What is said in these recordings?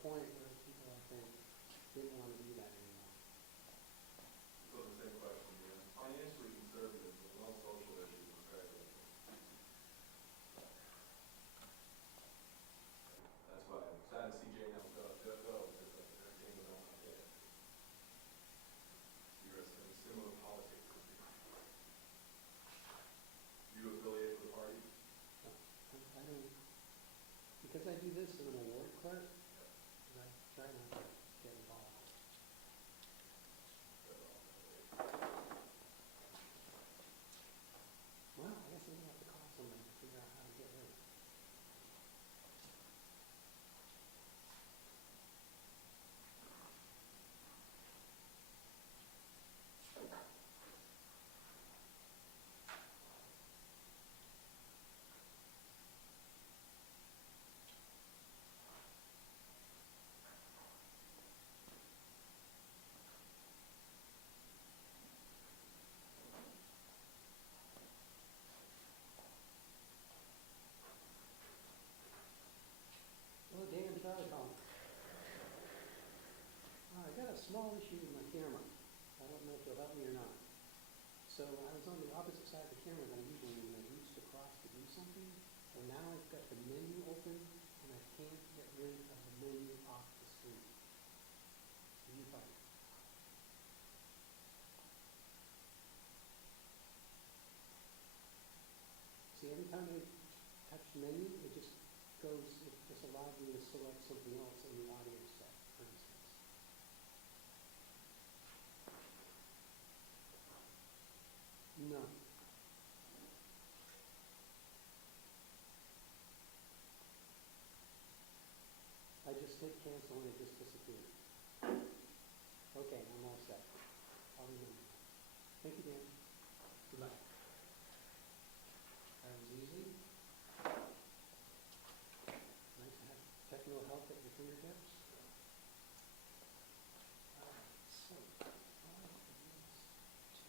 point where people, I think, didn't want to do that anymore. So the same question, financially conservative, but on social issues are very liberal. That's why I'm sad to see Jane go, because her team was not there. You're a similar politics. You affiliate with the party? I don't, because I do this as an award clerk, I try not to get involved. Well, I guess I'm going to have to call somebody to figure out how to get rid of it. Hello, Dan, Charlie calling. I got a small issue with my camera. I don't know if you'll help me or not. So I was on the opposite side of the camera than I usually when I reached across to do something. And now I've got the menu open and I can't get rid of the menu off the screen. Can you find it? See, every time I touch the menu, it just allows me to select something else in the audio set, for instance. No. I just hit cancel and it just disappeared. Okay, I'm all set. I'll remember that. Thank you, Dan. Good luck. That was easy. Nice to have technical help at your fingertips. So, all of these two.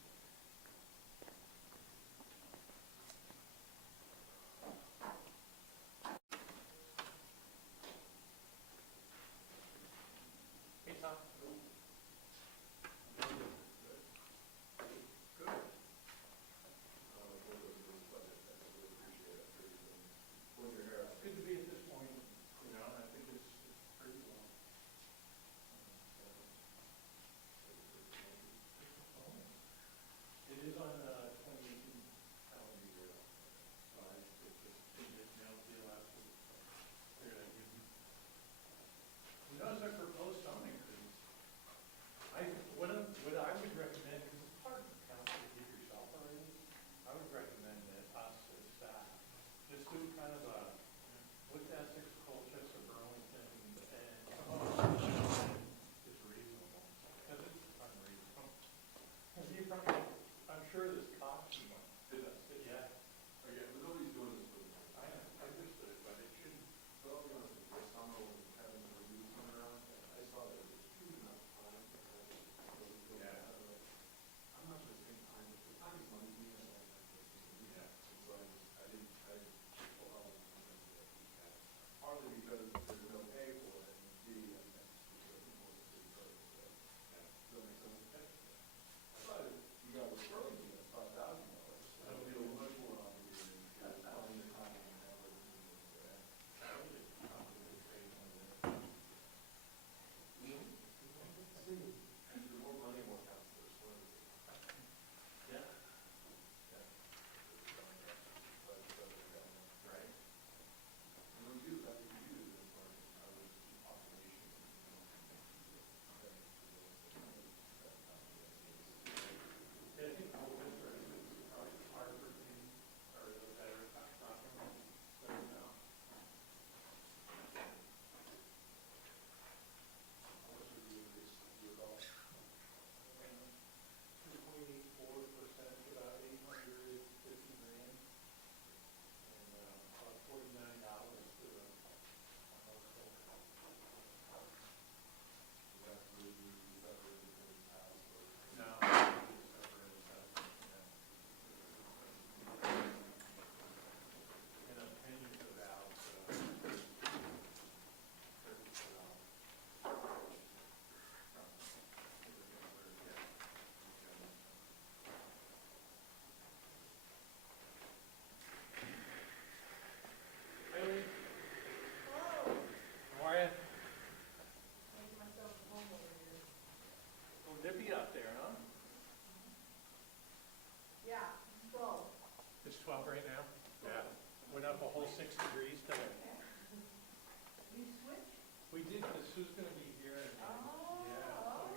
We did, because Sue's gonna be here, and, yeah, so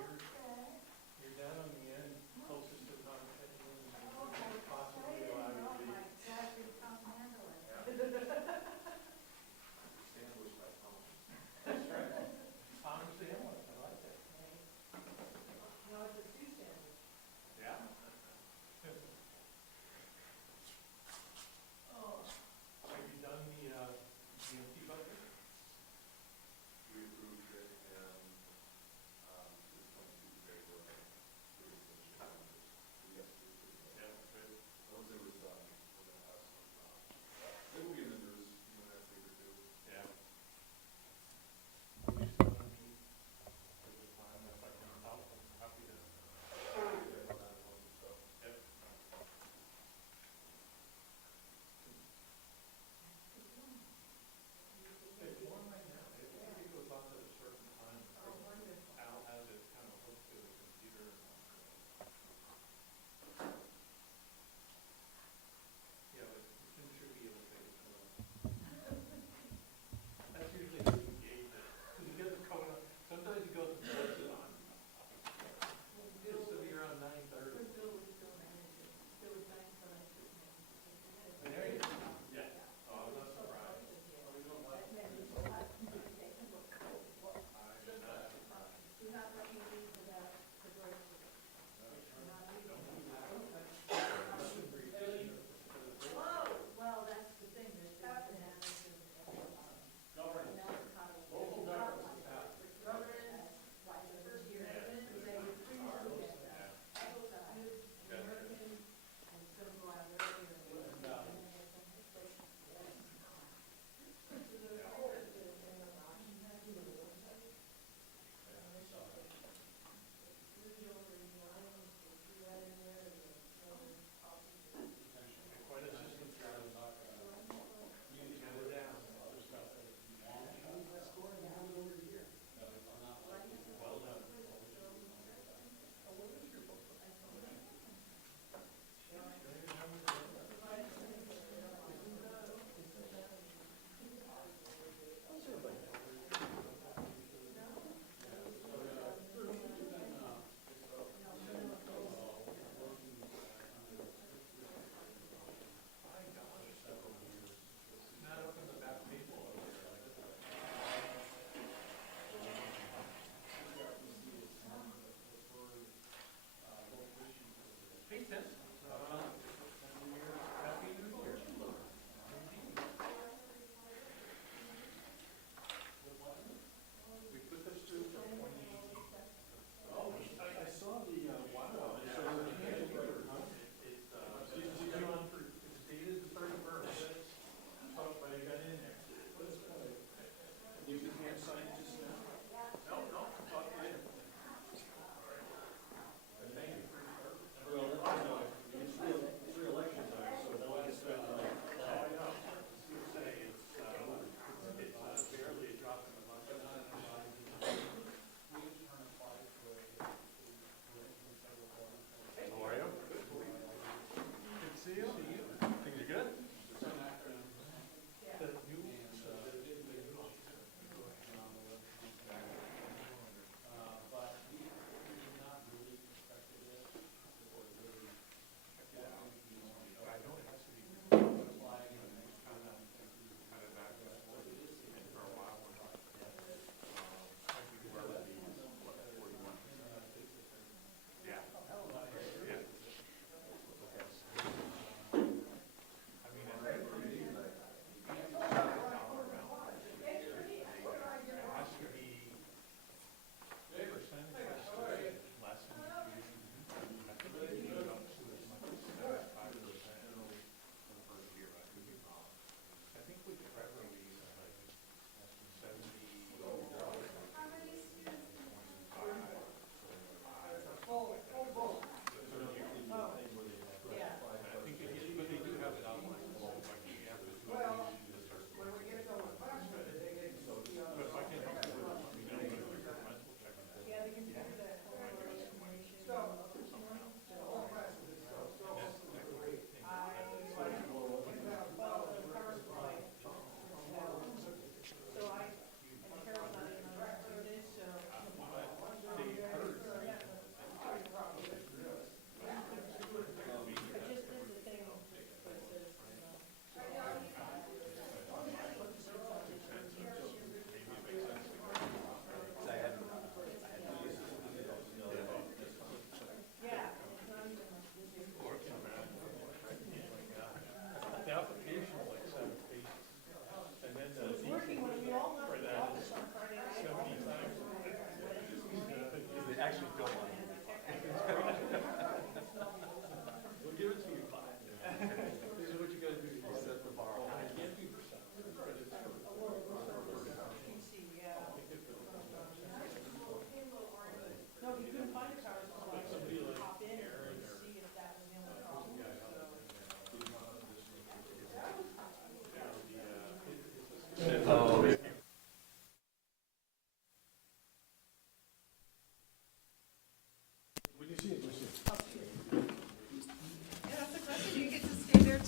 you're down on the end, closest to conversation, and possibly allow you to be. Sandwiched by Thomas. That's right. Tom sandwich, I like that. Yeah. Have you done the empty bucket? We approved it, and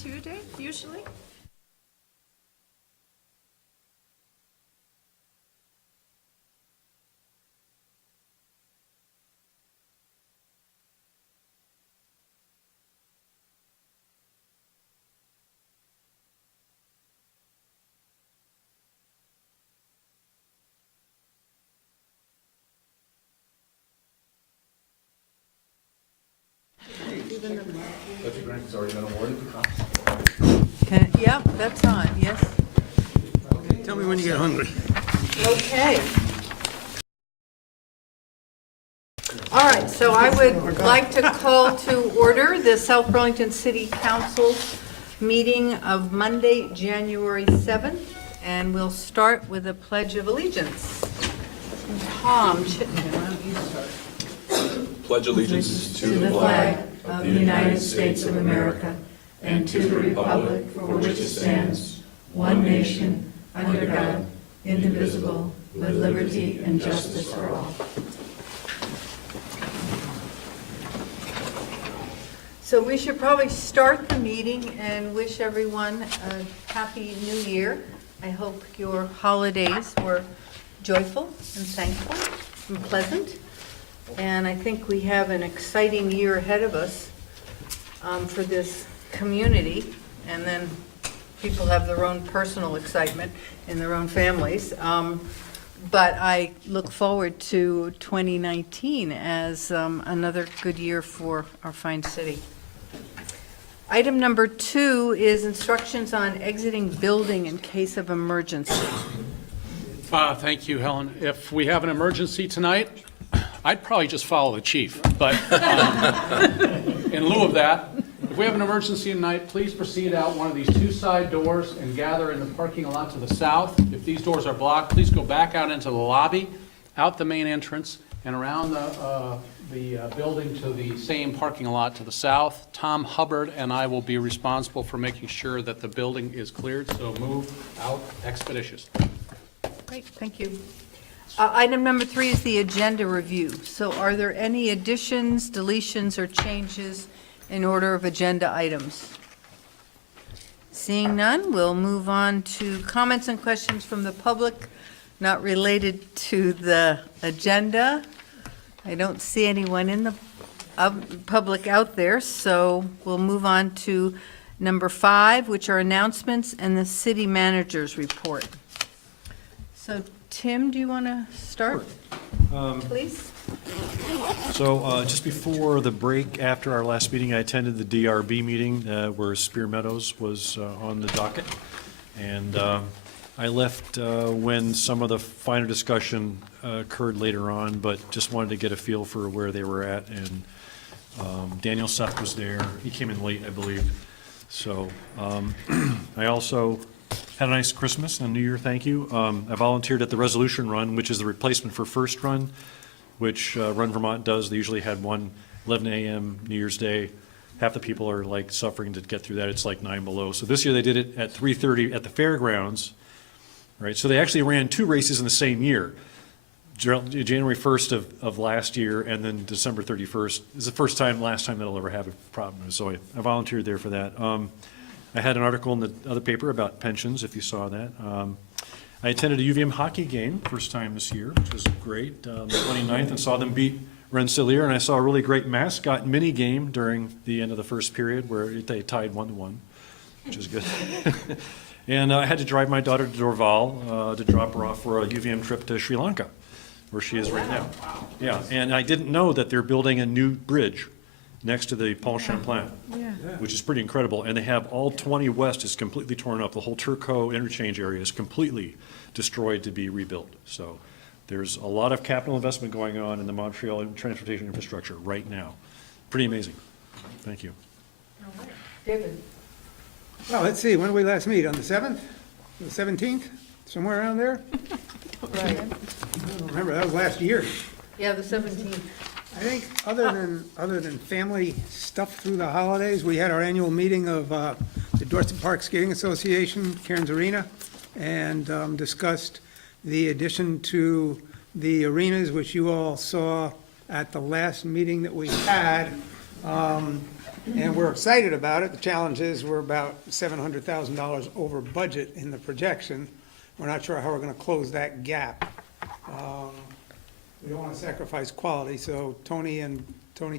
Tuesday, usually? Yep, that's on, yes. Tell me when you get hungry. Okay. All right, so I would like to call to order the South Burlington City Council meeting of Monday, January 7th, and we'll start with a Pledge of Allegiance. Tom Chittenden, why don't you start? Pledge allegiance to the flag of the United States of America and to the republic for which it stands, one nation, under God, indivisible, with liberty and justice for all. So we should probably start the meeting and wish everyone a happy new year. I hope your holidays were joyful and thankful and pleasant. And I think we have an exciting year ahead of us for this community. And then people have their own personal excitement in their own families. But I look forward to 2019 as another good year for our fine city. Item number 2 is instructions on exiting building in case of emergency. Thank you, Helen. If we have an emergency tonight, I'd probably just follow the chief. But in lieu of that, if we have an emergency tonight, please proceed out one of these 2 side doors and gather in the parking lot to the south. If these doors are blocked, please go back out into the lobby, out the main entrance, and around the building to the same parking lot to the south. Tom Hubbard and I will be responsible for making sure that the building is cleared, so move out expeditious. Great, thank you. Item number 3 is the agenda review. So are there any additions, deletions, or changes in order of agenda items? Seeing none, we'll move on to comments and questions from the public not related to the agenda. I don't see anyone in the public out there, so we'll move on to number 5, which are announcements and the city manager's report. So Tim, do you want to start, please? So just before the break, after our last meeting, I attended the DRB meeting where Spear Meadows was on the docket. And I left when some of the finer discussion occurred later on, but just wanted to get a feel for where they were at. And Daniel Seth was there. He came in late, I believe. So I also had a nice Christmas and New Year, thank you. I volunteered at the Resolution Run, which is the replacement for First Run, which Run Vermont does. They usually had one 11 a.m. New Year's Day. Half the people are like suffering to get through that. It's like 9 below. So this year they did it at 3:30 at the fairgrounds, right? So they actually ran 2 races in the same year. January 1st of last year and then December 31st. It's the last time that'll ever have a problem. So I volunteered there for that. I had an article in the other paper about pensions, if you saw that. I attended a UVM hockey game, first time this year, which was great, the 29th, and saw them beat Rensselaer, and I saw a really great mascot mini game during the end of the first period where they tied 1-1, which is good. And I had to drive my daughter to Dorval to drop her off for a UVM trip to Sri Lanka, where she is right now. Yeah, and I didn't know that they're building a new bridge next to the Paul Champlain, which is pretty incredible. And they have all 20 West is completely torn up. The whole Turcot interchange area is completely destroyed to be rebuilt. So there's a lot of capital investment going on in the Montreal transportation infrastructure right now. Pretty amazing. Thank you. David? Well, let's see, when did we last meet? On the 7th? The 17th? Somewhere around there? Right. I don't remember, that was last year. Yeah, the 17th. I think other than family stuff through the holidays, we had our annual meeting of the Dorset Park Skating Association, Cairns Arena, and discussed the addition to the arenas, which you all saw at the last meeting that we had. And we're excited about it. The challenge is we're about $700,000 over budget in the projection. We're not sure how we're gonna close that gap. We don't wanna sacrifice quality, so Tony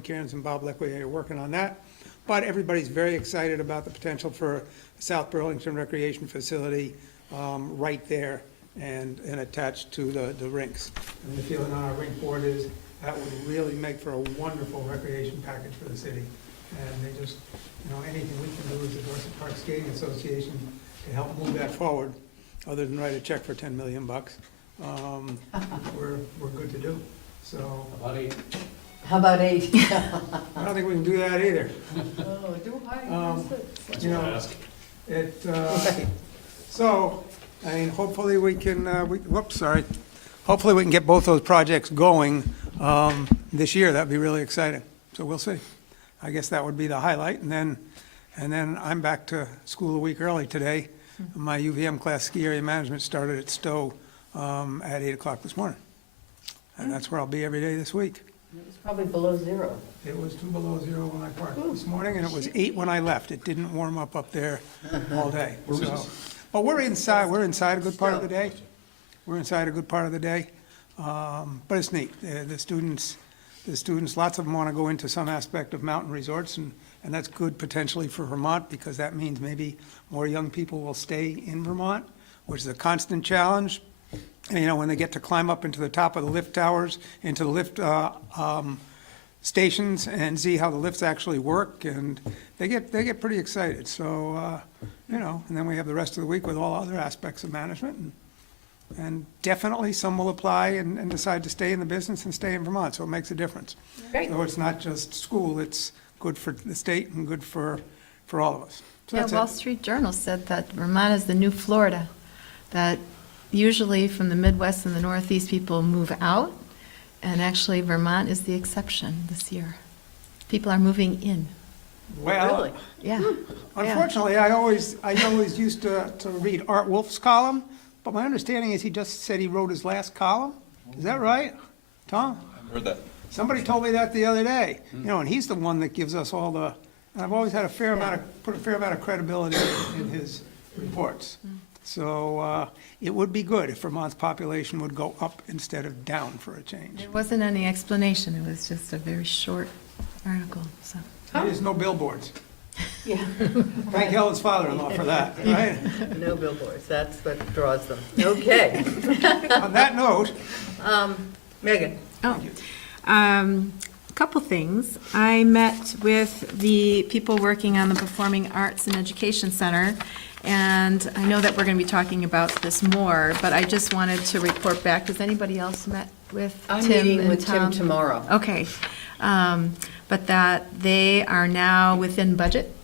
Cairns and Bob Lecquier are working on that. But everybody's very excited about the potential for a South Burlington Recreation Facility right there and attached to the rinks. And the feeling on our rink board is that would really make for a wonderful recreation package for the city. And they just, anything we can do as the Dorset Park Skating Association to help move that forward, other than write a check for $10 million, we're good to do. So, About 8. How about 8? I don't think we can do that either. Oh, do That's You what I know, ask. So, I mean, hopefully we can, hopefully we can get both those projects going this year. That'd be really exciting. So we'll see. I guess that would be the highlight. And then I'm back to school a week early today. My UVM class, ski area management, started at Stowe at 8 o'clock this morning. And that's where I'll be every day this week. It was probably below 0. It was 2 below 0 when I parked this morning, and it was 8 when I left. It didn't warm up there all day. So, but we're inside a good part of the day. We're inside a good part of the day. But it's neat. The students, lots of them want to go into some aspect of mountain resorts, and that's good potentially for Vermont, because that means maybe more young people will stay in Vermont, which is a constant challenge. And, when they get to climb up into the top of the lift towers, into the lift stations, and see how the lifts actually work, and they get pretty excited. So, and then we have the rest of the week with all other aspects of management, and definitely some will apply and decide to stay in the business and stay in Vermont, so it makes a difference. Great. So it's not just school, it's good for the state and good for all of us. So Yeah, that's Wall it. Street Journal said that Vermont is the new Florida, that usually from the Midwest and the Northeast, people move out, and actually Vermont is the exception this year. People are moving in. Well, Really? Yeah. unfortunately, I always used to read Art Wolf's column, but my understanding is he just said he wrote his last column. Is that right, Tom? Heard that. Somebody told me that the other day, and he's the one that gives us all the, and I've always had put a fair amount of credibility in his reports. So, it would be good if Vermont's population would go up instead of down for a change. There wasn't any explanation. It was just a very short article, so. There's no billboards. Yeah, Thank Helen's father-in-law for that, right? no billboards, that's what draws them. Okay. On that note, Megan? Couple things. I met with the people working on the Performing Arts and Education Center, and I know that we're going to be talking about this more, but I just wanted to report back. Has anybody else met with Tim I'm meeting and with Tim Tom? tomorrow. Okay. But that they are now within budget.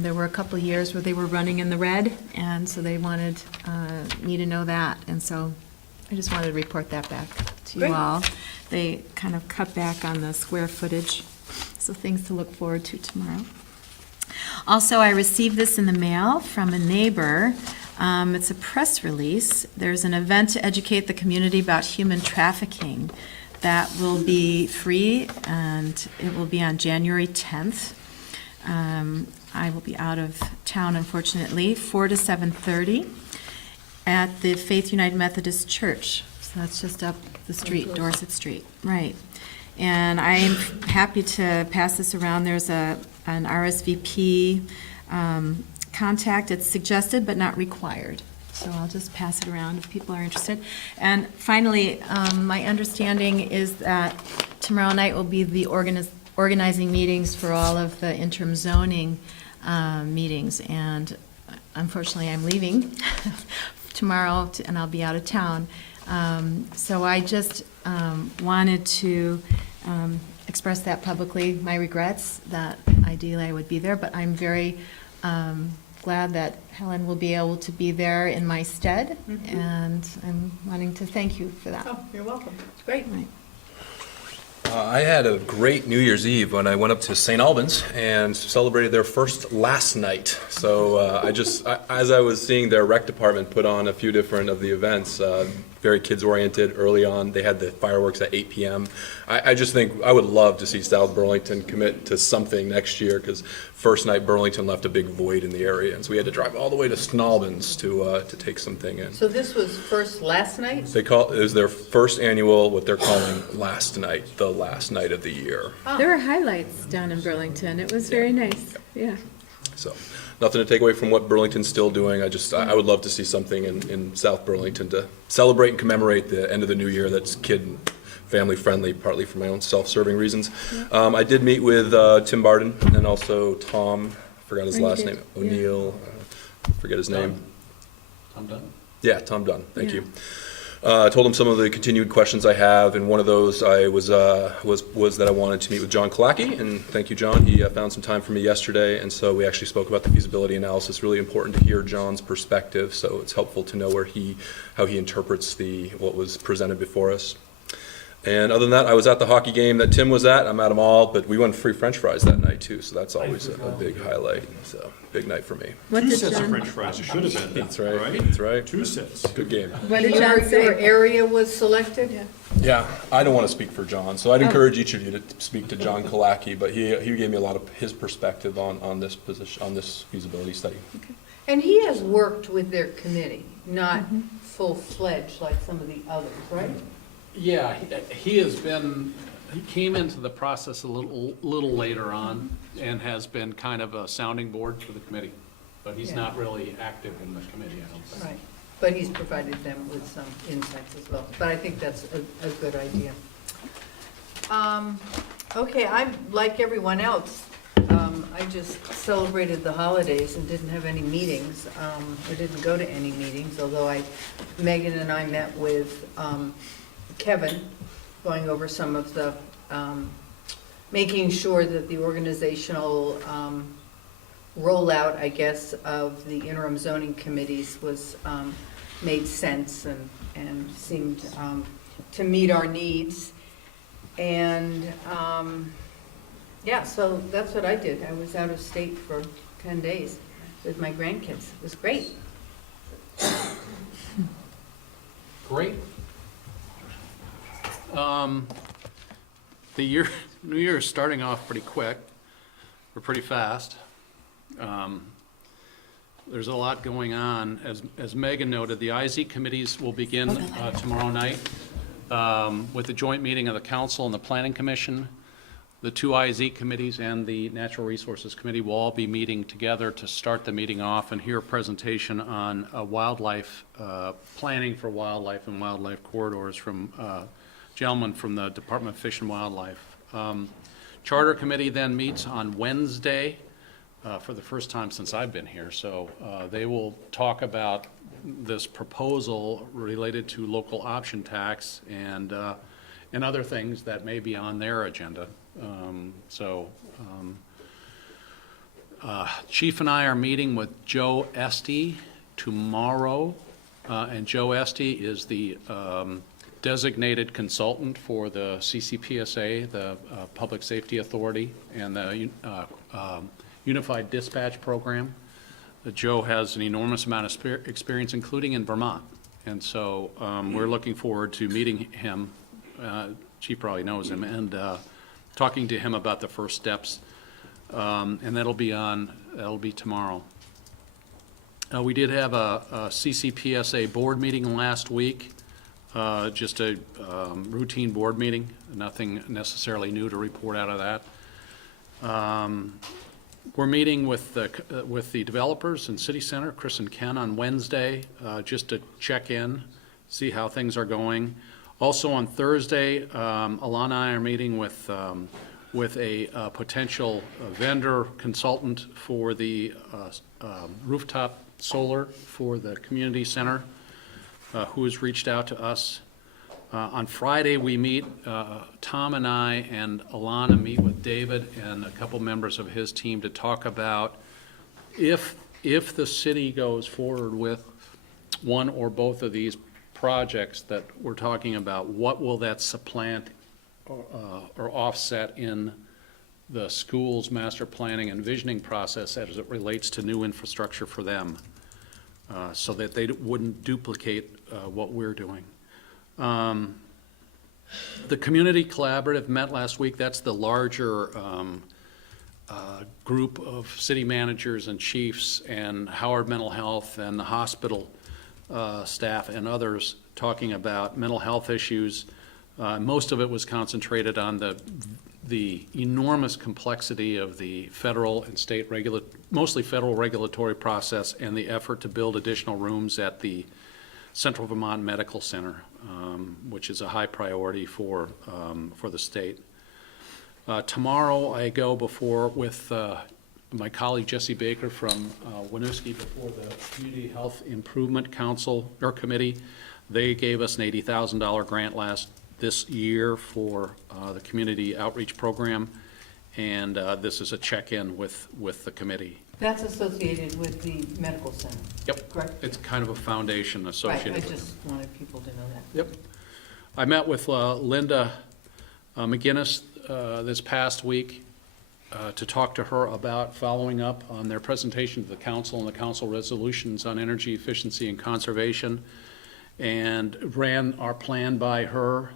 There were a couple of years where they were running in the red, and so they wanted me to know that. And so I just wanted to report that back to you Great. all. They kind of cut back on the square footage, so things to look forward to tomorrow. Also, I received this in the mail from a neighbor. It's a press release. There's an event to educate the community about human trafficking that will be free, and it will be on January 10th. I will be out of town, unfortunately, 4 to 7:30 at the Faith United Methodist Church. So that's just up the street, Dorset Street, right. And I'm happy to pass this around. There's an RSVP contact. It's suggested but not required. So I'll just pass it around if people are interested. And finally, my understanding is that tomorrow night will be the organizing meetings for all of the interim zoning meetings. And unfortunately, I'm leaving tomorrow, and I'll be out of town. So I just wanted to express that publicly, my regrets, that ideally I would be there, but I'm very glad that Helen will be able to be there in my stead, and I'm wanting to thank you for that. Oh, you're welcome. It's great. I had a great New Year's Eve when I went up to St. Albans and celebrated their first last night. So as I was seeing their rec department put on a few different of the events, very kids-oriented early on. They had the fireworks at 8 p.m. I just think, I would love to see South Burlington commit to something next year, because first night Burlington left a big void in the area, and so we had to drive all the way to Snowbins to take something in. So this was first last night? It was their first annual, what they're calling last night, the last night of the year. There were highlights down in Burlington. It was very nice, yeah. So, nothing to take away from what Burlington's still doing. I would love to see something in South Burlington to celebrate and commemorate the end of the new year that's kid and family friendly, partly for my own self-serving reasons. I did meet with Tim Barden and also Tom, I forgot his last name, O'Neill, forget his name. I'm done. Yeah, Tom Dunn, thank Yeah. you. I told him some of the continued questions I have, and one of those was that I wanted to meet with John Kalaki, and thank you, John. He found some time for me yesterday, and so we actually spoke about the feasibility analysis. Really important to hear John's perspective, so it's helpful to know how he interprets what was presented before us. And other than that, I was at the hockey game that Tim was at. I'm at them all, but we won free French fries that night too, so that's always a big highlight. So big night for me. What Two did sets of John, french fries, it should have been. That's right. That's right. 2 sets. Good game. what did Your John say? area was selected? Yeah. Yeah, I don't want to speak for John, so I'd encourage each of you to speak to John Kalaki, but he gave me a lot of his perspective on this position, on this feasibility study. And he has worked with their committee, not full-fledged like some of the others, right? Yeah, he came into the process a little later on and has been kind of a sounding board for the committee, but he's Yeah. not really active in the committee, I don't think. Right. But he's provided them with some insights as well. But I think that's a good idea. Okay, I'm like everyone else. I just celebrated the holidays and didn't have any meetings. I didn't go to any meetings, although Megan and I met with Kevin, going over some of the, making sure that the organizational rollout, I guess, of the interim zoning committees was, made sense and seemed to meet our needs. And, yeah, so that's what I did. I was out of state for 10 days with my grandkids. It was great. Great. The new year is starting off pretty quick, or pretty fast. There's a lot going on. As Megan noted, the IZ committees will begin tomorrow night with the joint meeting of the council and the planning commission. The 2 IZ committees and the Natural Resources Committee will all be meeting together to start the meeting off and hear a presentation on wildlife, planning for wildlife and wildlife corridors from gentlemen from the Department of Fish and Wildlife. Charter Committee then meets on Wednesday for the first time since I've been here. So they will talk about this proposal related to local option tax and other things that may be on their agenda. Chief and I are meeting with Joe Estee tomorrow, and Joe Estee is the designated consultant for the CCPSA, the Public Safety Authority, and the Unified Dispatch Program. Joe has an enormous amount of experience, including in Vermont, and so we're looking forward to meeting him. Chief probably knows him, and talking to him about the first steps, and that'll be tomorrow. We did have a CCPSA board meeting last week, just a routine board meeting, nothing necessarily new to report out of that. We're meeting with the developers in City Center, Chris and Ken, on Wednesday, just to check in, see how things are going. Also on Thursday, Alana and I are meeting with a potential vendor consultant for the rooftop solar for the community center, who has reached out to us. On Friday, we meet, Tom and I and Alana meet with David and a couple members of his team to talk about if the city goes forward with one or both of these projects that we're talking about, what will that supplant or offset in the school's master planning and visioning process as it relates to new infrastructure for them, so that they wouldn't duplicate what we're doing. The Community Collaborative met last week. That's the larger group of city managers and chiefs and Howard Mental Health and the hospital staff and others talking about mental health issues. Most of it was concentrated on the enormous complexity of the federal and state mostly federal regulatory process and the effort to build additional rooms at the Central Vermont Medical Center, which is a high priority for the state. Tomorrow I go with my colleague Jesse Baker from Winooski before the Community Health Improvement Council or Committee. They gave us an $80,000 grant this year for the community outreach program, and this is a check-in with the committee. That's associated with the medical center. Yep. Correct? It's kind of a foundation associated Right, with I it. just wanted people to know that. Yep. I met with Linda McGinnis this past week to talk to her about following up on their presentation to the council and the council resolutions on energy efficiency and conservation, and ran our plan by her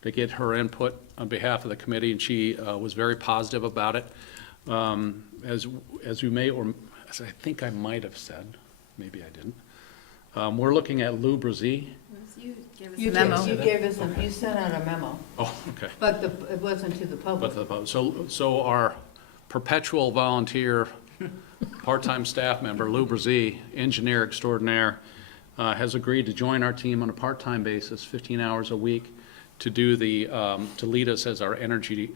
to get her input on behalf of the committee, and she was very positive about it. As you may, or as I think I might have said, maybe I didn't, we're looking at Lou Brzee. You gave us You a memo. gave us, you sent out a memo, Oh, okay. but it wasn't to the public. But so our perpetual volunteer, part-time staff member, Lou Brzee, engineer extraordinaire, has agreed to join our team on a part-time basis, 15 hours a week, to do to lead us as our energy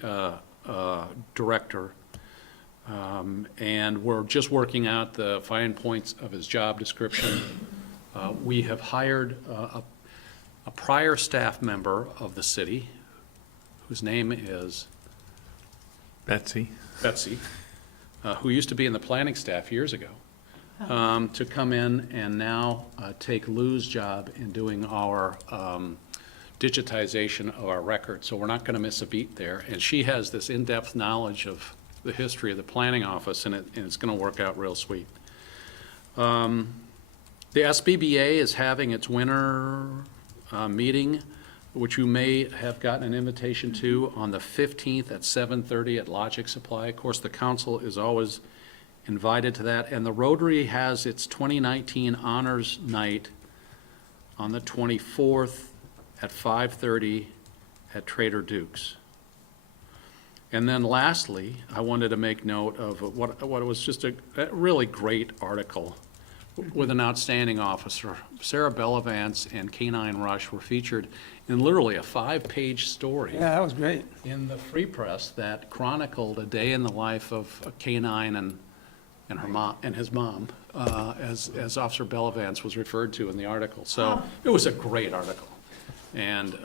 director. And we're just working out the fine points of his job description. We have hired a prior staff member of the city, whose name is Betsy. who used to be in the planning staff years ago, to come in and now take Lou's job in doing our digitization of our records. So we're not going to miss a beat there. And she has this in-depth knowledge of the history of the planning office, and it's going to work out real sweet. The SBBA is having its winter meeting, which you may have gotten an invitation to, on the 15th at 7:30 at Logic Supply. Of course, the council is always invited to that, and the Rotary has its 2019 Honors Night on the 24th at 5:30 at Trader Duke's. And then lastly, I wanted to make note of what was just a really great article with an outstanding officer. Sarah Bellavance and Canine Rush were featured in literally a 5-page story Yeah, that was great. in the Free Press that chronicled a day in the life of a canine and her mom and his mom, as Officer Bellavance was referred to in the article. So it was a great article, and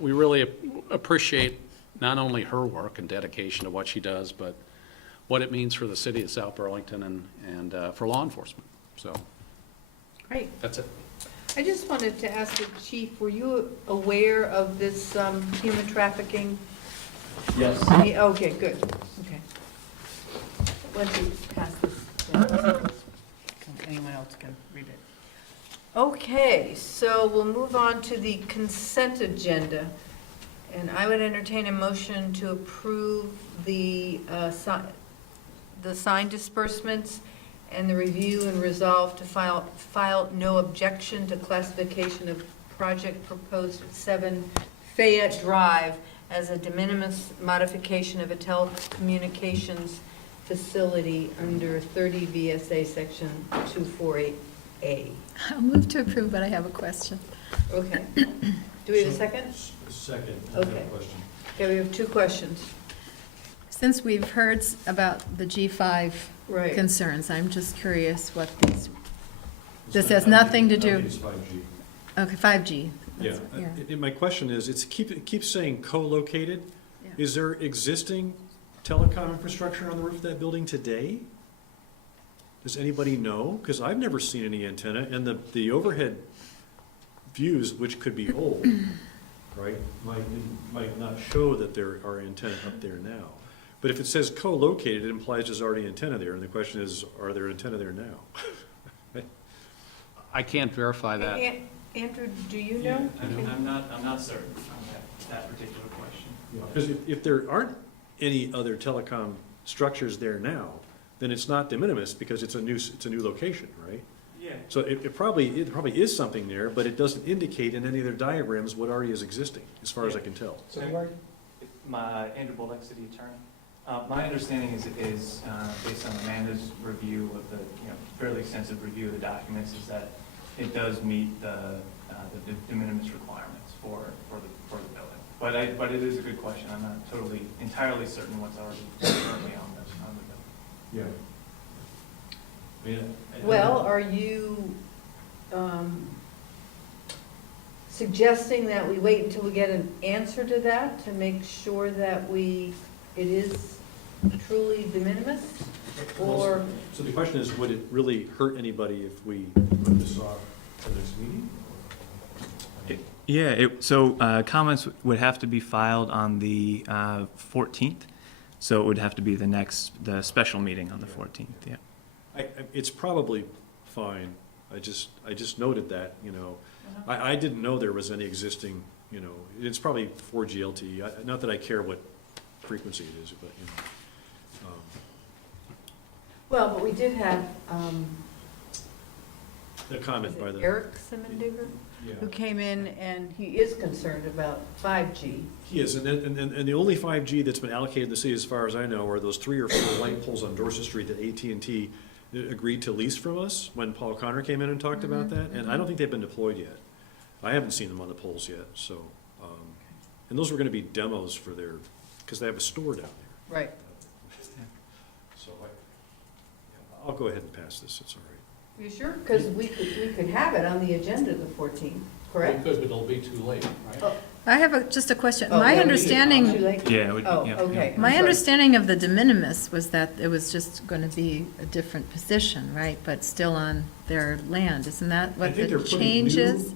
we really appreciate not only her work and dedication to what she does, but what it means for the city of South Burlington and for law enforcement. So Great. that's it. I just wanted to ask the chief, were you aware of this human trafficking? Yes. Okay, good, okay. Why don't you pass this down? Anyone else can read it. Okay, so we'll move on to the consent agenda. And I would entertain a motion to approve the signed disbursements and the review and resolve to file no objection to classification of project proposed at 7 Fayette Drive as a de minimis modification of a telecommunications facility under 30 VSA Section 248A. I'll move to approve, but I have a question. Okay. Do we have a second? Second, I have a Okay. question. Okay, we have 2 questions. Since we've heard about the G5 Right. concerns, I'm just curious what this has nothing to I do, think it's 5G. okay, 5G. Yeah, That's- my question is, it keeps saying co-located. Yeah. Is there existing telecom infrastructure on the roof of that building today? Does anybody know? Because I've never seen any antenna, and the overhead views, which could be old, right, might not show that there are antenna up there now. But if it says co-located, it implies there's already antenna there, and the question is, are there antenna there now? I can't verify that. Andrew, do you know? I'm not certain on that particular question. Because if there aren't any other telecom structures there now, then it's not de minimis because it's a new location, right? Yeah. So it probably is something there, but it doesn't indicate in any of their diagrams what already is existing, as far as I can tell. So who are you? Andrew Bullock, city attorney. My understanding is based on Amanda's review of the, fairly extensive review of the documents, is that it does meet the de minimis requirements for the building. But it is a good question. I'm not entirely certain what's already currently on the building. Yeah. Well, are you suggesting that we wait until we get an answer to that to make sure that it is truly de minimis? Or, So the question is, would it really hurt anybody if we put this off for this meeting? Yeah, so comments would have to be filed on the 14th, so it would have to be the special meeting on the 14th, yeah. It's probably fine. I just noted that, I didn't know there was any existing, it's probably 4G LTE. Not that I care what frequency it is, but, well, but we did have the comment by the. Eric Simendiger, Yeah. who came in, and he is concerned about 5G. He is, and the only 5G that's been allocated in the city, as far as I know, are those 3 or 4 light poles on Dorset Street that AT&T agreed to lease from us when Paul Connor came in and talked about that, and I don't think they've been deployed yet. I haven't seen them on the poles yet, so, and those were gonna be demos for because they have a store down there. Right. So I'll go ahead and pass this, it's all right. You sure? Because we could have it on the agenda the 14th, correct? Because it'll be too late, right? Oh, I have just a question. oh, My too understanding, late? Yeah, it would be, Oh, yeah. okay. I'm my sorry. understanding of the de minimis was that it was just going to be a different position, right? But still on their land. Isn't that I what think they're the putting change is?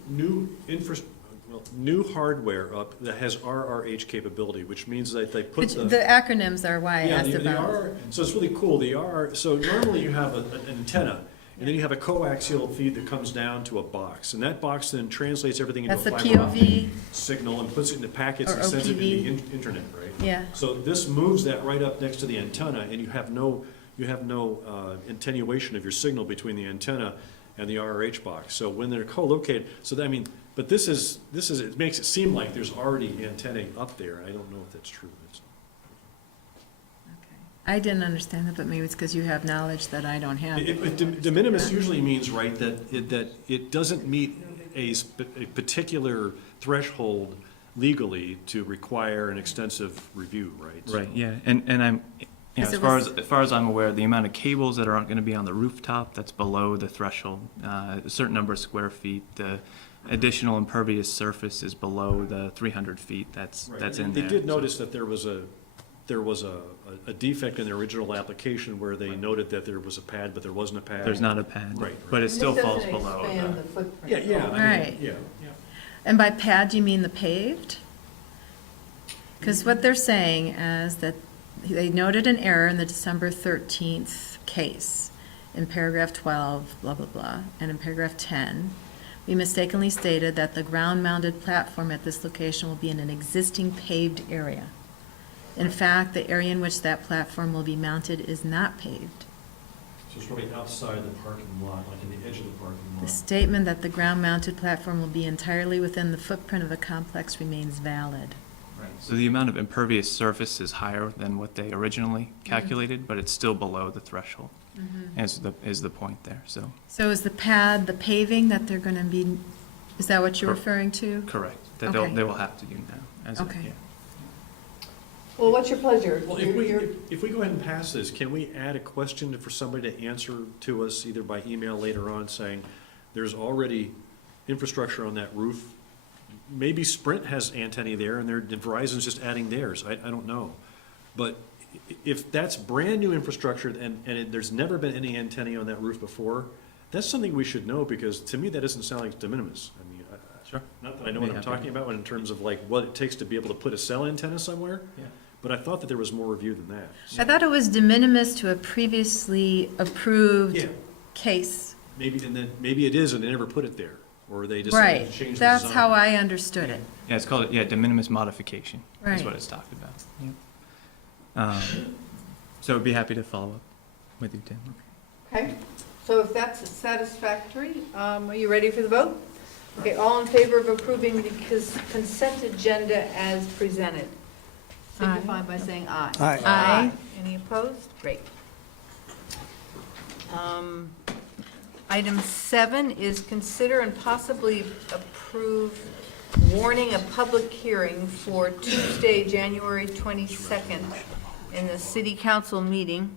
new hardware up that has RRH capability, which means that they put The acronyms are why I Yeah, asked the about. R, so it's really cool, so normally you have an antenna, and then you have a coaxial feed that comes down to a box, and that box then translates everything into a That's the fiber optic POV, signal and puts it into packets Or and sends it to OPV. the internet, right? yeah. So this moves that right up next to the antenna, and you have no attenuation of your signal between the antenna and the RRH box. So when they're co-located, but this is, it makes it seem like there's already antennae up there. I don't know if that's true. I didn't understand that, but maybe it's because you have knowledge that I don't have. De minimis usually means, right, that it doesn't meet a particular threshold legally to require an extensive review, right? Right, yeah, and I'm, Because as far as I'm aware, the amount of cables that aren't going to be on the rooftop, that's below the threshold. A certain number of square feet, the additional impervious surface is below the 300 feet, that's in there. They did so- notice that there was a defect in the original application where they noted that there was a pad, but there wasn't a pad. There's not a pad, Right, but it This still doesn't falls below. expand the footprint. Yeah, I mean, Right. yeah. And by pad, you mean the paved? Because what they're saying is that they noted an error in the December 13th case in paragraph 12, blah, blah, blah, and in paragraph 10, we mistakenly stated that the ground-mounted platform at this location will be in an existing paved area. In fact, the area in which that platform will be mounted is not paved. So it's probably outside the parking lot, like in the edge of the parking The lot. statement that the ground-mounted platform will be entirely within the footprint of the complex remains valid. Right. So the amount of impervious surface is higher than what they originally calculated, but it's still below the threshold, is the point there, so. So is the pad, the paving that they're going to be, is that what you're referring to? Correct, that Okay. they will have to do now. Okay. Yeah. Well, what's your pleasure? Well, if we go ahead and pass this, can we add a question for somebody to answer to us either by email later on saying, there's already infrastructure on that roof? Maybe Sprint has antennae there and Verizon's just adding theirs, I don't know. But if that's brand-new infrastructure and there's never been any antennae on that roof before, that's something we should know, because to me, that doesn't sound like de minimis. I mean, Sure. not that I know what I'm talking about in terms of like what it takes to be able to put a cell antenna somewhere, Yeah. but I thought that there was more review than that. I thought it was de minimis to a previously approved Yeah, case. maybe, and then, maybe it is and they never put it there. Or they decided Right, to change the design? that's how I understood it. Yeah, it's called, de minimis modification, is Right. what it's talked about. So I'd be happy to follow up with you, Tim. Okay, so if that's satisfactory, are you ready for the vote? Okay, all in favor of approving the consent agenda as presented? Signify by saying aye. Aye. Aye. Any opposed? Great. Item 7 is consider and possibly approve warning a public hearing for Tuesday, January 22nd in the city council meeting,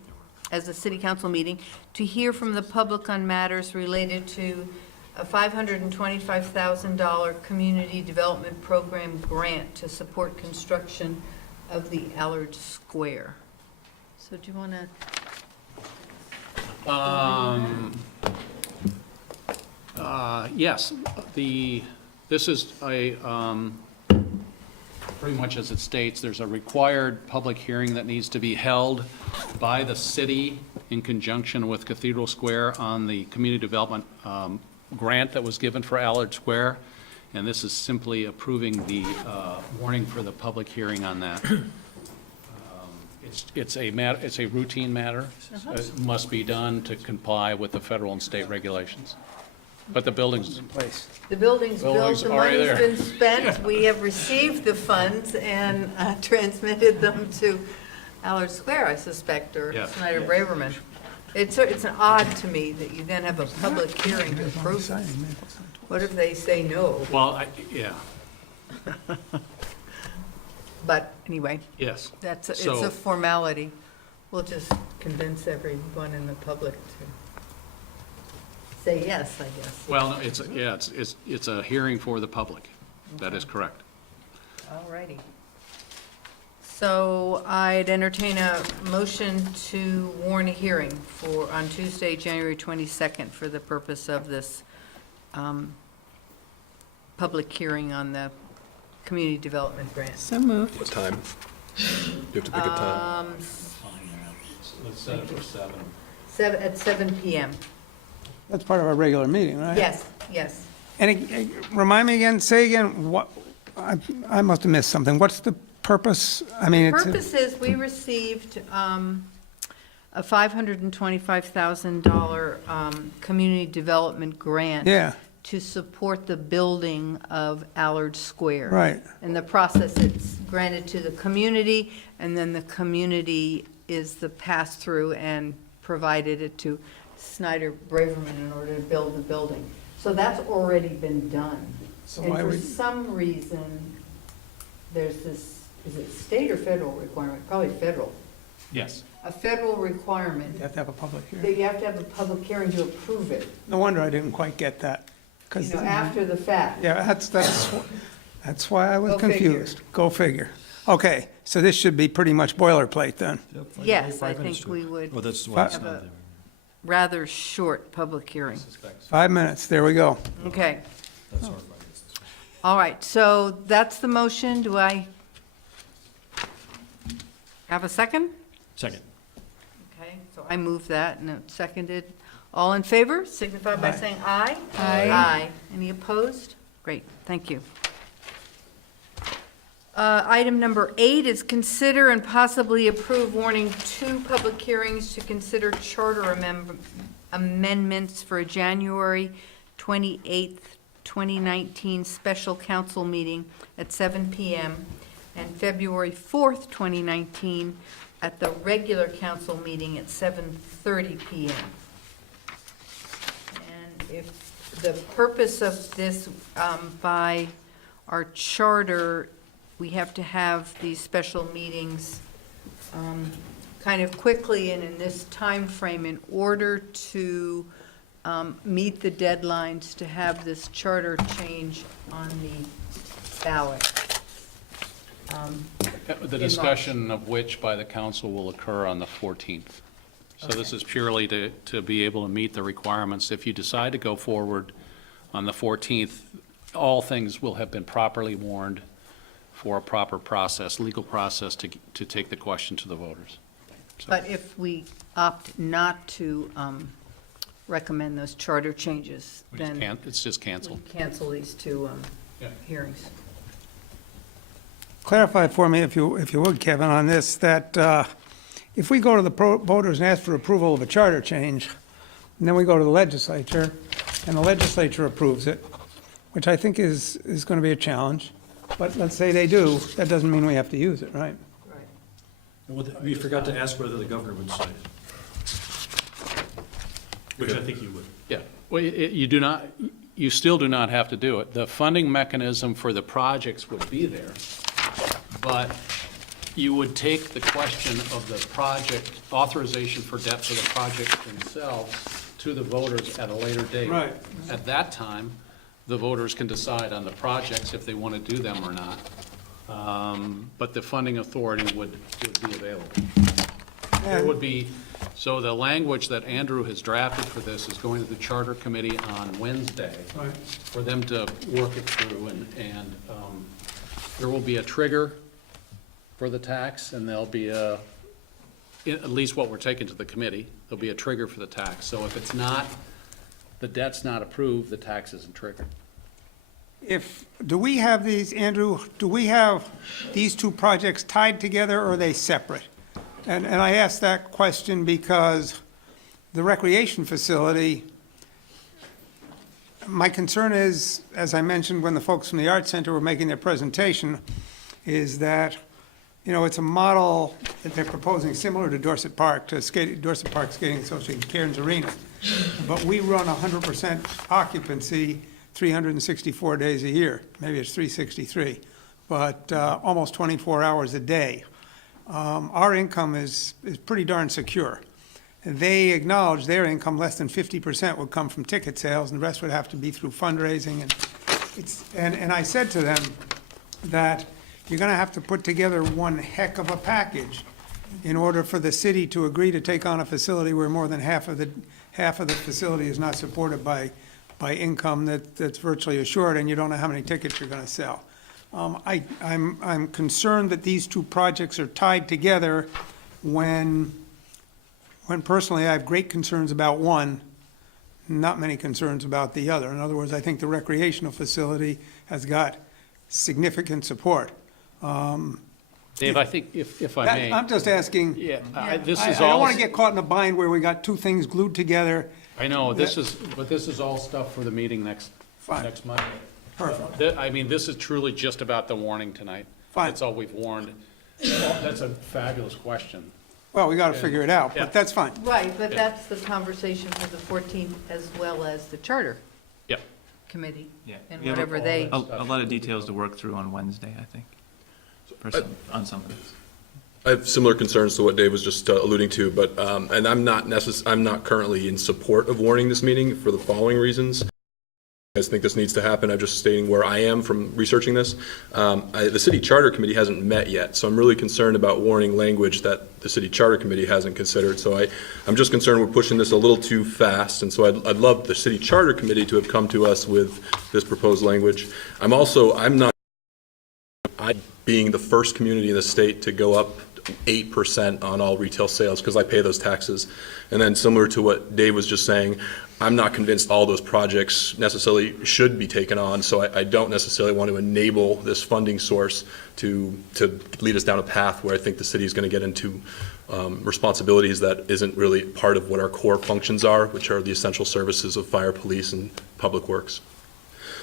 as a city council meeting, to hear from the public on matters related to a $525,000 community development program grant to support construction of the Allard Square. So do you want to? Yes, this is a, pretty much as it states, there's a required public hearing that needs to be held by the city in conjunction with Cathedral Square on the community development grant that was given for Allard Square, and this is simply approving the warning for the public hearing on that. It's a routine matter. It must be done to comply with the federal and state regulations. But the building's In place. The building's built, Building's the already money's there. been spent, we have received the funds and transmitted them to Allard Square, I suspect, or Yeah. Snyder Braverman. It's an odd to me that you then have a public hearing to approve. What if they say no? well, yeah, But anyway, yes. it's So- a formality. We'll just convince everyone in the public to say yes, I guess. Well, no, it's a hearing for the public. That is correct. All righty. So I'd entertain a motion to warn a hearing on Tuesday, January 22nd, for the purpose of this public hearing on the community development grant. So moved. What time? You have to pick a time. Let's set it for 7. At 7 PM. That's part of our regular meeting, right? Yes, yes. And remind me again, say again, what, I must have missed something. What's the purpose? I mean, it's, Purpose is, we received a $525,000 community development grant yeah, to support the building of Allard Square. right. In the process, it's granted to the community, and then the community is the pass-through and provided it to Snyder Braverman in order to build the building. So that's already been done. So And why for would, some reason, there's this, is it state or federal requirement? Probably federal. Yes. A federal requirement you have to have a public hearing? that you have to have a public hearing to approve it, No wonder I didn't quite get that. 'Cause after the fact. yeah, that's why I was Go figure. confused. Go figure. Okay, so this should be pretty much boilerplate then. Yes, I think we would Oh, that's why it's have not a there. rather short public hearing. 5 minutes, there we go. Okay, That's our 5 minutes. all right, so that's the motion. Do I have a second? Second. Okay, so I move that, and it's seconded. All in favor, signify by Aye. saying aye. Aye. Aye. Any opposed? Great, thank you. Item number 8 is consider and possibly approve warning 2 public hearings to consider charter amendments for a January 28th, 2019 special council meeting at 7 PM and February 4th, 2019 at the regular council meeting at 7:30 PM. And if the purpose of this, by our charter, we have to have these special meetings kind of quickly and in this time frame in order to meet the deadlines to have this charter change on the ballot. The discussion of which by the council will occur on the 14th. So this is purely to be able to meet the requirements. If you decide to go forward on the 14th, all things will have been properly warned for a proper process, legal process to take the question to the voters. So- But if we opt not to recommend those charter changes, We just then can't, it's just we canceled. cancel these two Yeah. hearings. Clarify for me, if you would, Kevin, on this, that if we go to the voters and ask for approval of a charter change, and then we go to the legislature, and the legislature approves it, which I think is going to be a challenge, but let's say they do, that doesn't mean we have to use it, right? We forgot to ask whether the governor would sign it. Which I think you would. Yeah, well, you do not, you still do not have to do it. The funding mechanism for the projects would be there, but you would take the question of the project, authorization for debt for the projects themselves to the voters at a later date. Right. At that time, the voters can decide on the projects if they want to do them or not. But the funding authority would be available. There would be, so the language that Andrew has drafted for this is going to the Charter Committee on Wednesday Right. for them to work it through, and there will be a trigger for the tax, and there'll be at least what we're taking to the committee, there'll be a trigger for the tax. So if it's not, the debt's not approved, the tax isn't triggered. Do we have these, Andrew, do we have these two projects tied together, or are they separate? And I ask that question because the recreation facility, my concern is, as I mentioned when the folks from the Arts Center were making their presentation, is that, you know, it's a model that they're proposing similar to Dorset Park, to Dorset Park Skating Association, Cairns Arena. But we run 100% occupancy 364 days a year. Maybe it's 363, but almost 24 hours a day. Our income is pretty darn secure. And they acknowledge their income, less than 50% would come from ticket sales, and the rest would have to be through fundraising. And I said to them that you're going to have to put together one heck of a package in order for the city to agree to take on a facility where more than half of the facility is not supported by income that's virtually assured, and you don't know how many tickets you're going to sell. I'm concerned that these two projects are tied together when personally I have great concerns about one, not many concerns about the other. In other words, I think the recreational facility has got significant support. Dave, I think if I may. I'm just asking. Yeah, this I is all. don't want to get caught in a bind where we got two things glued together. I know, this is all stuff for the meeting next Monday. Perfect. I mean, this is truly just about the warning tonight. Fine. That's all we've warned. That's a fabulous question. Well, we got to figure it out, Yeah. but that's fine. Right, but that's the conversation for the 14th as well as the Charter Yep. Committee Yeah. and We have whatever they. A lot of details to work through on Wednesday, I think, on some of this. I have similar concerns to what Dave was just alluding to, but, and I'm not currently in support of warning this meeting for the following reasons. I just think this needs to happen. I'm just stating where I am from researching this. The City Charter Committee hasn't met yet, so I'm really concerned about warning language that the City Charter Committee hasn't considered. So I'm just concerned we're pushing this a little too fast, and so I'd love the City Charter Committee to have come to us with this proposed language. Being the first community in the state to go up 8% on all retail sales, because I pay those taxes. And then similar to what Dave was just saying, I'm not convinced all those projects necessarily should be taken on, so I don't necessarily want to enable this funding source to lead us down a path where I think the city is going to get into responsibilities that isn't really part of what our core functions are, which are the essential services of fire, police, and public works.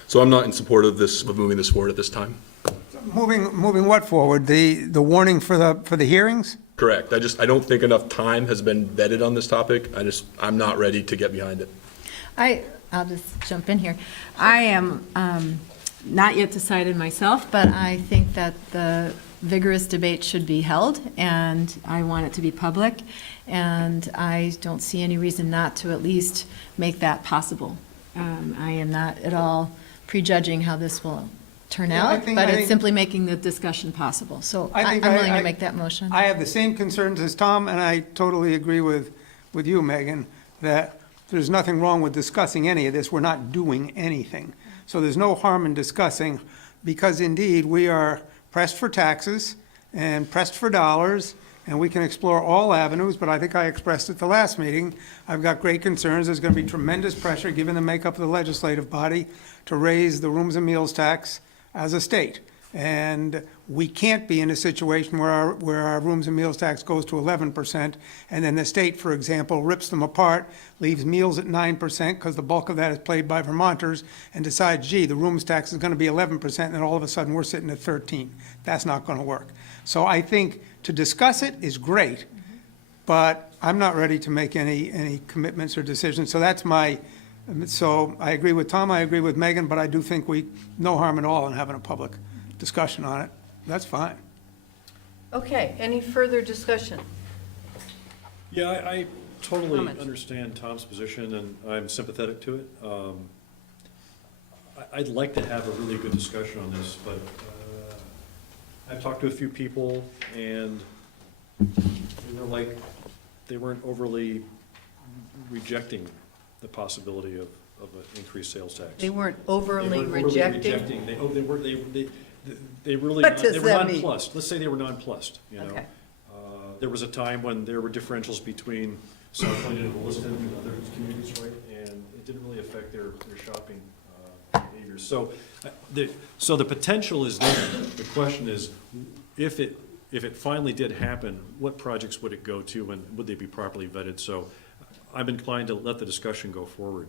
So I'm not in support of moving this forward at this time. Moving what forward? The warning for the hearings? Correct. I don't think enough time has been vetted on this topic. I'm not ready to get behind it. I'll just jump in here. I am not yet decided myself, but I think that the vigorous debate should be held, and I want it to be public, and I don't see any reason not to at least make that possible. I am not at all prejudging how this will turn Yeah, I out, think- but I it's think- simply making the discussion possible. So I I'm think willing I- to make that motion. I have the same concerns as Tom, and I totally agree with you, Megan, that there's nothing wrong with discussing any of this. We're not doing anything. So there's no harm in discussing, because indeed, we are pressed for taxes and pressed for dollars, and we can explore all avenues, but I think I expressed at the last meeting, I've got great concerns. There's going to be tremendous pressure, given the makeup of the legislative body, to raise the rooms and meals tax as a state. And we can't be in a situation where our rooms and meals tax goes to 11%, and then the state, for example, rips them apart, leaves meals at 9%, because the bulk of that is paid by Vermonters, and decides, gee, the rooms tax is going to be 11%, and then all of a sudden we're sitting at 13. That's not going to work. So I think to discuss it is great, but I'm not ready to make any commitments or decisions. So that's so I agree with Tom, I agree with Megan, but I do think no harm at all in having a public discussion on it. That's fine. Okay, any further discussion? Yeah, I totally Comments? understand Tom's position, and I'm sympathetic to it. I'd like to have a really good discussion on this, but I've talked to a few people, and they weren't overly rejecting the possibility of an increased sales tax. They weren't overly rejecting? They really, What does they were that mean? nonplussed. Let's say they were nonplussed, you know? Okay. There was a time when there were differentials between South Point and Williston and other communities, right? And it didn't really affect their shopping behaviors. So the potential is there. The question is, if it finally did happen, what projects would it go to, and would they be properly vetted? So I'm inclined to let the discussion go forward.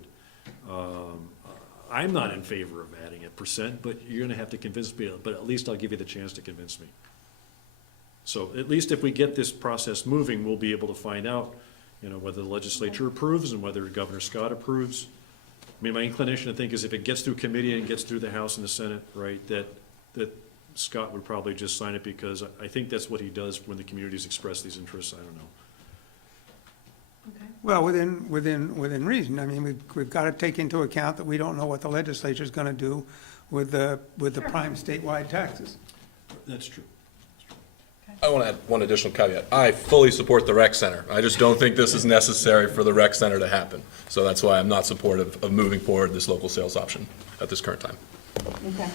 I'm not in favor of adding a percent, but you're gonna have to convince me, but at least I'll give you the chance to convince me. So at least if we get this process moving, we'll be able to find out, whether the legislature approves and whether Governor Scott approves. I mean, my inclination, I think, is if it gets through committee and gets through the House and the Senate, right, that Scott would probably just sign it, because I think that's what he does when the communities express these interests. I don't know. Well, within reason. I mean, we've got to take into account that we don't know what the legislature's going to do with the prime statewide taxes. That's true. I want to add one additional caveat. I fully support the rec center. I just don't think this is necessary for the rec center to happen. So that's why I'm not supportive of moving forward this local sales option at this current time. Okay.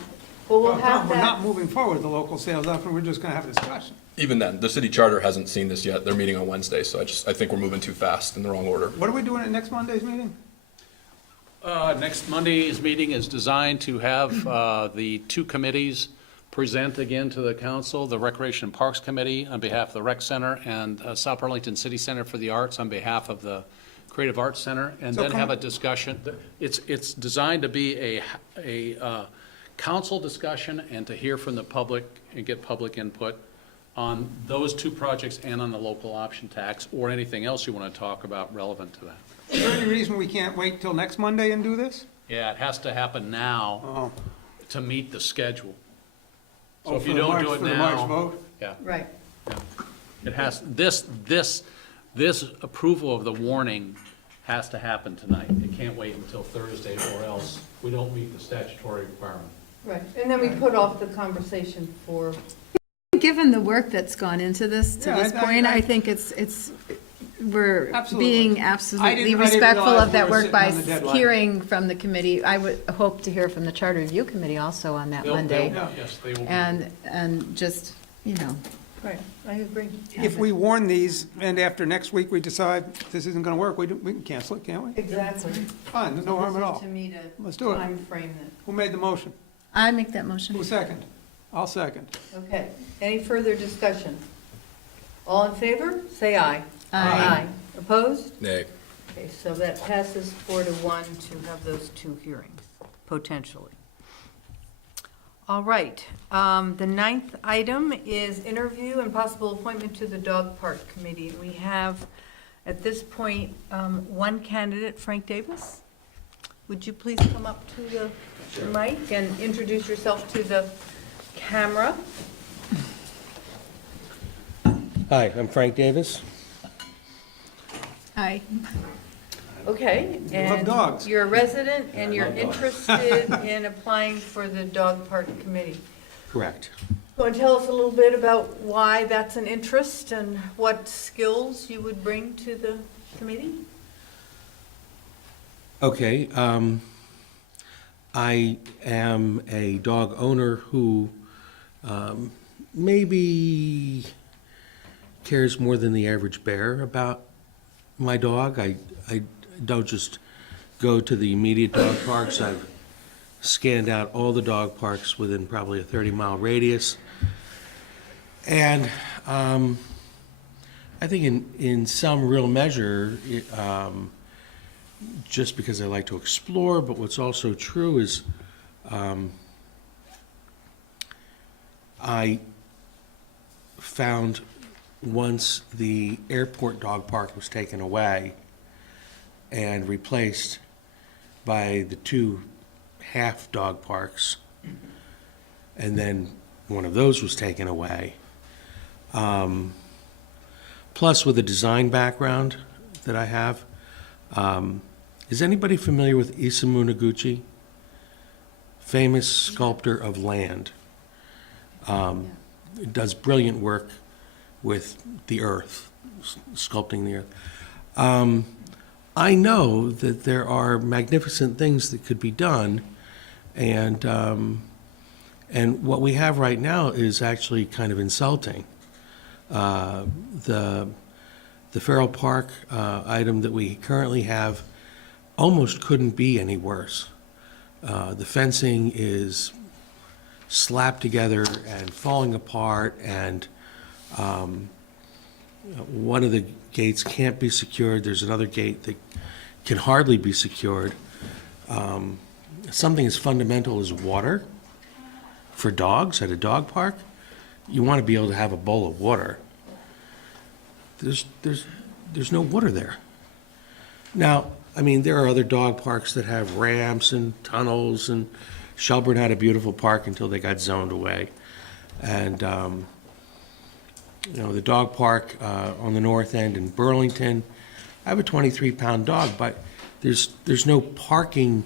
Well, we'll have We're not that. moving forward with the local sales option, we're just going to have a discussion. Even then, the city charter hasn't seen this yet. They're meeting on Wednesday, so I think we're moving too fast in the wrong order. What are we doing at next Monday's meeting? Next Monday's meeting is designed to have the two committees present again to the council, the Recreation and Parks Committee on behalf of the Rec Center, and South Burlington City Center for the Arts on behalf of the Creative Arts Center, and So then can- have a discussion. It's designed to be a council discussion and to hear from the public and get public input on those two projects and on the local option tax, or anything else you want to talk about relevant to that. Is there any reason we can't wait till next Monday and do this? Yeah, it has to happen now Oh. to meet the schedule. So Oh, if for you the don't March- do it for the March now, vote? yeah, Right. it has, this approval of the warning has to happen tonight. It can't wait until Thursday, or else we don't meet the statutory requirement. Right. And then we put off the conversation for, Given the work that's gone into this to Yeah, this point, I think we're Absolutely. being I absolutely didn't respectful realize of that we were work by sitting on the deadline. hearing from the committee. I would hope to hear from the Charter Review Committee also on that They'll- Monday. they'll- Yes, they will. And just, right, I agree. If we warn these, and after next week we decide this isn't going to work, we can cancel it, can't we? Exactly. Fine, there's no harm at all. To meet Let's a do it. timeframe that, Who made the motion? I make that motion. Who second? I'll second. okay. Any further discussion? All in favor, say aye. Aye. Opposed? Nay. Okay, so that passes 4-1 to have those two hearings, potentially. All right, the ninth item is interview and possible appointment to the Dog Park Committee. We have, at this point, one candidate, Frank Davis. Would you please come up to the mic and introduce yourself to the camera? Hi, I'm Frank Davis. Aye. Okay, love and dogs. you're a resident and you're love dogs. interested in applying for the Dog Park Committee. Correct. Want to tell us a little bit about why that's an interest and what skills you would bring to the committee? Okay, I am a dog owner who maybe cares more than the average bear about my dog. I don't just go to the immediate dog parks. I've scanned out all the dog parks within probably a 30-mile radius. And I think in some real measure, just because I like to explore, but what's also true is I found once the airport dog park was taken away and replaced by the 2 half dog parks, and then one of those was taken away. Plus, with a design background that I have, is anybody familiar with Isamu Noguchi? Famous sculptor of land. Does brilliant work with the earth, sculpting the earth. I know that there are magnificent things that could be done, and what we have right now is actually kind of insulting. The Farrell Park item that we currently have almost couldn't be any worse. The fencing is slapped together and falling apart, and one of the gates can't be secured. There's another gate that can hardly be secured. Something as fundamental as water for dogs at a dog park, you want to be able to have a bowl of water. There's no water there. Now, I mean, there are other dog parks that have ramps and tunnels, and Shelburne had a beautiful park until they got zoned away. And, the dog park on the north end in Burlington, I have a 23-pound dog, but there's no parking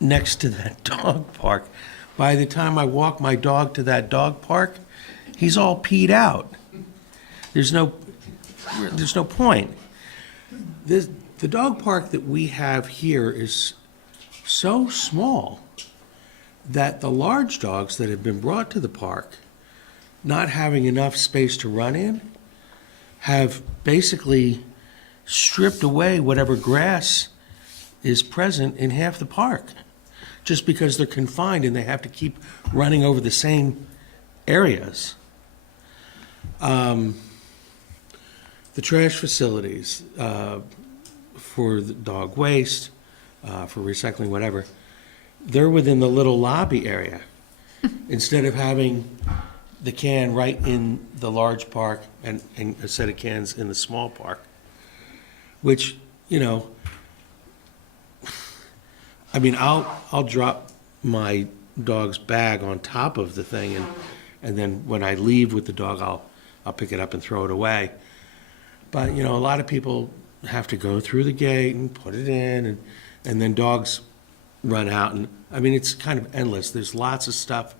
next to that dog park. By the time I walk my dog to that dog park, he's all peed out. There's no point. The dog park that we have here is so small that the large dogs that have been brought to the park, not having enough space to run in, have basically stripped away whatever grass is present in half the park, just because they're confined and they have to keep running over the same areas. The trash facilities for the dog waste, for recycling, whatever, they're within the little lobby area. Instead of having the can right in the large park and a set of cans in the small park, which, I mean, I'll drop my dog's bag on top of the thing, and then when I leave with the dog, I'll pick it up and throw it away. But, a lot of people have to go through the gate and put it in, and then dogs run out. And, I mean, it's kind of endless. There's lots of stuff.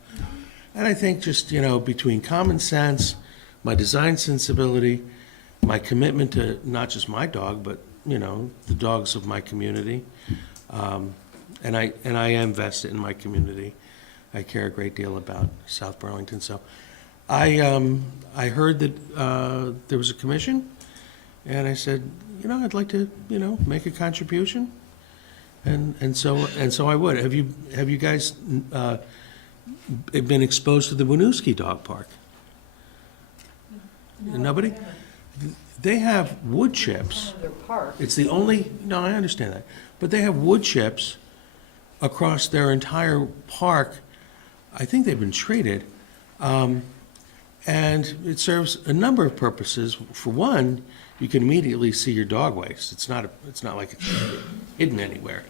And I think just, between common sense, my design sensibility, my commitment to not just my dog, but, the dogs of my community, and I am vested in my community. I care a great deal about South Burlington. So I heard that there was a commission, and I said, I'd like to, make a contribution, and so I would. Have you guys been exposed to the Winooski Dog Park? No. Nobody? They have wood chips. Their park. It's the only, no, I understand that, but they have wood chips across their entire park. I think they've been treated, and it serves a number of purposes. For one, you can immediately see your dog waste. It's not like it's hidden anywhere.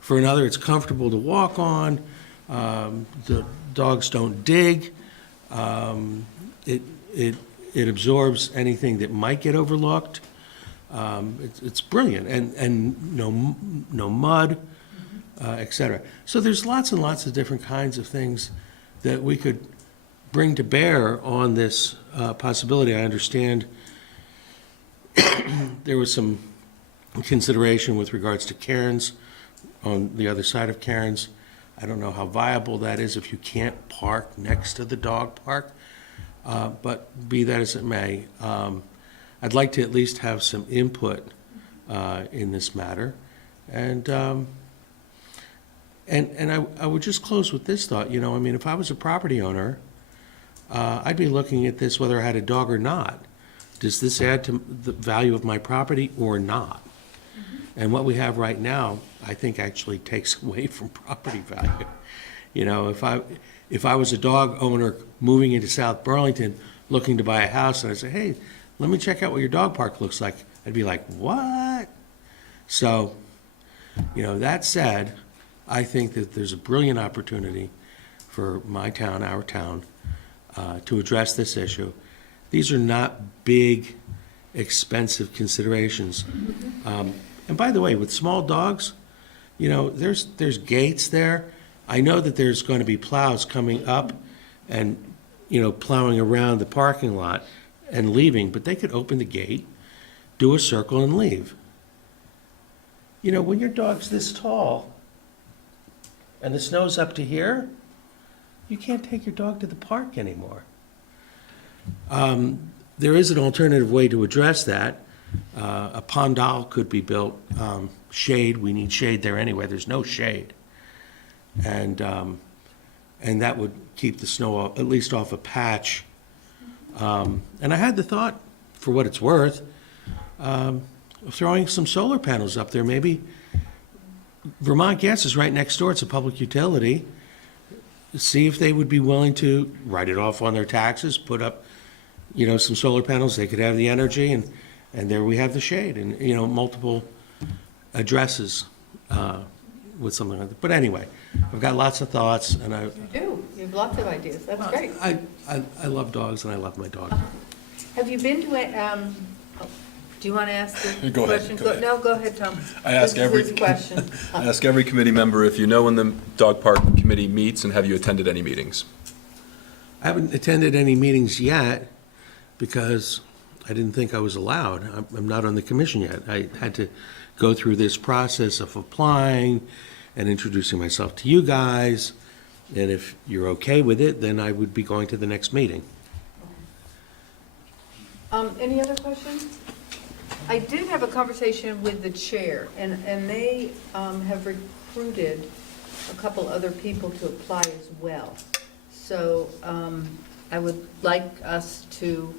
For another, it's comfortable to walk on. The dogs don't dig. It absorbs anything that might get overlooked. It's brilliant, and no mud, et cetera. So there's lots and lots of different kinds of things that we could bring to bear on this possibility. I understand there was some consideration with regards to cairns on the other side of cairns. I don't know how viable that is if you can't park next to the dog park. But be that as it may, I'd like to at least have some input in this matter. And I would just close with this thought, I mean, if I was a property owner, I'd be looking at this whether I had a dog or not. Does this add to the value of my property or not? And what we have right now, I think actually takes away from property value. If I was a dog owner moving into South Burlington, looking to buy a house, and I say, hey, let me check out what your dog park looks like, I'd be like, what? So, that said, I think that there's a brilliant opportunity for my town, our town, to address this issue. These are not big, expensive considerations. And by the way, with small dogs, there's gates there. I know that there's going to be plows coming up and, plowing around the parking lot and leaving, but they could open the gate, do a circle, and leave. When your dog's this tall and the snow's up to here, you can't take your dog to the park anymore. There is an alternative way to address that. A pondal could be built. Shade, we need shade there anyway. There's no shade. And that would keep the snow off, at least off a patch. And I had the thought, for what it's worth, of throwing some solar panels up there. Maybe Vermont Gas is right next door. It's a public utility. See if they would be willing to write it off on their taxes, put up, some solar panels. They could have the energy, and there we have the shade, and, multiple addresses with something like that. But anyway, I've got lots of thoughts, and You do. You have lots of ideas. That's great. I love dogs, and I love my dog. Have you been to a, do you want to ask the Go ahead, question? go ahead. No, go ahead, Tom. I ask This is every- his question. I ask every committee member if you know when the dog park committee meets, and have you attended any meetings? I haven't attended any meetings yet because I didn't think I was allowed. I'm not on the commission yet. I had to go through this process of applying and introducing myself to you guys. And if you're okay with it, then I would be going to the next meeting. Any other questions? I did have a conversation with the chair, and they have recruited a couple other people to apply as well. So I would like us to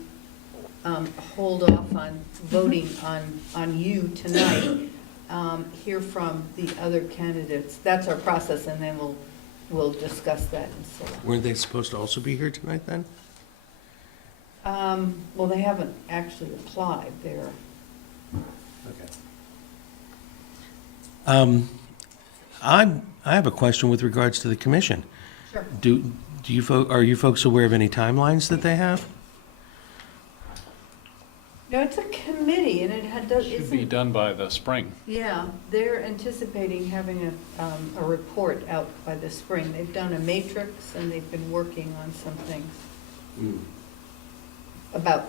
hold off on voting on you tonight, hear from the other candidates. That's our process, and then we'll discuss that and select. Weren't they supposed to also be here tonight then? Well, they haven't actually applied. They're, Okay. I have a question with regards to the commission. sure. Are you folks aware of any timelines that they have? No, it's a committee, and does, Should be done by the spring. yeah, they're anticipating having a report out by the spring. They've done a matrix, and they've been working on some things about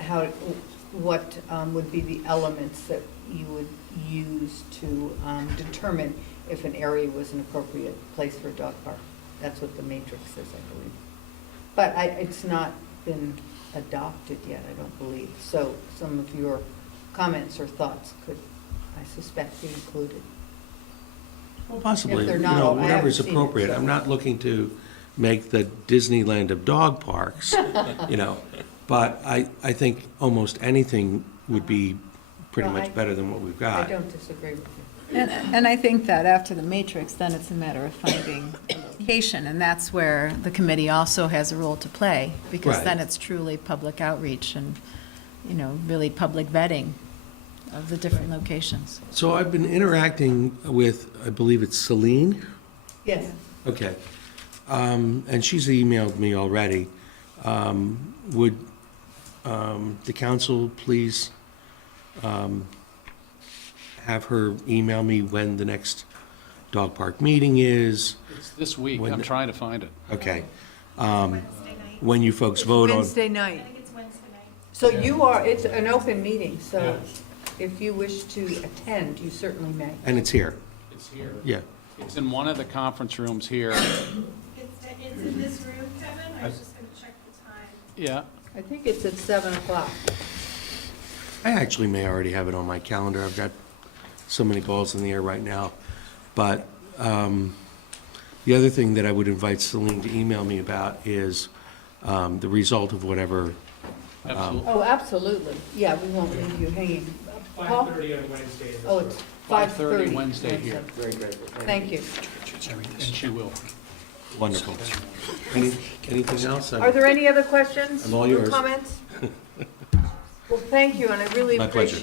what would be the elements that you would use to determine if an area was an appropriate place for a dog park. That's what the matrix is, I believe. But it's not been adopted yet, I don't believe. So some of your comments or thoughts could, I suspect, be included. Well, possibly, If they're not, I whatever's haven't seen it, appropriate. so. I'm not looking to make the Disneyland of dog parks, but I think almost anything would be pretty Well, much better than what we've I got. don't disagree with you. And I think that after the matrix, then it's a matter of finding a location, and that's where the committee also has a role to play, because Right. then it's truly public outreach and, really public vetting of the different locations. So I've been interacting with, I believe it's Celine? Yes. Okay. And she's emailed me already. Would the council please have her email me when the next dog park meeting is? It's this week. When I'm the- trying to find it. Okay. When you folks vote on, Wednesday night. So it's an open meeting, so Yeah. if you wish to attend, you certainly may. and it's here, It's here. yeah. It's in one of the conference rooms here. It's in this room, Kevin, I was just gonna check the time. Yeah. I think it's at 7 o'clock. I actually may already have it on my calendar. I've got so many balls in the air right now. But the other thing that I would invite Celine to email me about is the result of whatever. Absolutely. Oh, absolutely. Yeah, we won't leave you hanging. Paul? 5:30 on Wednesday. is Oh, the- it's 5:30 5:30. Wednesday here. Very great. Thank you. And she will. Wonderful. Anything else? Are there any other questions? I'm all or yours. Comments? Well, thank you, and I really My pleasure.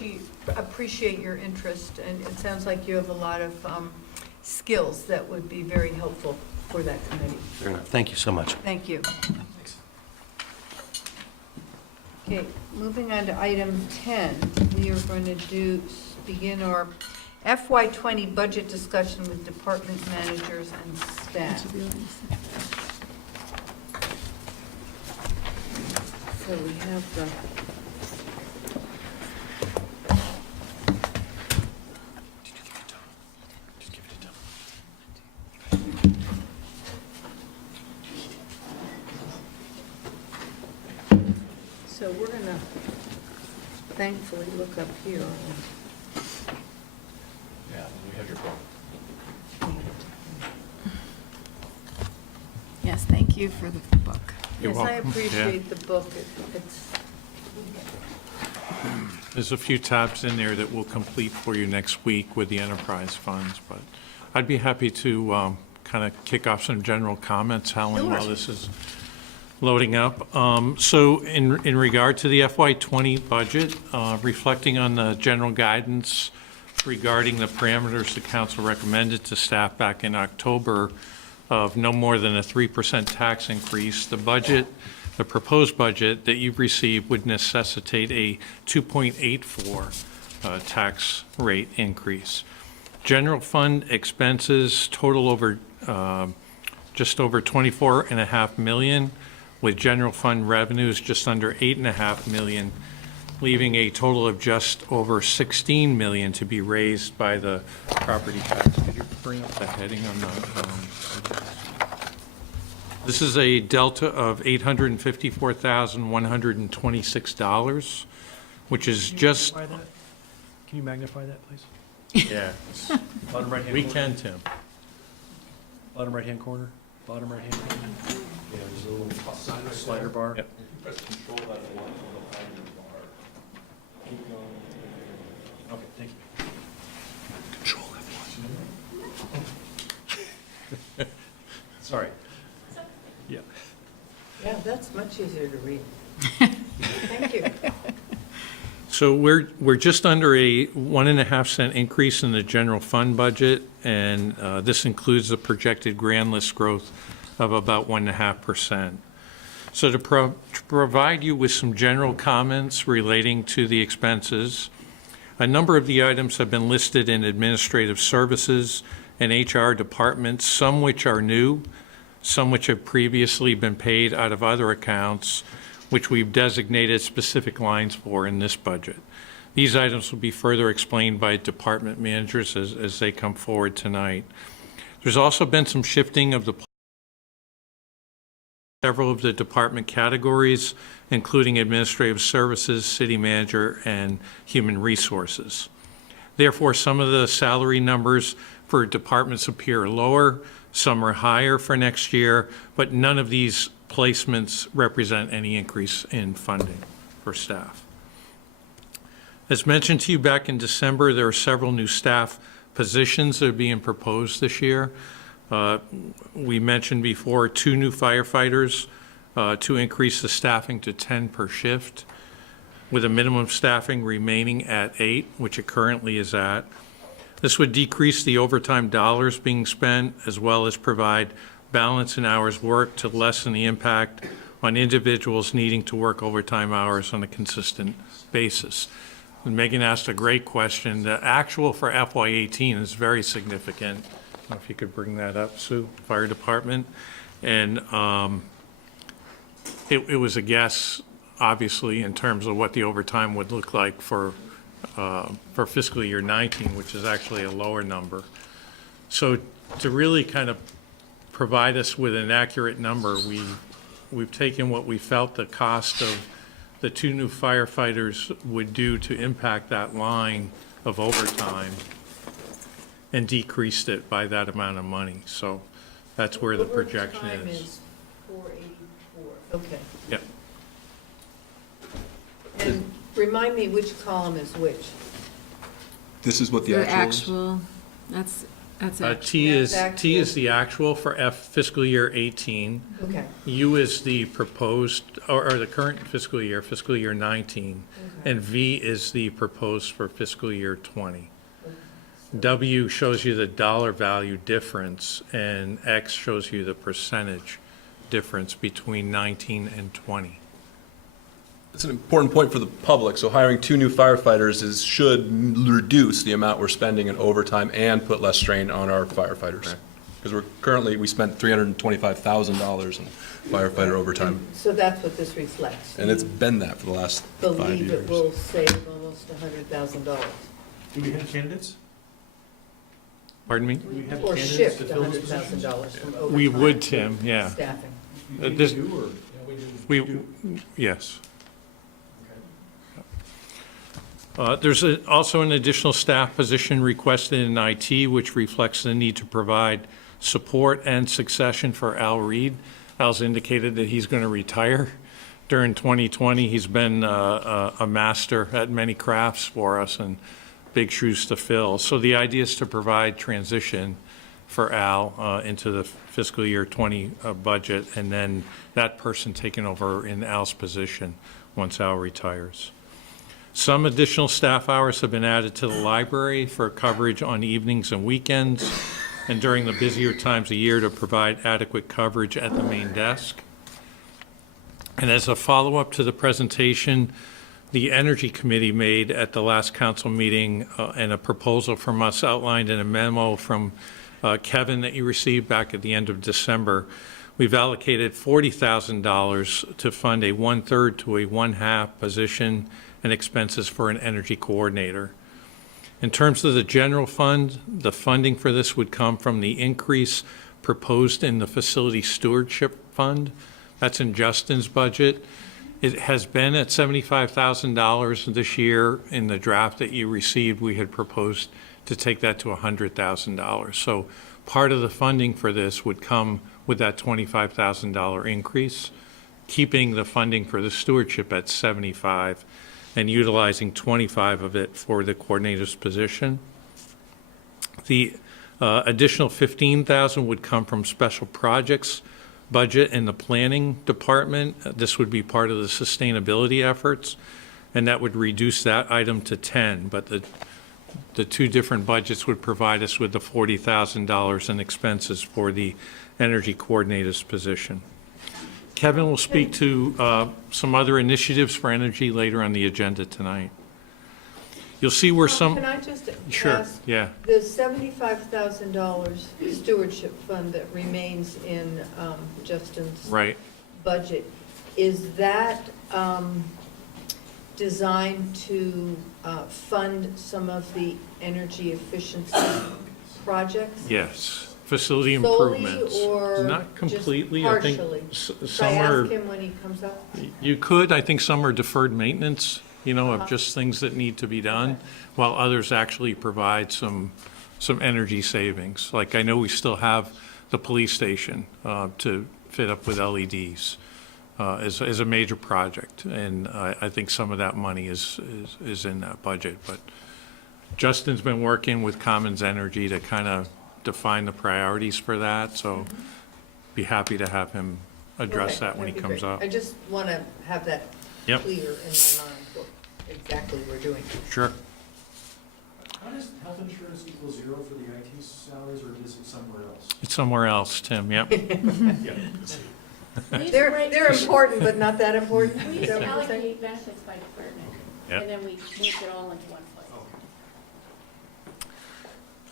appreciate your interest, and it sounds like you have a lot of skills that would be very helpful for that committee. Fair enough. Thank you so much. Thank you. Okay, moving on to item 10, we are going to begin our FY20 budget discussion with department managers and staff. So we have the So we're going to thankfully look up here. Yeah, we have your book. Yes, thank you for the book. You're Yes, I welcome. appreciate the book. It's, There's a few tabs in there that we'll complete for you next week with the enterprise funds, but I'd be happy to kind of kick off some general comments, Helen, while this is loading up. So in regard to the FY20 budget, reflecting on the general guidance regarding the parameters the council recommended to staff back in October of no more than a 3% tax increase, the proposed budget that you've received would necessitate a 2.84 tax rate increase. General fund expenses total over just over $24.5 million, with general fund revenues just under $8.5 million, leaving a total of just over $16 million to be raised by the property tax. Could you bring up the heading on the? This is a delta of $854,126, which is just. Can you magnify that, please? Yeah. Bottom right-hand We corner. can, Tim. Bottom right-hand corner. Bottom right-hand corner. Yeah, there's a little slider bar. Yep. Press control that one, it'll find your bar. Keep going. Okay, thank you. Control F1. Sorry. Yeah. yeah, that's much easier to read. Thank you. So we're just under a 1.5 cent increase in the general fund budget, and this includes the projected grand list growth of about 1.5%. So to provide you with some general comments relating to the expenses, a number of the items have been listed in administrative services and HR departments, some which are new, some which have previously been paid out of other accounts, which we've designated specific lines for in this budget. These items will be further explained by department managers as they come forward tonight. There's also been some shifting of several of the department categories, including administrative services, city manager, and human resources. Therefore, some of the salary numbers for departments appear lower, some are higher for next year, but none of these placements represent any increase in funding for staff. As mentioned to you back in December, there are several new staff positions that are being proposed this year. We mentioned before 2 new firefighters to increase the staffing to 10 per shift, with a minimum staffing remaining at 8, which it currently is at. This would decrease the overtime dollars being spent, as well as provide balance in hours worked to lessen the impact on individuals needing to work overtime hours on a consistent basis. And Megan asked a great question. The actual for FY18 is very significant. I don't know if you could bring that up, Sue, Fire Department. And it was a guess, obviously, in terms of what the overtime would look like for fiscal year 19, which is actually a lower number. So to really kind of provide us with an accurate number, we've taken what we felt the cost of the 2 new firefighters would do to impact that line of overtime and decreased it by that amount of money. So that's where the projection Overtime is. is 484, okay. Yep. And remind me which column is which? This is what the The actual is? actual, that's actual. T is the actual for fiscal year 18. Okay, U is the proposed, or the current fiscal year 19. okay. And V is the proposed for fiscal year 20. W shows you the dollar value difference, and X shows you the percentage difference between 19 and 20. It's an important point for the public. So hiring 2 new firefighters should reduce the amount we're spending in overtime and put less strain on our firefighters. Because we spent $325,000 in firefighter overtime, So that's what this reflects. and it's been that for the last 5 Believe years. it will save almost $100,000. Do we have candidates? Pardon me? Do we have Or candidates shift to fill those positions? $100,000 from overtime. We would, Tim, yeah. Staffing. This- We do, or? We, yes. There's also an additional staff position requested in IT, which reflects the need to provide support and succession for Al Reed. Al's indicated that he's going to retire during 2020. He's been a master at many crafts for us and big shoes to fill. So the idea is to provide transition for Al into the fiscal year 20 budget, and then that person taking over in Al's position once Al retires. Some additional staff hours have been added to the library for coverage on evenings and weekends and during the busier times of year to provide adequate coverage at the main desk. And as a follow-up to the presentation the Energy Committee made at the last council meeting and a proposal from us outlined in a memo from Kevin that you received back at the end of December, we've allocated $40,000 to fund a 1/3 to a 1/2 position and expenses for an energy coordinator. In terms of the general fund, the funding for this would come from the increase proposed in the facility stewardship fund. That's in Justin's budget. It has been at $75,000 this year. In the draft that you received, we had proposed to take that to $100,000. So part of the funding for this would come with that $25,000 increase, keeping the funding for the stewardship at $75,000 and utilizing $25,000 of it for the coordinator's position. The additional $15,000 would come from special projects budget in the planning department. This would be part of the sustainability efforts, and that would reduce that item to 10, but the 2 different budgets would provide us with the $40,000 in expenses for the energy coordinator's position. Kevin will speak to some other initiatives for energy later on the agenda tonight. You'll see where some... Can I just Sure, ask? yeah. The $75,000 stewardship fund that remains in Justin's Right. budget, is that designed to fund some of the energy efficiency projects? Yes. Facility Solely improvements. or Not just completely. I think partially? Should I some are... ask him when he comes up? You could, I think some are deferred maintenance, of just things that need to be done, while others actually provide some energy savings. Like I know we still have the police station to fit up with LEDs as a major project, and I think some of that money is in that budget. But Justin's been working with Commons Energy to kind of define the priorities for that, so be happy to have him address Okay, that when he that'd be comes great. up. I just want to have that Yep. clear in my mind, what exactly we're doing. Sure. How does health insurance equal 0 for the IT salaries, or is it somewhere else? It's somewhere else, Tim, yep. Yeah. They're important, but not that important. We Is used that to what you're saying? allocate benefits by department, Yep. and then we moved it all into one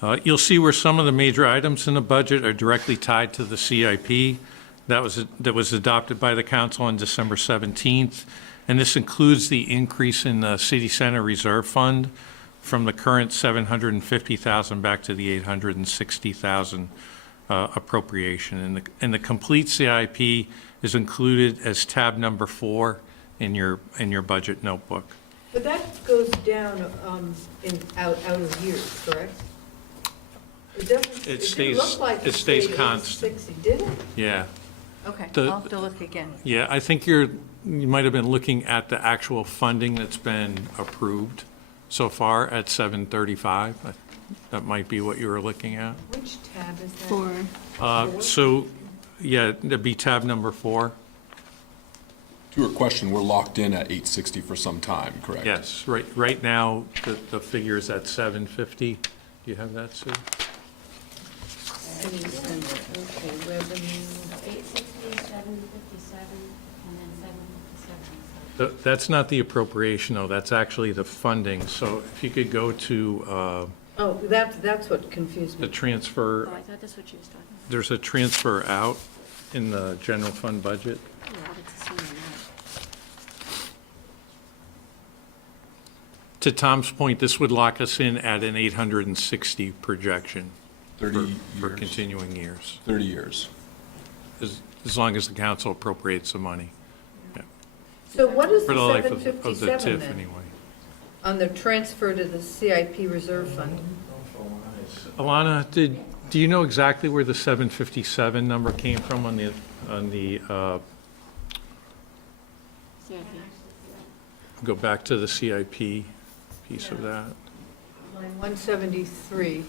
place. You'll see where some of the major items in the budget are directly tied to the CIP that was adopted by the council on December 17th. And this includes the increase in the city center reserve fund from the current $750,000 back to the $860,000 appropriation. And the complete CIP is included as tab number 4 in your budget notebook. But that goes down out of years, correct? It doesn't, It it stays- didn't look like it it stays stayed at constant. 60, did it? Yeah. Okay, The- I'll have to look again. Yeah, I think you might have been looking at the actual funding that's been approved so far at 735. That might be what you were looking at. Which tab is that? So, yeah, that'd be tab number 4. To your question, we're locked in at 860 for some time, correct? Yes, right now, the figure is at 750. Do you have that, Sue? City Center, okay, revenue. 860, 757, and then 757. That's not the appropriation, though. That's actually the funding. So if you could go to Oh, that's what confused the me. transfer, Oh, I thought that's what you was talking about. there's a transfer out in the general fund budget. Yeah, but it's the same amount. To Tom's point, this would lock us in at an 860 projection 30 for years. continuing years, 30 years. as long as the council appropriates the money, So what is for the the life of the 757 TIF then? anyway. On the transfer to the CIP reserve fund? Alana, do you know exactly where the 757 number came from on the CIP. go back to the CIP piece of that? Line 173.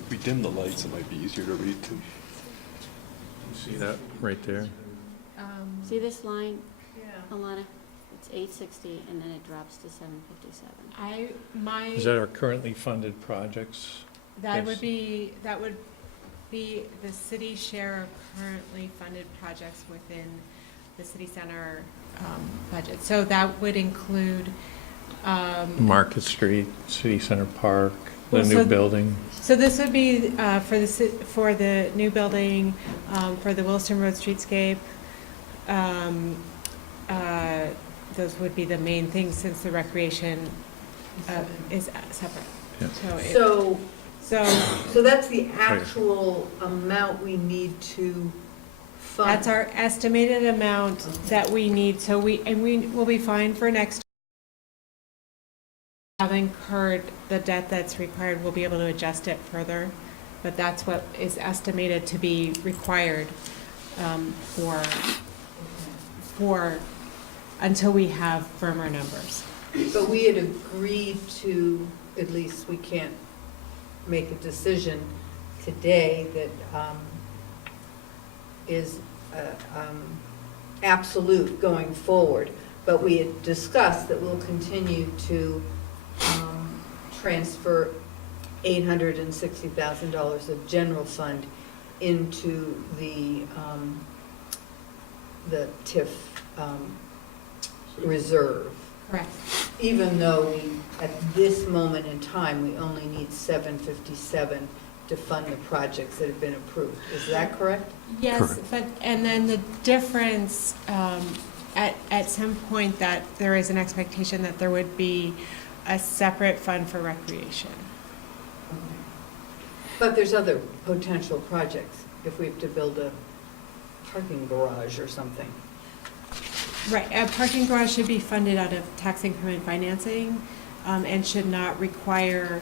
If we dim the lights, it might be easier to read too. See that right there? See this line, Yeah. Alana? It's 860, and then it drops to 757. Is that our currently funded projects? That Yes. would be the city's share of currently funded projects within the city center budget. So that would include, Market Street, City Center Park, the Well, new so- building. so this would be for the new building, for the Williston Road streetscape. Those would be the main things since the recreation is separate. Yeah. So that's the actual amount we need to fund? That's our estimated amount that we need, so we will be fine for next. Have incurred the debt that's required, we'll be able to adjust it further, but that's what is estimated to be required for, until we have firmer numbers. But we had agreed to, at least we can't make a decision today that is absolute going forward. But we had discussed that we'll continue to transfer $860,000 of general fund into the TIF reserve. Correct. Even though we, at this moment in time, we only need 757 to fund the projects that have been approved. Is that correct? Yes, Correct. but, and then the difference, at some point that there is an expectation that there would be a separate fund for recreation. But there's other potential projects, if we have to build a parking garage or something. Right, a parking garage should be funded out of tax increment financing, and should not require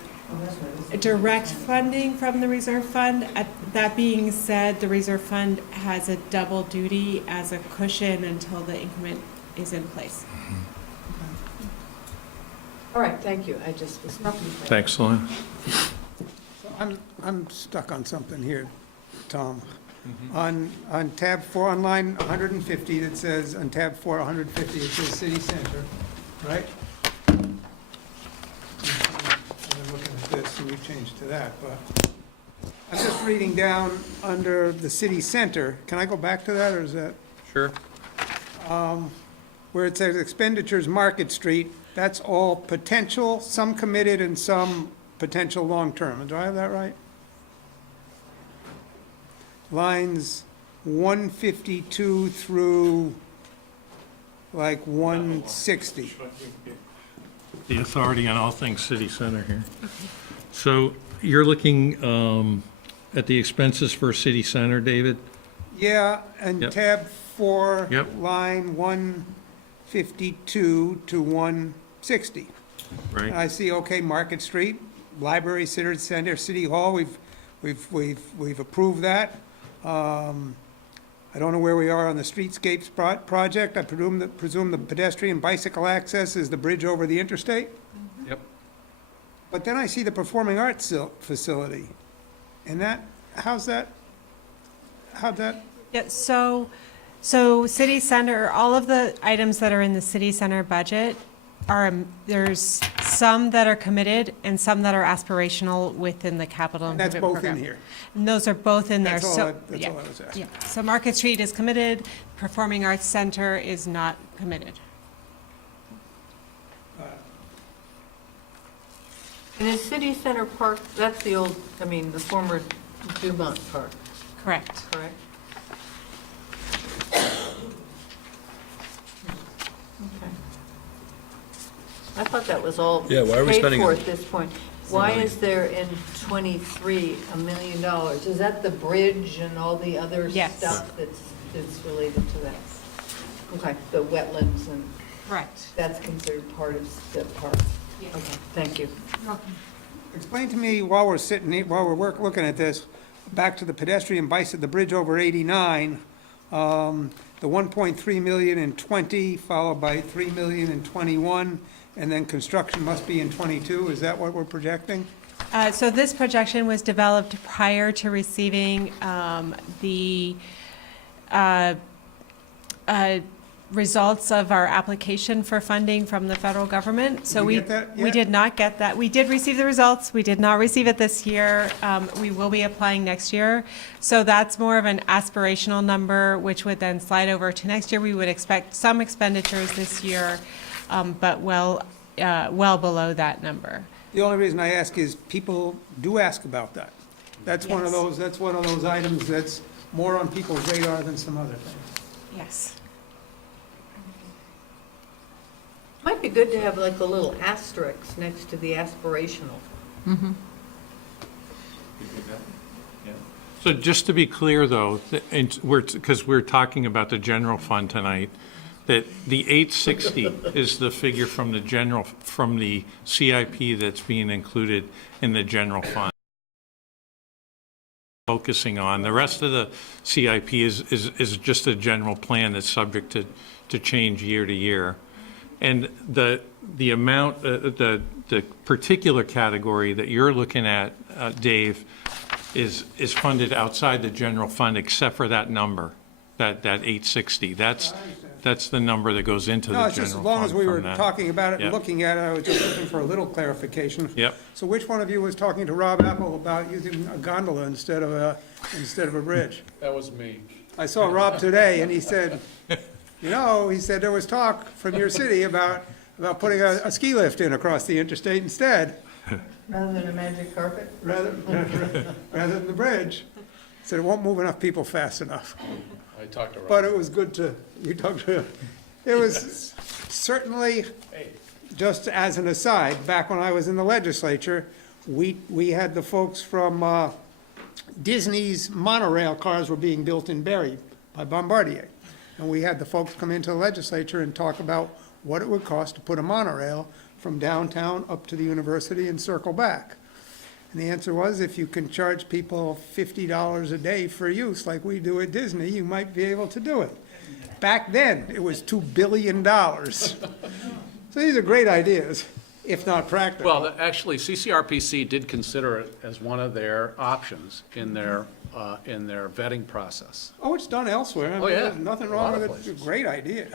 direct funding from the reserve fund. That being said, the reserve fund has a double duty as a cushion until the increment is in place. All right, thank you. I just was. Thanks, Lynn. I'm stuck on something here, Tom. On tab 4, on line 150, it says, on tab 4, 150, it says city center, right? I'm looking at this, and we've changed to that, but I'm just reading down under the city center. Can I go back to that, or is that? Sure. Where it says expenditures Market Street, that's all potential, some committed and some potential long-term. Do I have that right? Lines 152 through like 160. The authority on all things city center here. So you're looking at the expenses for city center, David? Yeah, and Yep. tab 4, Yep. line 152 to 160. And Right. I see, okay, Market Street, Library Center, City Hall, we've approved that. I don't know where we are on the streetscapes project. I presume the pedestrian bicycle access is the bridge over the interstate. Yep. But then I see the performing arts facility. And how'd that? Yeah, so city center, all of the items that are in the city center budget there's some that are committed and some that are aspirational within the capital And that's improvement both in program. here. And those are both in there, That's all so. that's yeah, all I was asking. yeah. So Market Street is committed, Performing Arts Center is not committed. And is City Center Park, that's the old, the former Dumont Park, Correct. correct? Okay. I thought that was all Yeah, why are we paid spending for it? at this point. Why is there in '23 $1 million? Is that the bridge and all the other Yes. stuff that's related to that? Okay, the wetlands and Correct. that's considered part of the park? Yes. Okay, thank you. Explain to me, while we're looking at this, back to the pedestrian bicycle, the bridge over 89, the 1.3 million in 20, followed by 3 million in 21, and then construction must be in 22. Is that what we're projecting? So this projection was developed prior to receiving the results of our application for funding from the federal government. So Did we we get that we yet? did not get that. We did receive the results. We did not receive it this year. We will be applying next year. So that's more of an aspirational number, which would then slide over to next year. We would expect some expenditures this year, but well below that number. The only reason I ask is people do ask about that. That's one of Yes. those items that's more on people's radar than some other things. Yes. Might be good to have like a little asterisk next to the aspirational. So just to be clear, though, because we're talking about the general fund tonight, that the 860 is the figure from the CIP that's being included in the general fund. Focusing on, the rest of the CIP is just a general plan that's subject to change year to year. And the amount, the particular category that you're looking at, Dave, is funded outside the general fund except for that number, that 860. That's the number that goes into the No, general it's fund. just as long as we were from that. talking about it and Yep. looking at it, I was just looking for a little clarification. Yep. So which one of you was talking to Rob Apple about using a gondola instead of a bridge? That was me. I saw Rob today, and he said, he said there was talk from your city about putting a ski lift in across the interstate instead, Rather than a magic carpet? rather than the bridge. He said it won't move enough people fast enough. I talked to Rob. But it was good you talked to him. It was certainly, just as an aside, back when I was in the legislature, we had the folks from Disney's monorail cars were being built in Barrie by Bombardier. And we had the folks come into the legislature and talk about what it would cost to put a monorail from downtown up to the university and circle back. And the answer was, if you can charge people $50 a day for use like we do at Disney, you might be able to do it. Back then, it was $2 billion. So these are great ideas, if not practical. Well, actually, CCRPC did consider it as one of their options in their vetting process. Oh, it's done elsewhere. I mean, Oh, yeah. There's nothing A wrong lot with of it. It's a places. great idea.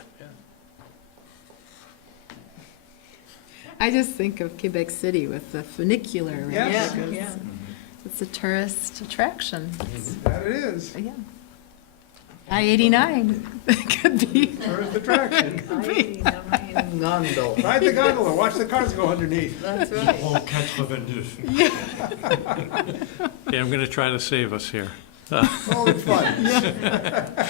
I just think of Quebec City with the funicular, right? Yes. Because Yeah. it's a tourist attraction. That it is. Yeah. I-89 could be. Tourist attraction. I-89 gondola. Ride the gondola, watch the cars go underneath. That's right. Yeah, I'm going to try to save us here. All in fun.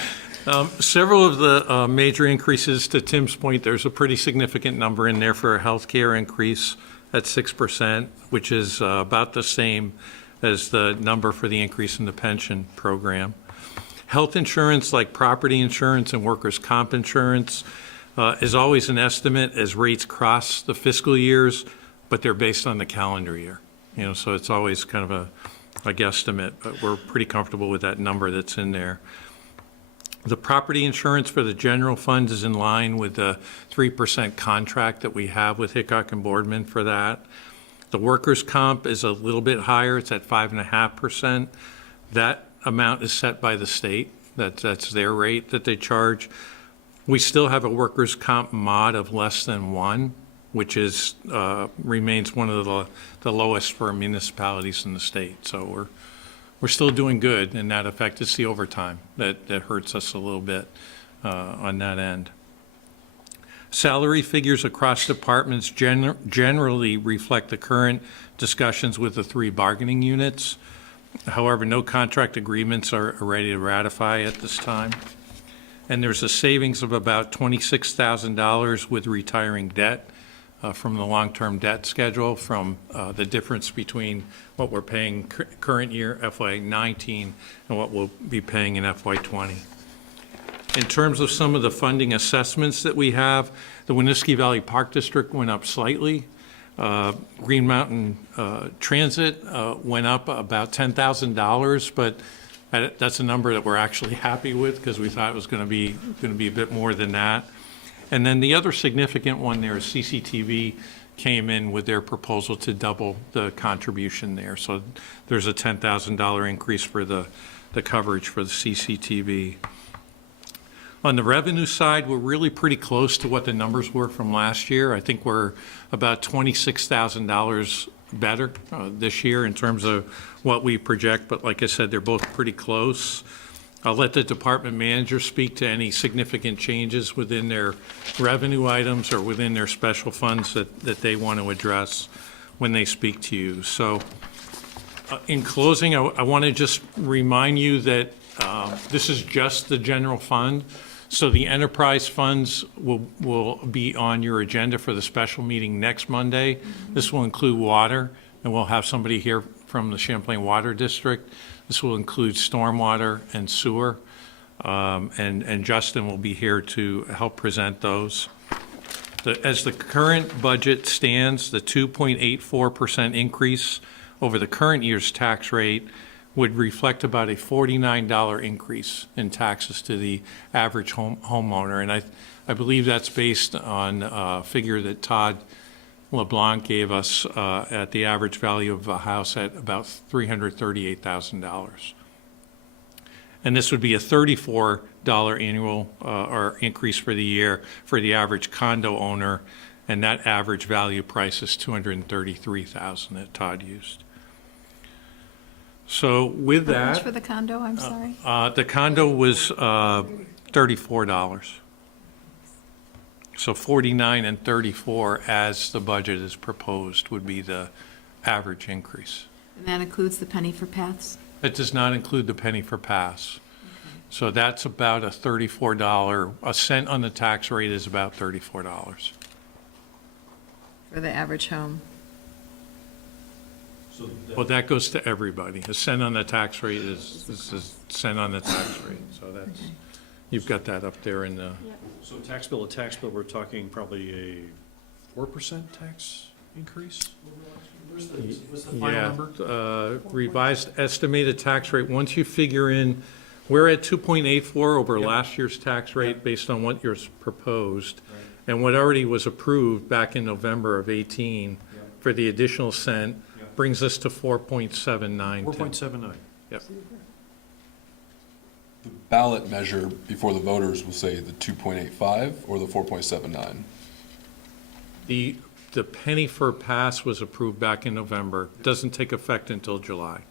Several of the major increases, to Tim's point, there's a pretty significant number in there for a healthcare increase at 6%, which is about the same as the number for the increase in the pension program. Health insurance, like property insurance and workers' comp insurance, is always an estimate as rates cross the fiscal years, but they're based on the calendar year. So it's always kind of a guesstimate, but we're pretty comfortable with that number that's in there. The property insurance for the general fund is in line with the 3% contract that we have with Hickok and Boardman for that. The workers' comp is a little bit higher. It's at 5.5%. That amount is set by the state. That's their rate that they charge. We still have a workers' comp mod of less than 1, which is remains one of the lowest for municipalities in the state. So we're still doing good in that effect. It's the overtime that hurts us a little bit on that end. Salary figures across departments generally reflect the current discussions with the 3 bargaining units. However, no contract agreements are ready to ratify at this time. And there's a savings of about $26,000 with retiring debt from the long-term debt schedule, from the difference between what we're paying current year, FY19, and what we'll be paying in FY20. In terms of some of the funding assessments that we have, the Winooski Valley Park District went up slightly. Green Mountain Transit went up about $10,000, but that's a number that we're actually happy with because we thought it was going to be a bit more than that. And then the other significant one there is CCTV came in with their proposal to double the contribution there. So there's a $10,000 increase for the coverage for the CCTV. On the revenue side, we're really pretty close to what the numbers were from last year. I think we're about $26,000 better this year in terms of what we project, but like I said, they're both pretty close. I'll let the department manager speak to any significant changes within their revenue items or within their special funds that they want to address when they speak to you. So in closing, I want to just remind you that this is just the general fund. So the enterprise funds will be on your agenda for the special meeting next Monday. This will include water, and we'll have somebody here from the Champlain Water District. This will include stormwater and sewer, and Justin will be here to help present those. As the current budget stands, the 2.84% increase over the current year's tax rate would reflect about a $49 increase in taxes to the average homeowner. And I believe that's based on a figure that Todd LeBlanc gave us at the average value of a house at about $338,000. And this would be a $34 annual or increase for the year for the average condo owner, and that average value price is $233,000 that Todd used. So with How that, much for the condo, I'm sorry? the condo was $34. So 49 and 34 as the budget is proposed would be the average increase. And that includes the penny for paths? It does not include the penny for pass. So that's about a $34, a cent on the tax rate is about $34. For the average home? Well, that goes to everybody. A cent on the tax rate is a cent on the tax rate. So that's, you've got that up there in the. So tax bill to tax bill, we're talking probably a 4% tax increase? What's the final number? Revised estimated tax rate, once you figure in, we're at 2.84 over last year's tax rate based on what yours proposed. Right. And what already was approved back in November of 18 for the additional cent brings us to 4.79. 4.79. Yep. The ballot measure before the voters will say the 2.85 or the 4.79. The penny for pass was approved back in November. It doesn't take effect until July.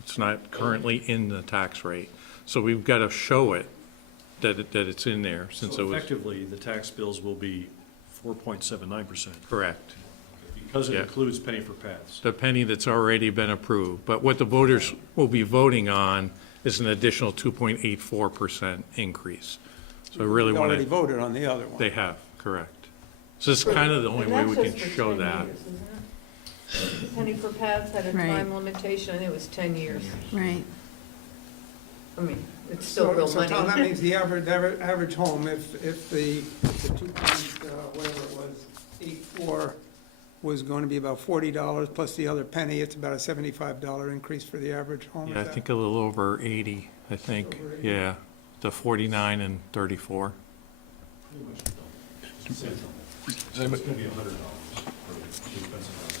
It's not currently in the tax rate. So we've got to show it, that it's in there since it So was. effectively, the tax bills will be 4.79%. Correct. Because it Yeah. includes penny for paths. The penny that's already been approved. But what the voters will be voting on is an additional 2.84% increase. So I really We want already to, voted on the other one. they have, correct. So it's kind of the only way we can show that. Penny for paths had a Right. time limitation, I think it was 10 years. Right. I mean, it's still real So Tom, that money. means the average home, if the 2 point, whatever it was, 84 was going to be about $40 plus the other penny, it's about a $75 increase for the average home. Yeah, I is that- think a little over 80, I think, Over 80. yeah, the 49 and 34. It's going to be $100 for the expensive house.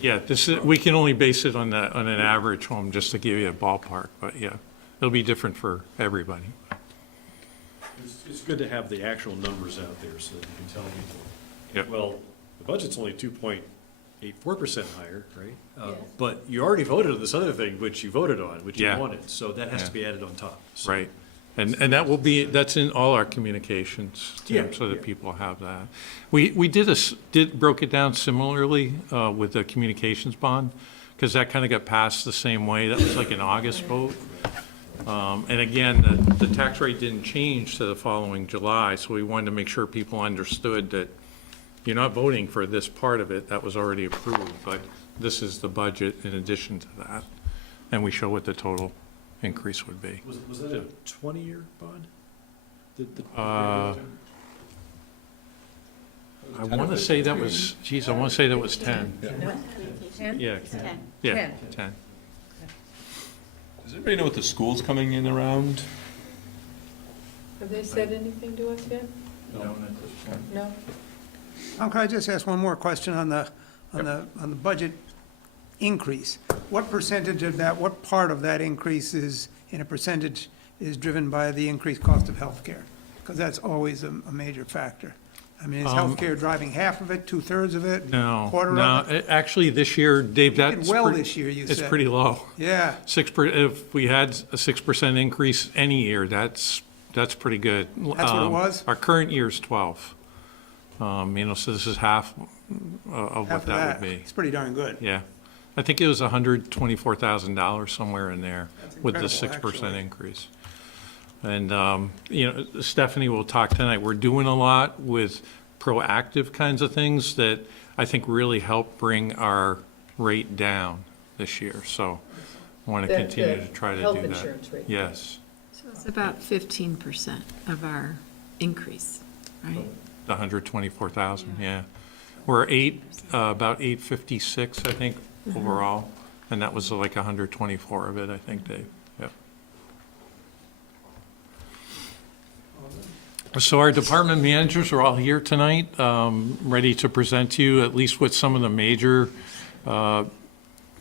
Yeah, this is, we can only base it on the, on an average home, just to give you a ballpark, but yeah, it'll be different for everybody. It's good to have the actual numbers out there so that you can tell people, Yep. well, the budget's only 2.84% higher, right? But you already voted on this other thing, which you voted on, which you Yeah. wanted, so that has Yeah. to be added on top. So- Right. And that will be, that's in all our communications, Tim, Yeah, so that yeah. people have that. We broke it down similarly with the communications bond, because that kind of got passed the same way. That was like an August vote. And again, the tax rate didn't change to the following July, so we wanted to make sure people understood that you're not voting for this part of it, that was already approved, but this is the budget in addition to that. And we show what the total increase would be. Was that a 20-year bond? I want to say that was, geez, I want to say that was 10. Ten? Yeah, 10. yeah, 10. 10. Does everybody know what the school's coming in around? Have they said anything to us yet? No? Tom, can I just ask one more question on the budget increase? What percentage of that, what part of that increase is, in a percentage, is driven by the increased cost of healthcare? Because that's always a major factor. I mean, is healthcare driving half of it, 2/3 of it? No, Quarter no, of it? Actually, this year, Dave, We did that's. well pretty- this year, you It's said. pretty low. Yeah, If we had a 6% increase any year, that's pretty good. That's what it was? Our current year's 12. So this is half of half what of that that. would be. It's pretty darn good. Yeah. I think it was $124,000 somewhere in there with the incredible, 6% actually. increase. And, Stephanie will talk tonight. We're doing a lot with proactive kinds of things that I think really help bring our rate down this year. So I want to The- continue the to try to do that. health insurance rate. Yes, So it's about 15% of our increase, right? the 124,000, yeah. We're about 856, I think, overall. And that was like 124 of it, I think, Dave. Yep. So our department managers are all here tonight, ready to present to you at least what some of the major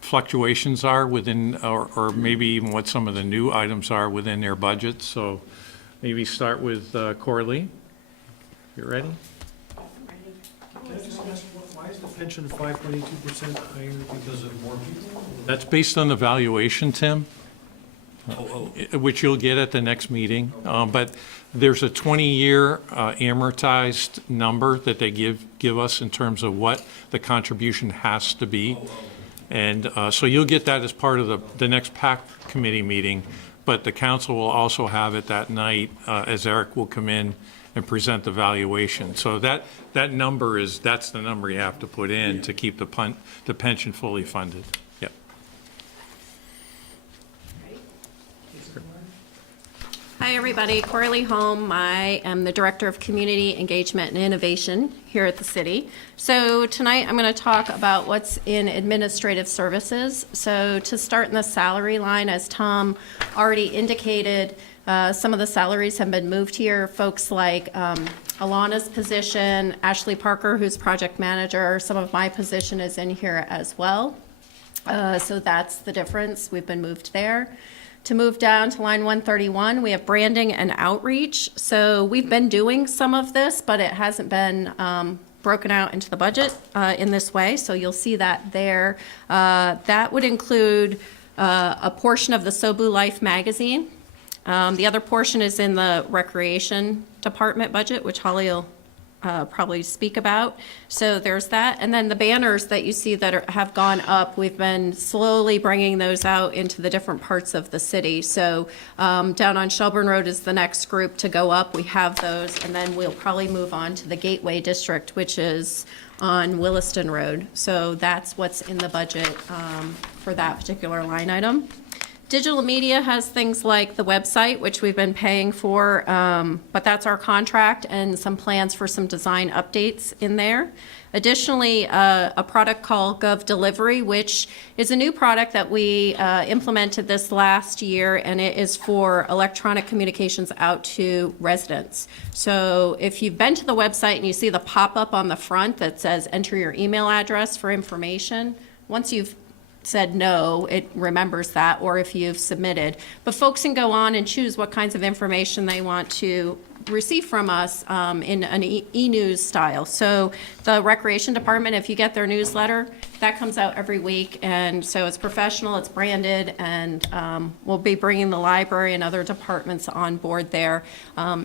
fluctuations are within, or maybe even what some of the new items are within their budget. So maybe start with Coralie. You ready? Can I just ask, why is the pension 5.82% higher because of more people? That's based on the valuation, Tim, which you'll get at the next meeting. But there's a 20-year amortized number that they give us in terms of what the contribution has to be. And so you'll get that as part of the next PAC committee meeting, but the council will also have it that night as Eric will come in and present the valuation. So that number that's the number you have to put in to keep the pension fully funded. Yep. Hi, everybody. Coralie Holm. I am the Director of Community Engagement and Innovation here at the city. So tonight I'm going to talk about what's in administrative services. So to start in the salary line, as Tom already indicated, some of the salaries have been moved here. Folks like Alana's position, Ashley Parker, who's project manager, some of my position is in here as well. So that's the difference. We've been moved there. To move down to line 131, we have branding and outreach. So we've been doing some of this, but it hasn't been broken out into the budget in this way. So you'll see that there. That would include a portion of the Sobu Life magazine. The other portion is in the recreation department budget, which Holly will probably speak about. So there's that. And then the banners that you see that have gone up, we've been slowly bringing those out into the different parts of the city. So down on Shelburne Road is the next group to go up. We have those. And then we'll probably move on to the Gateway District, which is on Williston Road. So that's what's in the budget for that particular line item. Digital media has things like the website, which we've been paying for, but that's our contract, and some plans for some design updates in there. Additionally, a product called Gov Delivery, which is a new product that we implemented this last year, and it is for electronic communications out to residents. So if you've been to the website and you see the pop-up on the front that says enter your email address for information, once you've said no, it remembers that, or if you've submitted. But folks can go on and choose what kinds of information they want to receive from us in an e-news style. So the Recreation Department, if you get their newsletter, that comes out every week, and so it's professional, it's branded, and we'll be bringing the library and other departments on board there.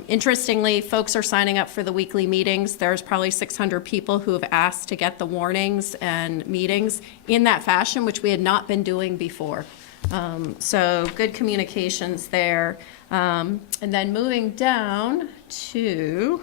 Interestingly, folks are signing up for the weekly meetings. There's probably 600 people who have asked to get the warnings and meetings in that fashion, which we had not been doing before. So good communications there. And then moving down to,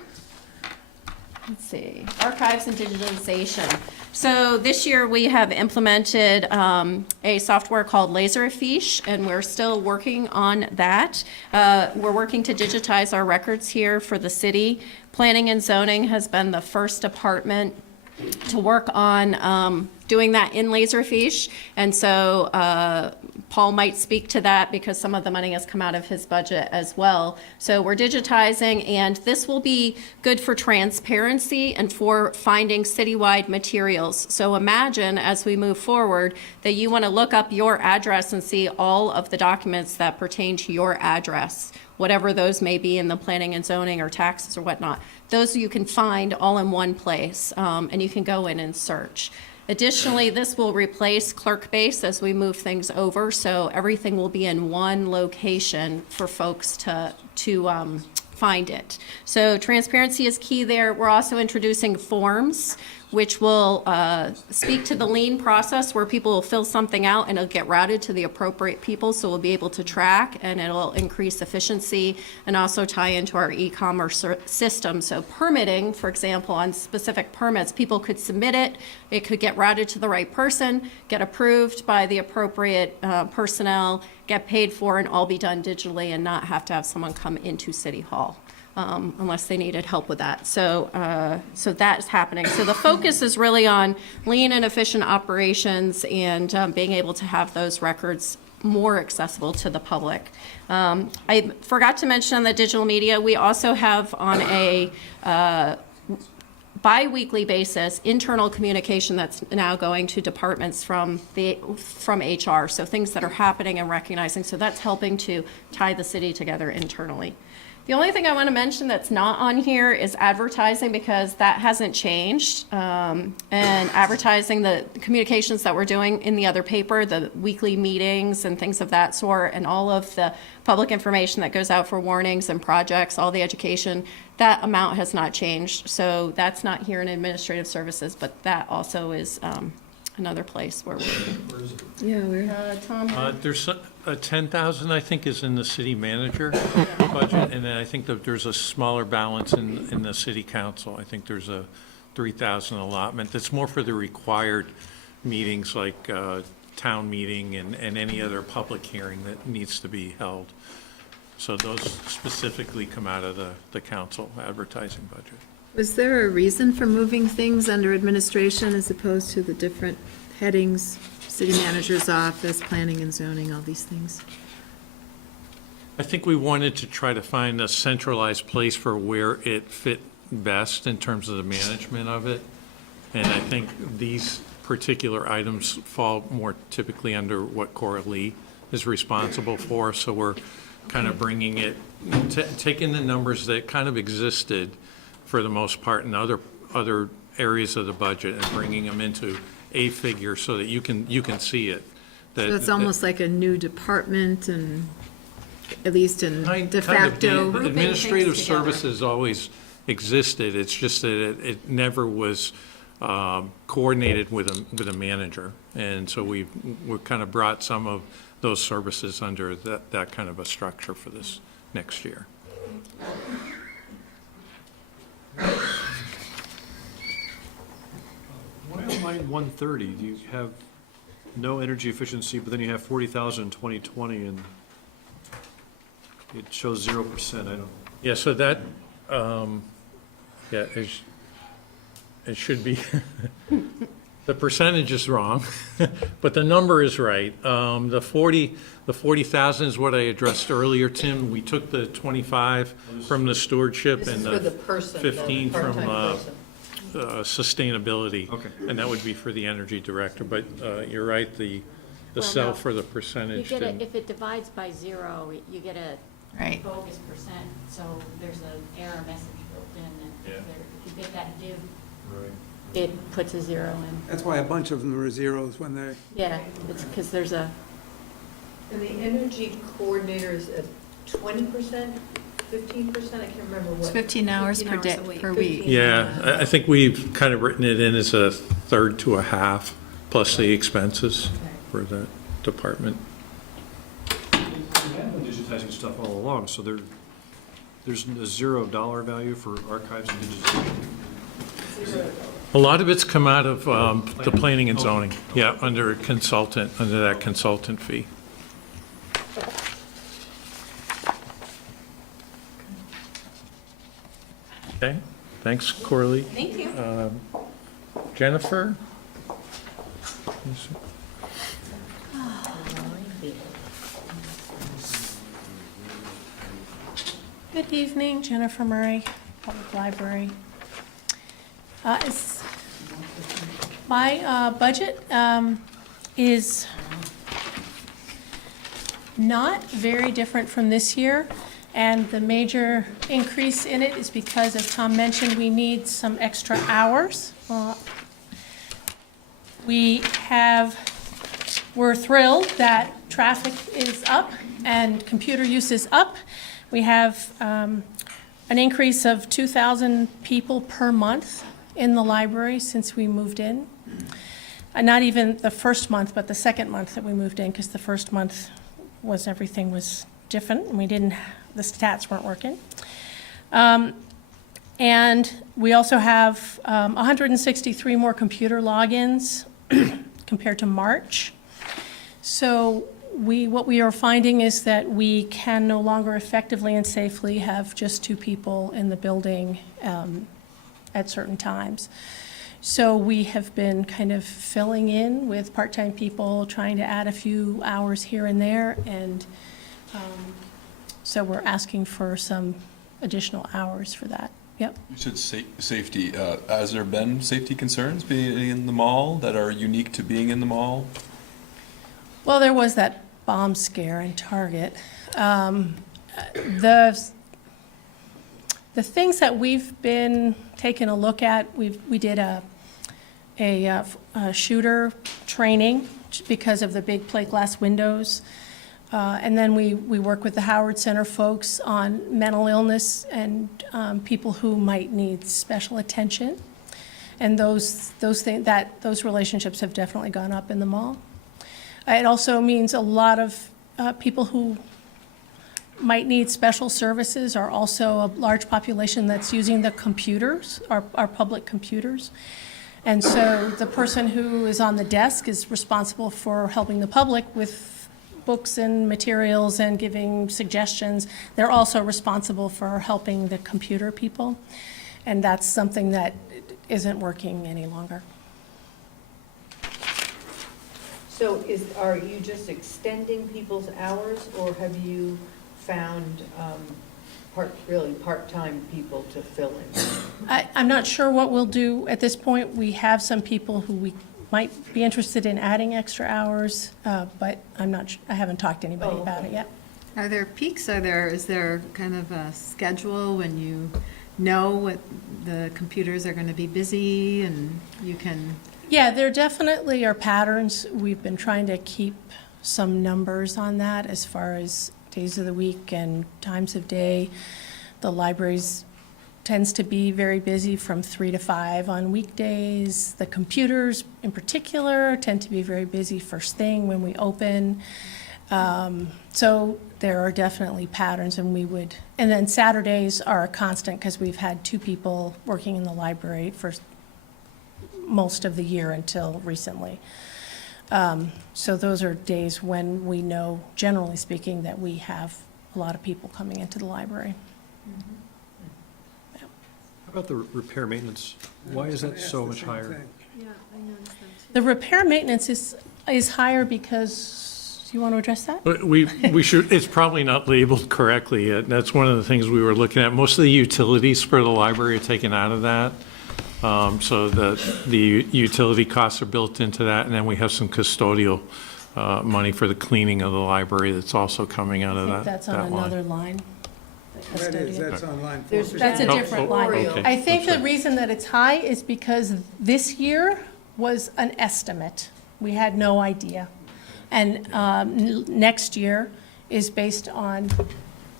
let's see, archives and digitalization. So this year we have implemented a software called Laserfiche, and we're still working on that. We're working to digitize our records here for the city. Planning and zoning has been the first department to work on doing that in Laserfiche, and so Paul might speak to that because some of the money has come out of his budget as well. So we're digitizing, and this will be good for transparency and for finding citywide materials. So imagine as we move forward that you want to look up your address and see all of the documents that pertain to your address, whatever those may be in the planning and zoning or taxes or whatnot. Those you can find all in one place, and you can go in and search. Additionally, this will replace Clerkbase as we move things over, so everything will be in one location for folks to find it. So transparency is key there. We're also introducing forms, which will speak to the lien process where people will fill something out and it'll get routed to the appropriate people, so we'll be able to track, and it'll increase efficiency and also tie into our e-commerce system. So permitting, for example, on specific permits, people could submit it, it could get routed to the right person, get approved by the appropriate personnel, get paid for, and all be done digitally and not have to have someone come into City Hall. Unless they needed help with that. So that's happening. So the focus is really on lean and efficient operations and being able to have those records more accessible to the public. I forgot to mention on the digital media, we also have on a bi-weekly basis internal communication that's now going to departments from HR, so things that are happening and recognizing. So that's helping to tie the city together internally. The only thing I want to mention that's not on here is advertising, because that hasn't changed. And advertising, the communications that we're doing in the other paper, the weekly meetings and things of that sort, and all of the public information that goes out for warnings and projects, all the education, that amount has not changed. So that's not here in administrative services, but that also is another place where we're. Yeah, we're. Tom? There's 10,000, I think, is in the city manager budget, and then I think that there's a smaller balance in the city council. I think there's a 3,000 allotment that's more for the required meetings like town meeting and any other public hearing that needs to be held. So those specifically come out of the council advertising budget. Was there a reason for moving things under administration as opposed to the different headings, city manager's office, planning and zoning, all these things? I think we wanted to try to find a centralized place for where it fit best in terms of the management of it. And I think these particular items fall more typically under what Cora Lee is responsible for. So we're kind of bringing it, taking the numbers that kind of existed for the most part in other areas of the budget and bringing them into a figure so that you can see it. So it's almost like a new department, and at least in de facto. Administrative services always existed. It's just that it never was coordinated with a manager, and so we kind of brought some of those services under that kind of a structure for this next year. Why on line 130, do you have no energy efficiency, but then you have 40,000 in 2020, and it shows 0%. I don't, Yeah, so that, yeah, it should be, the percentage is wrong, but the number is right. The 40,000 is what I addressed earlier, Tim. We took the 25 from the stewardship This and is for the person, the 15 from part-time person. sustainability. Okay. And that would be for the energy director, but you're right, the cell no. for the You percentage. get didn't- if it divides by 0, you get a Right. bogus percent, so there's an error message built in, and Yeah. if you get that div, it puts a 0 in. That's why a bunch of them are zeros when they, Yeah, it's because there's a, And the energy coordinator is at 20%, 15%? I can't remember what. It's 15 hours 15 per day, hours a week. per week. Yeah, I think we've kind of written it in as a third to a half, plus the expenses for the department. we have been digitizing stuff all along, so there's a $0 value for archives and digitization. A lot of it's come out of the planning and zoning, yeah, under a consultant, under that consultant fee. Okay, thanks, Corley. Thank you. Jennifer? Good evening, Jennifer Murray, Public Library. My budget is not very different from this year, and the major increase in it is because, as Tom mentioned, we need some extra hours. We're thrilled that traffic is up and computer use is up. We have an increase of 2,000 people per month in the library since we moved in. Not even the first month, but the second month that we moved in, because the first month everything was different, and the stats weren't working. And we also have 163 more computer logins compared to March. So what we are finding is that we can no longer effectively and safely have just 2 people in the building at certain times. So we have been kind of filling in with part-time people, trying to add a few hours here and there, and so we're asking for some additional hours for that. Yep. You said safety. Has there been safety concerns being in the mall that are unique to being in the mall? Well, there was that bomb scare in Target. The things that we've been taking a look at, we did a shooter training because of the big plate glass windows. And then we work with the Howard Center folks on mental illness and people who might need special attention. And those relationships have definitely gone up in the mall. It also means a lot of people who might need special services are also a large population that's using the computers, our public computers. And so the person who is on the desk is responsible for helping the public with books and materials and giving suggestions. They're also responsible for helping the computer people. And that's something that isn't working any longer. So are you just extending people's hours, or have you found part-time people to fill in? I'm not sure what we'll do at this point. We have some people who we might be interested in adding extra hours, but I haven't talked to anybody about it yet. Are there peaks? Is there kind of a schedule when you know what the computers are going to be busy and you can? Yeah, there definitely are patterns. We've been trying to keep some numbers on that as far as days of the week and times of day. The libraries tends to be very busy from 3 to 5 on weekdays. The computers in particular tend to be very busy first thing when we open. So there are definitely patterns, and then Saturdays are a constant because we've had 2 people working in the library for most of the year until recently. So those are days when we know, generally speaking, that we have a lot of people coming into the library. How about the repair maintenance? Why is that so much higher? The repair maintenance is higher because, do you want to address that? But we should, it's probably not labeled correctly yet. That's one of the things we were looking at. Most of the utilities for the library are taken out of that. So the utility costs are built into that, and then we have some custodial money for the cleaning of the library that's also coming out I of think that that's on line. another line. the That is, custodian. that's on line There's 4. That's a Oh, different oh, line. okay. I think That's the right. reason that it's high is because this year was an estimate. We had no idea. And next year is based on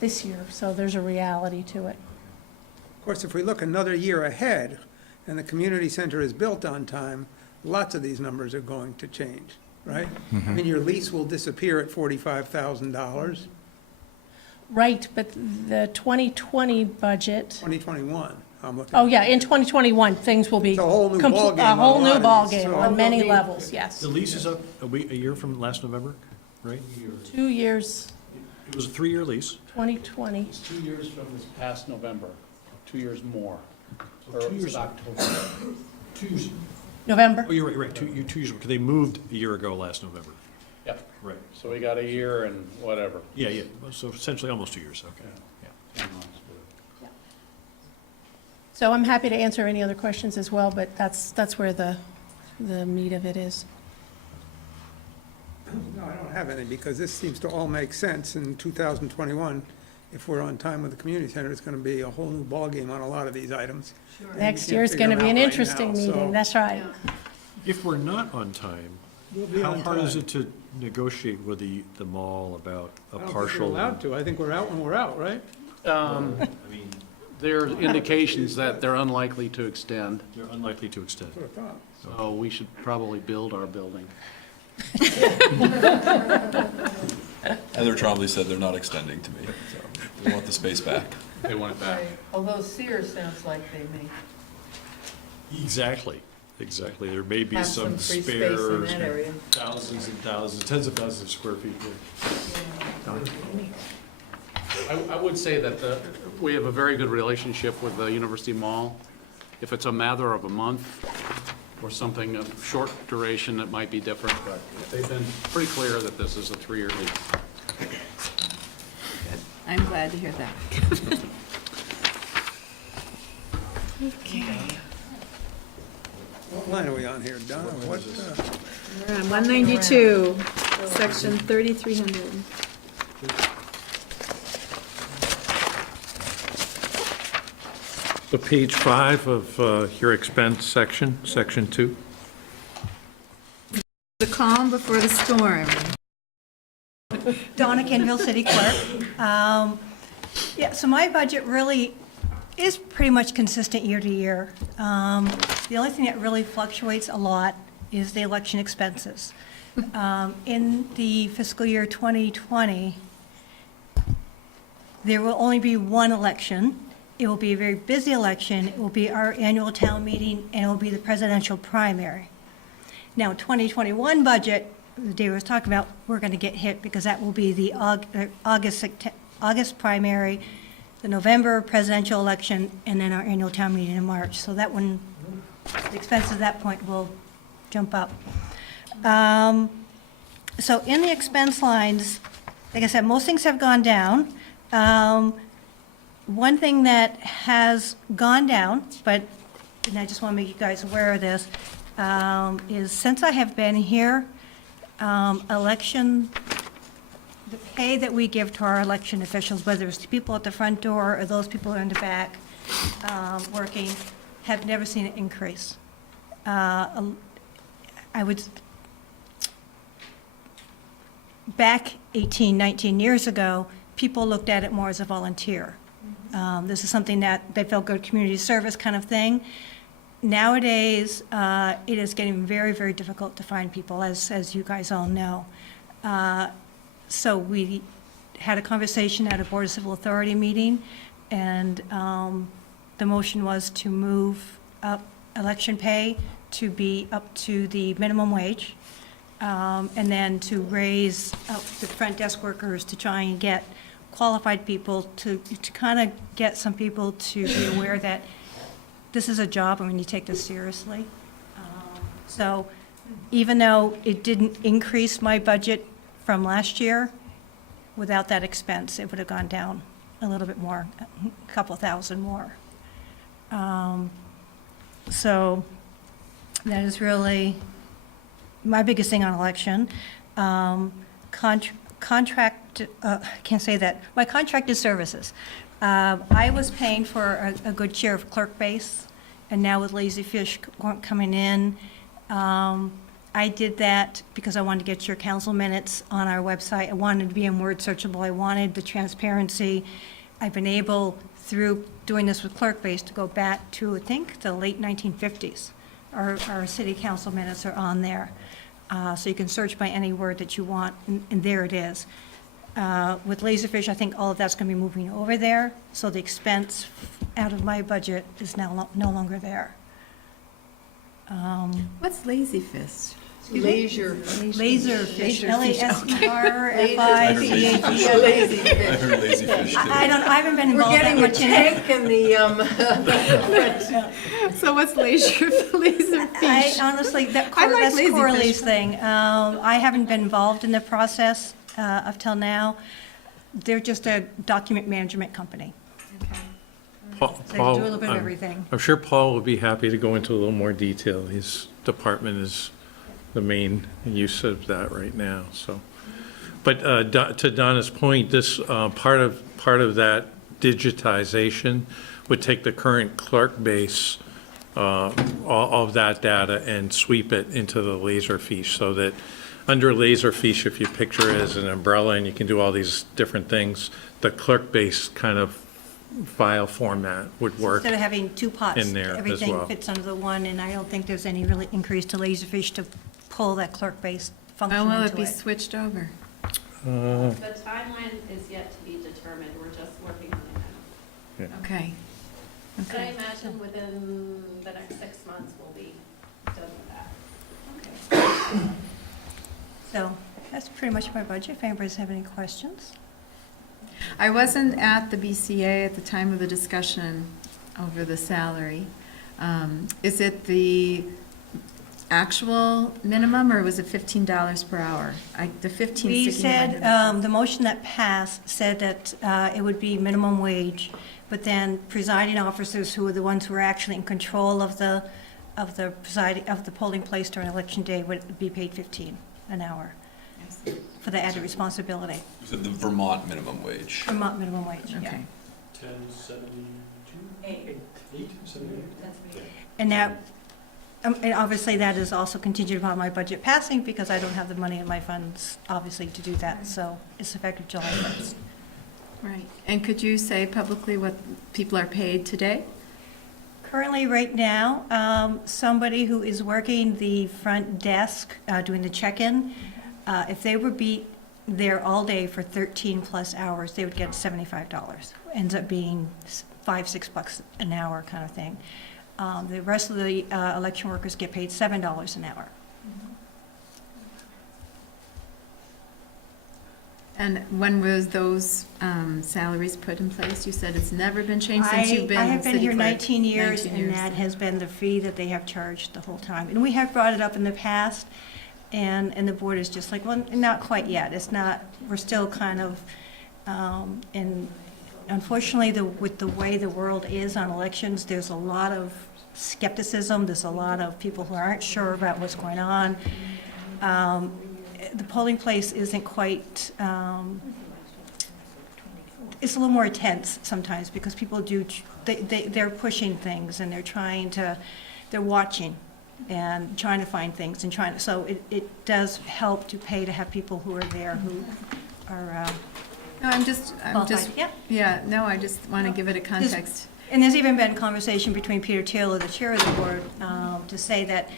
this year, so there's a reality to it. Of course, if we look another year ahead, and the community center is built on time, lots of these numbers are going to change, right? I mean, your lease will disappear at $45,000, Right, but the 2020 budget, 2021, I'm looking. oh yeah, in 2021, things will be. It's a whole new compl- ballgame A whole on a new lot of ballgame these, so- on many levels, yes. The lease is up a year from last November, right? 2 years, It was a 3-year lease. 2020. It's 2 years from this past November, 2 years more. Or 2 was years. it October? 2 years. November? Oh, you're right. 2 years, because they moved a year ago last November. Yep. Right. So we got a year and whatever. Yeah. So essentially almost 2 years, okay. Yeah. 10 months. So I'm happy to answer any other questions as well, but that's where the meat of it is. No, I don't have any, because this seems to all make sense in 2021. If we're on time with the community center, it's going to be a whole new ballgame on a lot of these items. And we Next can't year's figure going to them be an out right interesting now, so meeting, that's right. If we're not on time, We'll be how on hard is time. it to negotiate with the mall about a I don't think partial? we're allowed to. I think we're out when we're out, right? I mean, There are indications that they're unlikely to extend, they're unlikely to extend. That's what I thought. so we should probably build our building. Heather Trombley said they're not extending to me, so they want the space back. They want it back. Although Sears sounds like they may Exactly. There may be have some some free space in spares, that area. thousands and thousands, tens of thousands of square feet. I would say that we have a very good relationship with the University Mall. If it's a matter of a month or something of short duration, it might be different, but they've been pretty clear that this is a 3-year lease. I'm glad to hear that. What line are we on here, Donna? What, We're on 192, section 3300. So page 5 of your expense section, section 2. The calm before the storm. Donna Kenville, City Clerk. Yeah, so my budget really is pretty much consistent year to year. The only thing that really fluctuates a lot is the election expenses. In the fiscal year 2020, there will only be one election. It will be a very busy election. It will be our annual town meeting, and it will be the presidential primary. Now, 2021 budget, the day was talking about, we're going to get hit because that will be the August primary, the November presidential election, and then our annual town meeting in March. So that one, the expenses at that point will jump up. So in the expense lines, like I said, most things have gone down. One thing that has gone down, and I just want to make you guys aware of this, is since I have been here, the pay that we give to our election officials, whether it's the people at the front door or those people in the back working, have never seen an increase. Back 18, 19 years ago, people looked at it more as a volunteer. This is something that they felt good community service kind of thing. Nowadays, it is getting very, very difficult to find people, as you guys all know. So we had a conversation at a Board of Civil Authority meeting, and the motion was to move up election pay to be up to the minimum wage. and then to raise the front desk workers to try and get qualified people to kind of get some people to be aware that this is a job and we need to take this seriously. So even though it didn't increase my budget from last year, without that expense, it would have gone down a little bit more, a couple thousand more. So that is really my biggest thing on election. Contract, can't say that, my contracted services. I was paying for a good share of clerk base, and now with Lazyfish coming in, I did that because I wanted to get your council minutes on our website. I wanted to be in word searchable. I wanted the transparency. I've been able, through doing this with clerk base, to go back to, I think, the late 1950s. Our city council minutes are on there. So you can search by any word that you want, and there it is. With Laserfish, I think all of that's going to be moving over there, so the expense out of my budget is now no longer there. What's Lazyfish? Leisure. Laserfish, Laserfish. Lazyfish. I haven't been We're involved that getting a much in it. tank in the, So what's laserfish? I honestly, that's Lazyfish. Corley's thing. I haven't been involved in the process up till now. They're just a document management company. Paul, So they do a little bit of I'm- everything. I'm sure Paul would be happy to go into a little more detail. His department is the main use of that right now, so. But to Donna's point, this, part of that digitization would take the current clerk base, all of that data and sweep it into the Laserfish, so that under Laserfish, if you picture it as an umbrella and you can do all these different things, the clerk base kind of file format would work. Instead of having two pots, in there as everything well. fits under the one, and I don't think there's any really increase to Laserfish to pull that clerk-based function When will it into be it. switched over? The timeline is yet to be determined, we're just working on it now. Okay. But I Okay. imagine within the next 6 months, we'll be done with that. So that's pretty much my budget. If anybody's have any questions. I wasn't at the BCA at the time of the discussion over the salary. Is it the actual minimum, or was it $15 per hour? The 15 We sticking in my said, head. the motion that passed said that it would be minimum wage, but then presiding officers, who are the ones who are actually in control of the polling place during election day, would be paid 15 an hour for the added responsibility. So the Vermont minimum wage. Vermont minimum wage, yeah. Okay. 872? And now, and obviously that is also contingent upon my budget passing, because I don't have the money in my funds, obviously, to do that, so it's effective July 1st. Right. And could you say publicly what people are paid today? Currently, right now, somebody who is working the front desk, doing the check-in, if they would be there all day for 13-plus hours, they would get $75. Ends up being $5-6 an hour kind of thing. The rest of the election workers get paid $7 an hour. And when was those salaries put in place? You said it's never been changed since you've been I have been city here clerk. 19 years, 19 and that has been the fee that they have charged the whole time. And we have brought it up in the past, and the board is just like, well, not quite yet. It's not, we're still kind of, and unfortunately, with the way the world is on elections, there's a lot of skepticism. There's a lot of people who aren't sure about what's going on. The polling place isn't quite, it's a little more tense sometimes, because people do, they're pushing things, and they're watching and trying to find things, and so it does help to pay to have people who are there who are No, I'm just, qualified. Yeah. yeah, no, I just want to give it a context. And there's even been conversation between Peter Taylor, the chair of the board, to say that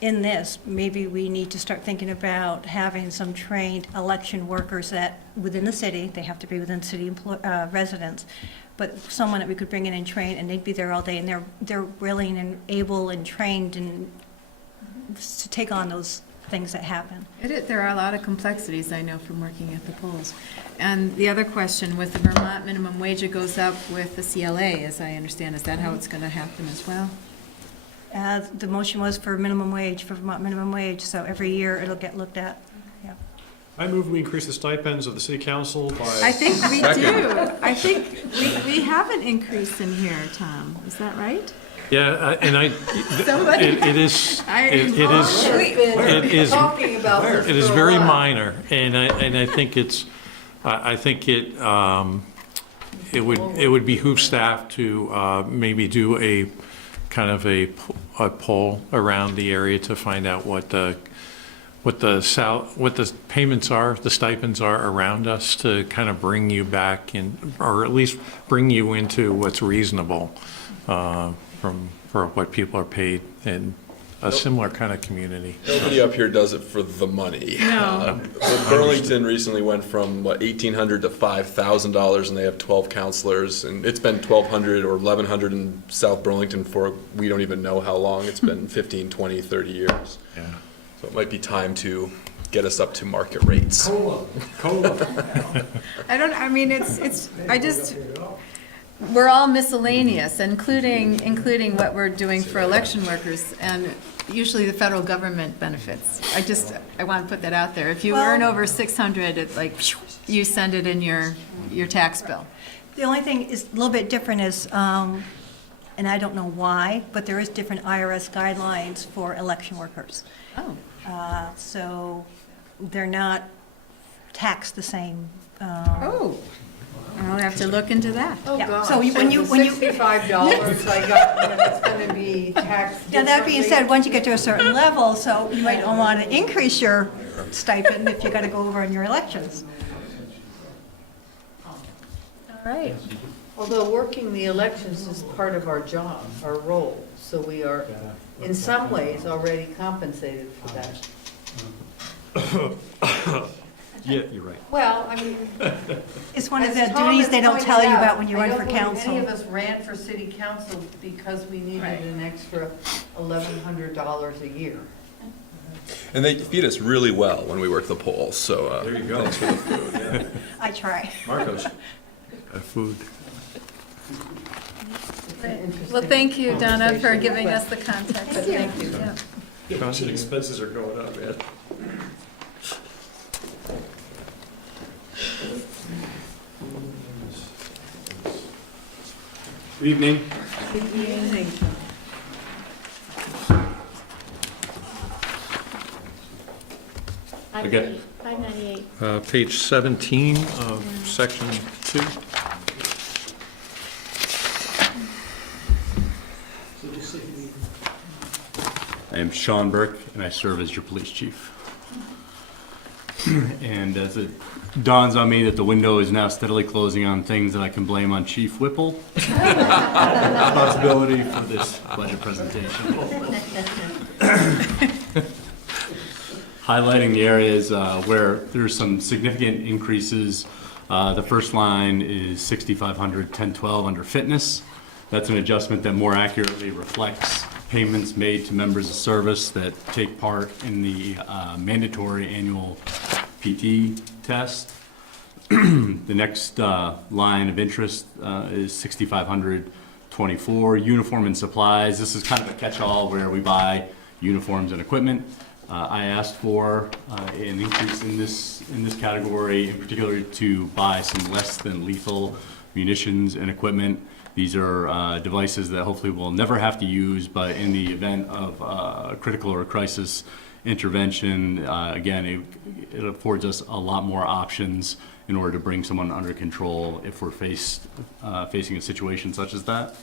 in this, maybe we need to start thinking about having some trained election workers that, within the city, they have to be within city residents, but someone that we could bring in and train, and they'd be there all day, and they're willing and able and trained and to take on those things that happen. There are a lot of complexities, I know, from working at the polls. And the other question, with the Vermont minimum wage, it goes up with the CLA, as I understand. Is that how it's going to happen as well? The motion was for minimum wage, for Vermont minimum wage, so every year it'll get looked at. Yeah. I move we increase the stipends of the city council by. I think we Second. do. I think we have an increase in here, Tom. Is that right? Yeah, and Somebody- it is Talking about this it is for a very while. minor, and I think it would behoove staff to maybe do a kind of a poll around the area to find out what the payments are, the stipends are around us, to kind of bring you back in, or at least bring you into what's reasonable for what people are paid in a similar kind of community. Nobody up here does it for the money. No. Burlington recently went from $1,800 to $5,000, and they have 12 counselors, and it's been $1,200 or $1,100 in South Burlington for we don't even know how long. It's been 15, 20, 30 years. Yeah. So it might be time to get us up to market rates. We're all miscellaneous, including what we're doing for election workers, and usually the federal government benefits. I want to put that out there. If you earn over 600, it's like, you send it in your tax bill. The only thing is a little bit different is, and I don't know why, but there is different IRS guidelines for election workers. Oh. So they're not taxed the same. Oh, I'll have to look into that. Oh, Yeah, gosh. so when you- $65 I got, it's gonna be taxed. Now, that being differently. said, once you get to a certain level, so you might want to increase your stipend if you got to go over in your elections. All right. Although working the elections is part of our job, our role, so we are, in some ways, already compensated for that. Yeah, you're right. Well, I mean. It's one of as the Tom duties has they don't pointed tell you out, about when you run for I don't council. believe any of us ran for city council because we needed an extra $1,100 a year. And they feed us really well when we work the polls, so there you go. Thanks for the food. Yeah. I try. Marcos. Food. Well, thank you, Donna, for giving us the context. Thank you. Yeah. Expenses are going up, man. Good evening. Good evening. Again. 598. Page 17 of section 2. I am Sean Burke, and I serve as your police chief. And as it dawns on me that the window is now steadily closing on things that I can blame on Chief Whipple, responsibility for this budget presentation. Highlighting the areas where there's some significant increases. The first line is 6,500, 1012 under fitness. That's an adjustment that more accurately reflects payments made to members of service that take part in the mandatory annual PT test. The next line of interest is 6,524 uniform and supplies. This is kind of a catch-all where we buy uniforms and equipment. I asked for an increase in this category, in particular to buy some less than lethal munitions and equipment. These are devices that hopefully we'll never have to use, but in the event of a critical or crisis intervention, again, it affords us a lot more options in order to bring someone under control if we're facing a situation such as that.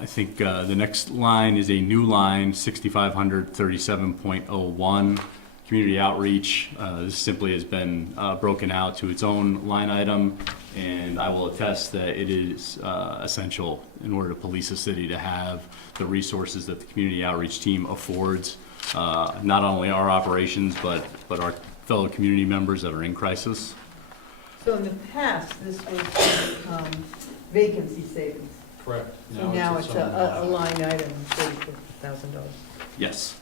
I think the next line is a new line, 6,500, 37.01. Community outreach, this simply has been broken out to its own line item, and I will attest that it is essential in order to police a city to have the resources that the community outreach team affords, not only our operations, but our fellow community members that are in crisis. So in the past, this was vacancy savings. Correct. So now it's a line item, $34,000. Yes.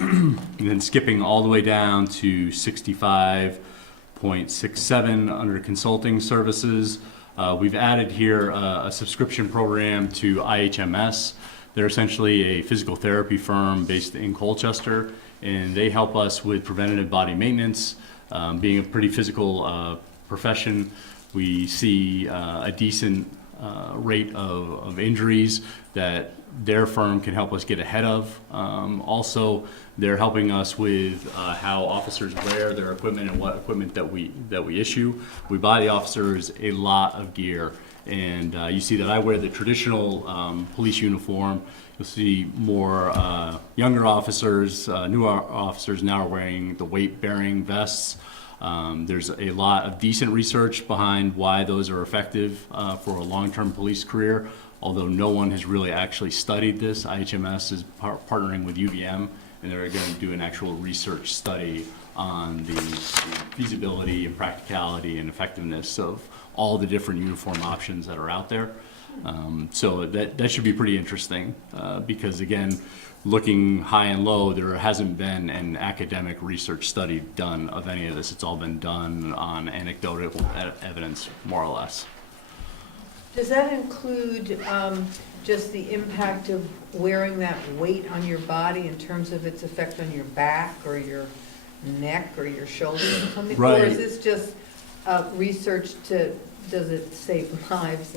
and then skipping all the way down to 65.67 under consulting services. We've added here a subscription program to IHMS. They're essentially a physical therapy firm based in Colchester, and they help us with preventative body maintenance. Being a pretty physical profession, we see a decent rate of injuries that their firm can help us get ahead of. Also, they're helping us with how officers wear their equipment and what equipment that we issue. We buy the officers a lot of gear, and you see that I wear the traditional police uniform. You'll see more younger officers, newer officers now are wearing the weight-bearing vests. There's a lot of decent research behind why those are effective for a long-term police career, although no one has really actually studied this. IHMS is partnering with UVM, and they're going to do an actual research study on the feasibility and practicality and effectiveness of all the different uniform options that are out there. So that should be pretty interesting because, again, looking high and low, there hasn't been an academic research study done of any of this. It's all been done on anecdotal evidence, more or less. Does that include just the impact of wearing that weight on your body in terms of its effect on your back or your neck or your shoulders or something? Right. Or is this just research does it save lives?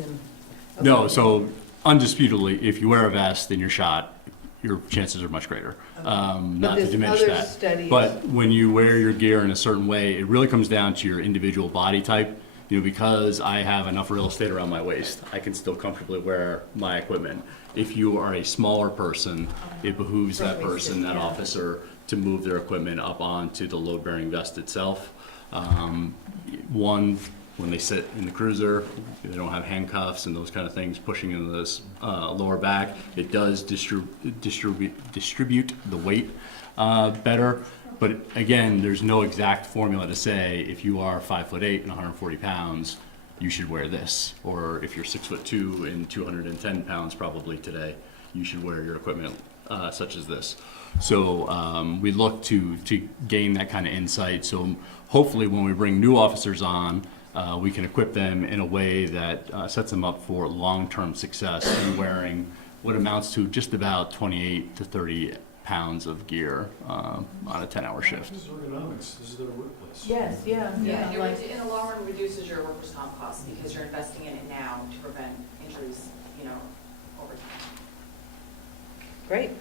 No, so undisputedly, if you wear a vest and you're shot, your chances are much greater. Not to diminish that. Studies. But when you wear your gear in a certain way, it really comes down to your individual body type. You know, because I have enough real estate around my waist, I can still comfortably wear my equipment. If you are a smaller person, it behooves that person, that officer, to move their equipment up onto the load-bearing vest itself. One, when they sit in the cruiser, they don't have handcuffs and those kind of things pushing into this lower back. It does distribute the weight better. But again, there's no exact formula to say if you are 5'8" and 140 pounds, you should wear this. Or if you're 6'2" and 210 pounds probably today, you should wear your equipment such as this. So we look to gain that kind of insight. So hopefully when we bring new officers on, we can equip them in a way that sets them up for long-term success in wearing what amounts to just about 28 to 30 pounds of gear on a 10-hour shift. This is ergonomics, this is their workplace. Yes, yeah. In the long run, reduces your workers' comp costs because you're investing in it now to prevent injuries, over time. Great.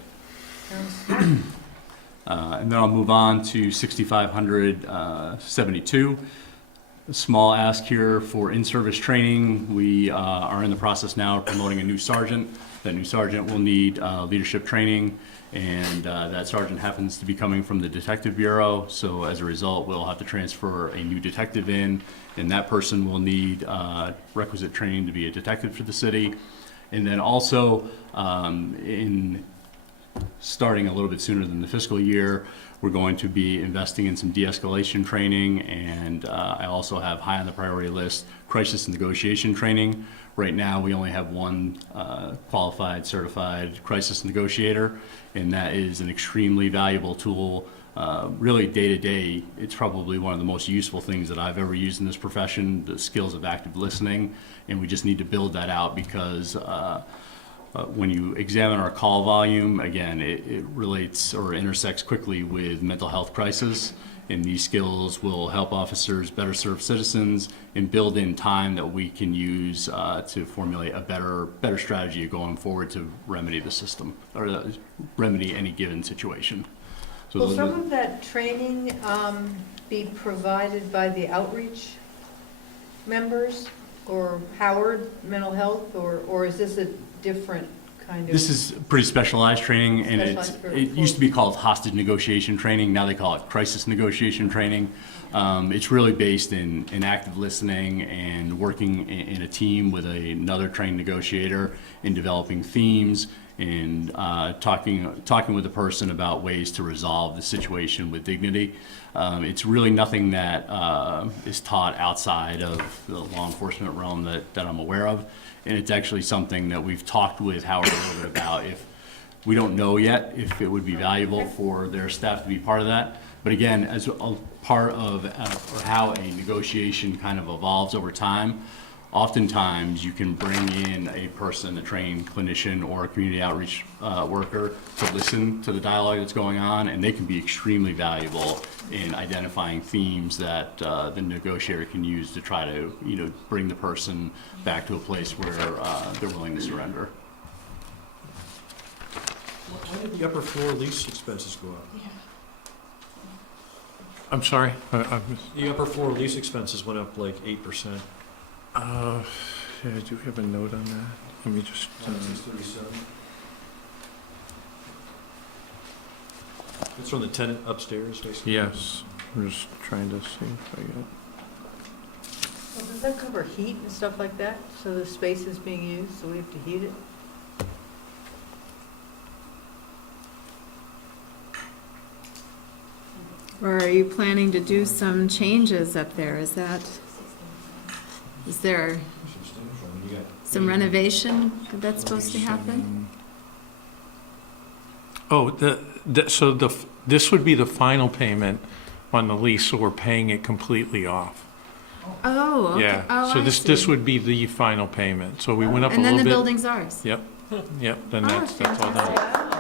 And then I'll move on to 6,572. A small ask here for in-service training. We are in the process now of promoting a new sergeant. That new sergeant will need leadership training, and that sergeant happens to be coming from the Detective Bureau. So as a result, we'll have to transfer a new detective in, and that person will need requisite training to be a detective for the city. And then also, in starting a little bit sooner than the fiscal year, we're going to be investing in some de-escalation training, and I also have high on the priority list crisis negotiation training. Right now, we only have one qualified, certified crisis negotiator, and that is an extremely valuable tool. Really, day to day, it's probably one of the most useful things that I've ever used in this profession, the skills of active listening, and we just need to build that out because when you examine our call volume, again, it relates or intersects quickly with mental health crisis, and these skills will help officers better serve citizens and build in time that we can use to formulate a better strategy going forward to remedy the system or remedy any given situation. So will some of that training be provided by the outreach members or Howard Mental Health, or is this a different kind of? This is pretty specialized training, and it used to be called hostage negotiation training. Now they call it crisis negotiation training. It's really based in active listening and working in a team with another trained negotiator in developing themes and talking with the person about ways to resolve the situation with dignity. It's really nothing that is taught outside of the law enforcement realm that I'm aware of. And it's actually something that we've talked with Howard a little bit about. If We don't know yet if it would be valuable for their staff to be part of that. But again, as a part of how a negotiation kind of evolves over time, oftentimes you can bring in a person, a trained clinician or a community outreach worker to listen to the dialogue that's going on, and they can be extremely valuable in identifying themes that the negotiator can use to try to, bring the person back to a place where they're willing to surrender. Why did the upper floor lease expenses go up? I'm sorry? The upper floor lease expenses went up like 8%. Yeah, I do have a note on that. Let me just... 637. It's from the tenant upstairs, basically? Yes, I'm just trying to see if I got... Well, does that cover heat and stuff like that? So the space is being used, so we have to heat it? Or are you planning to do some changes up there? Is there some renovation that's supposed to happen? Oh, this would be the final payment on the lease, so we're paying it completely off. Oh, okay. Yeah, Oh, so I this see. would be the final payment. So we went up a And little then bit. the building's ours. Yep, then Oh, that's all done.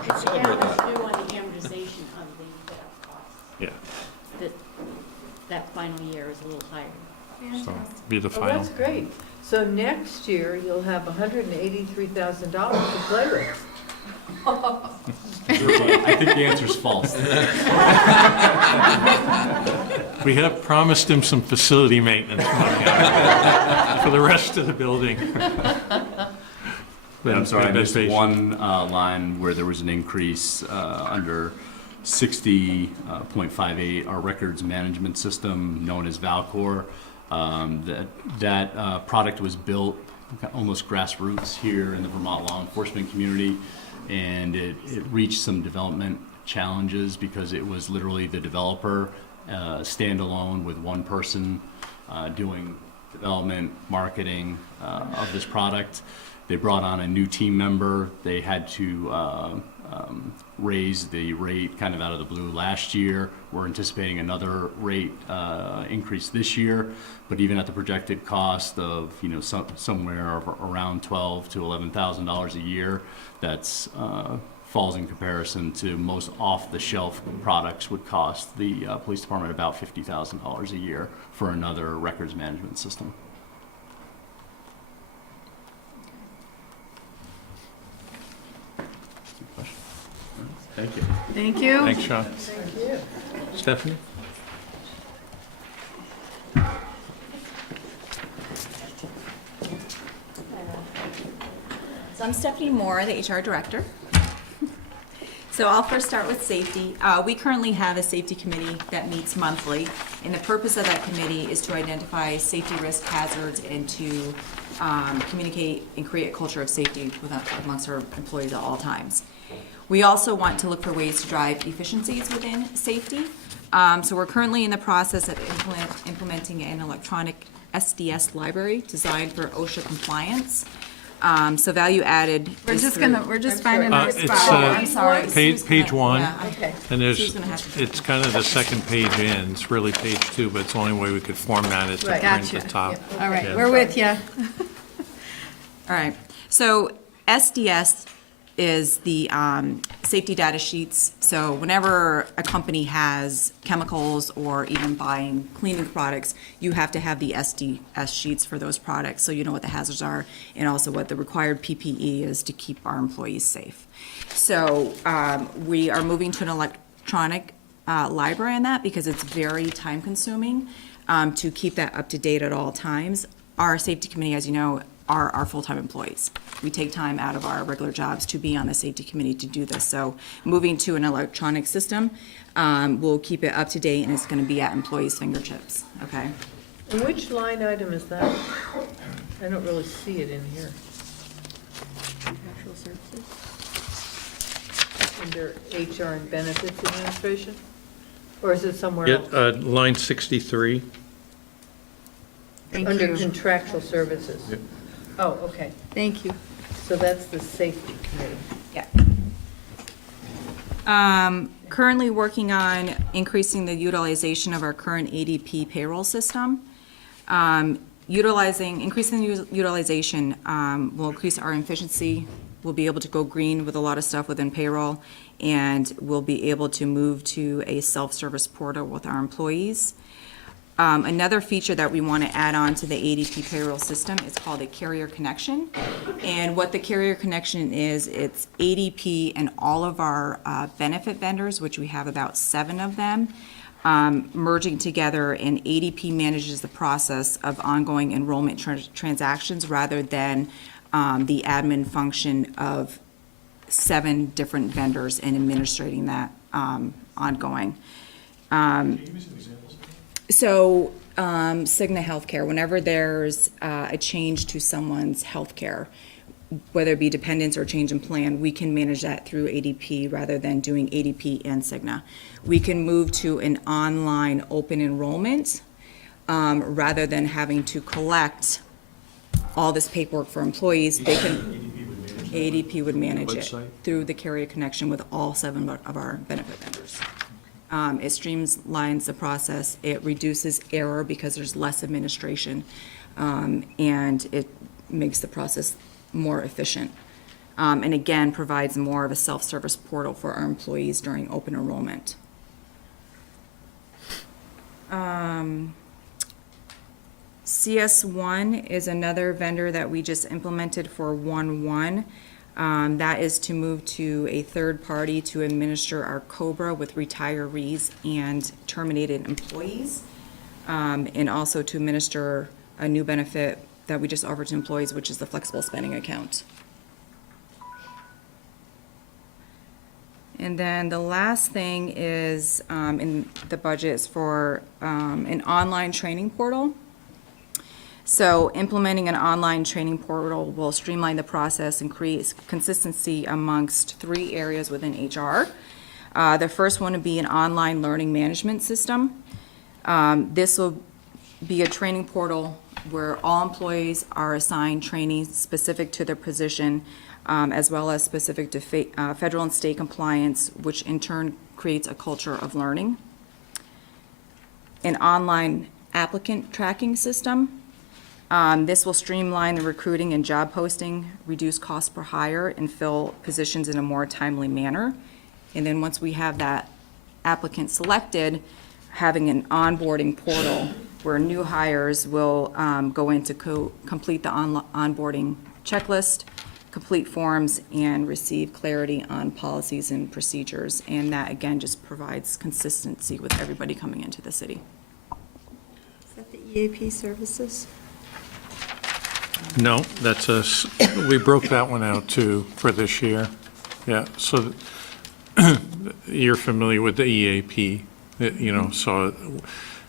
It's the amortization on the amortization of the debt costs. Yeah, That final year is a little higher. so be the Oh, final. that's great. So next year, you'll have $183,000 to play with. I think the answer's false. We have promised him some facility maintenance money for the rest of the building. I'm sorry, I missed one line where there was an increase under 60.58, our records management system known as Valcor. That product was built almost grassroots here in the Vermont law enforcement community, and it reached some development challenges because it was literally the developer standalone with one person doing development, marketing of this product. They brought on a new team member. They had to raise the rate kind of out of the blue last year. We're anticipating another rate increase this year, but even at the projected cost of somewhere around $12,000 to $11,000 a year, that's falls in comparison to most off-the-shelf products would cost the police department about $50,000 a year for another records management system. Thank you. Thank you. Thanks, Sean. Thank you. Stephanie? So I'm Stephanie Moore, the HR director. So I'll first start with safety. We currently have a safety committee that meets monthly, and the purpose of that committee is to identify safety risk hazards and to communicate and create a culture of safety amongst our employees at all times. We also want to look for ways to drive efficiencies within safety. So we're currently in the process of implementing an electronic SDS library designed for OSHA compliance. So value added. We're just finding our It's spot. I'm sorry. page one, Yeah, Okay. and Sue's gonna have to- it's kind of the second page in. It's really page two, but it's the only way we could format it to Right. print the Gotcha. top. All right, Yeah. we're with you. All right, so SDS is the safety data sheets. So whenever a company has chemicals or even buying cleaning products, you have to have the SDS sheets for those products, so you know what the hazards are and also what the required PPE is to keep our employees safe. So we are moving to an electronic library on that because it's very time consuming to keep that up to date at all times. Our safety committee, as you know, are our full-time employees. We take time out of our regular jobs to be on the safety committee to do this. So moving to an electronic system will keep it up to date, and it's going to be at employees' fingertips, okay? And which line item is that? I don't really see it in here. Contractual services. Under HR and Benefits Administration? Or is it somewhere Yeah, else? line 63. Thank Under you. contractual services? Oh, okay. Thank you. So that's the safety committee. Yeah. Currently working on increasing the utilization of our current ADP payroll system. Increasing the utilization will increase our efficiency. We'll be able to go green with a lot of stuff within payroll, and we'll be able to move to a self-service portal with our employees. Another feature that we want to add on to the ADP payroll system is called a carrier connection. And what the carrier connection is, it's ADP and all of our benefit vendors, which we have about 7 of them, merging together, and ADP manages the process of ongoing enrollment transactions rather than the admin function of 7 different vendors and administrating that ongoing. So, Cigna Healthcare, whenever there's a change to someone's healthcare, whether it be dependents or change in plan, we can manage that through ADP rather than doing ADP and Cigna. We can move to an online open enrollment rather than having to collect all this paperwork for employees. They can, ADP would manage it through the carrier connection with all 7 of our benefit vendors. It streamlines the process, it reduces error because there's less administration, and it makes the process more efficient. And again, provides more of a self-service portal for our employees during open enrollment. CS1 is another vendor that we just implemented for 1/1. That is to move to a third party to administer our COBRA with retirees and terminated employees, and also to administer a new benefit that we just offered to employees, which is the flexible spending account. And then the last thing is, in the budget is for an online training portal. So implementing an online training portal will streamline the process and create consistency amongst 3 areas within HR. The first one would be an online learning management system. This will be a training portal where all employees are assigned training specific to their position, as well as specific to federal and state compliance, which in turn creates a culture of learning. An online applicant tracking system. This will streamline the recruiting and job posting, reduce cost per hire, and fill positions in a more timely manner. And then once we have that applicant selected, having an onboarding portal where new hires will go in to complete the onboarding checklist, complete forms, and receive clarity on policies and procedures. And that, again, just provides consistency with everybody coming into the city. Is that the EAP services? No, that's us. We broke that one out too for this year. Yeah, so you're familiar with the EAP, so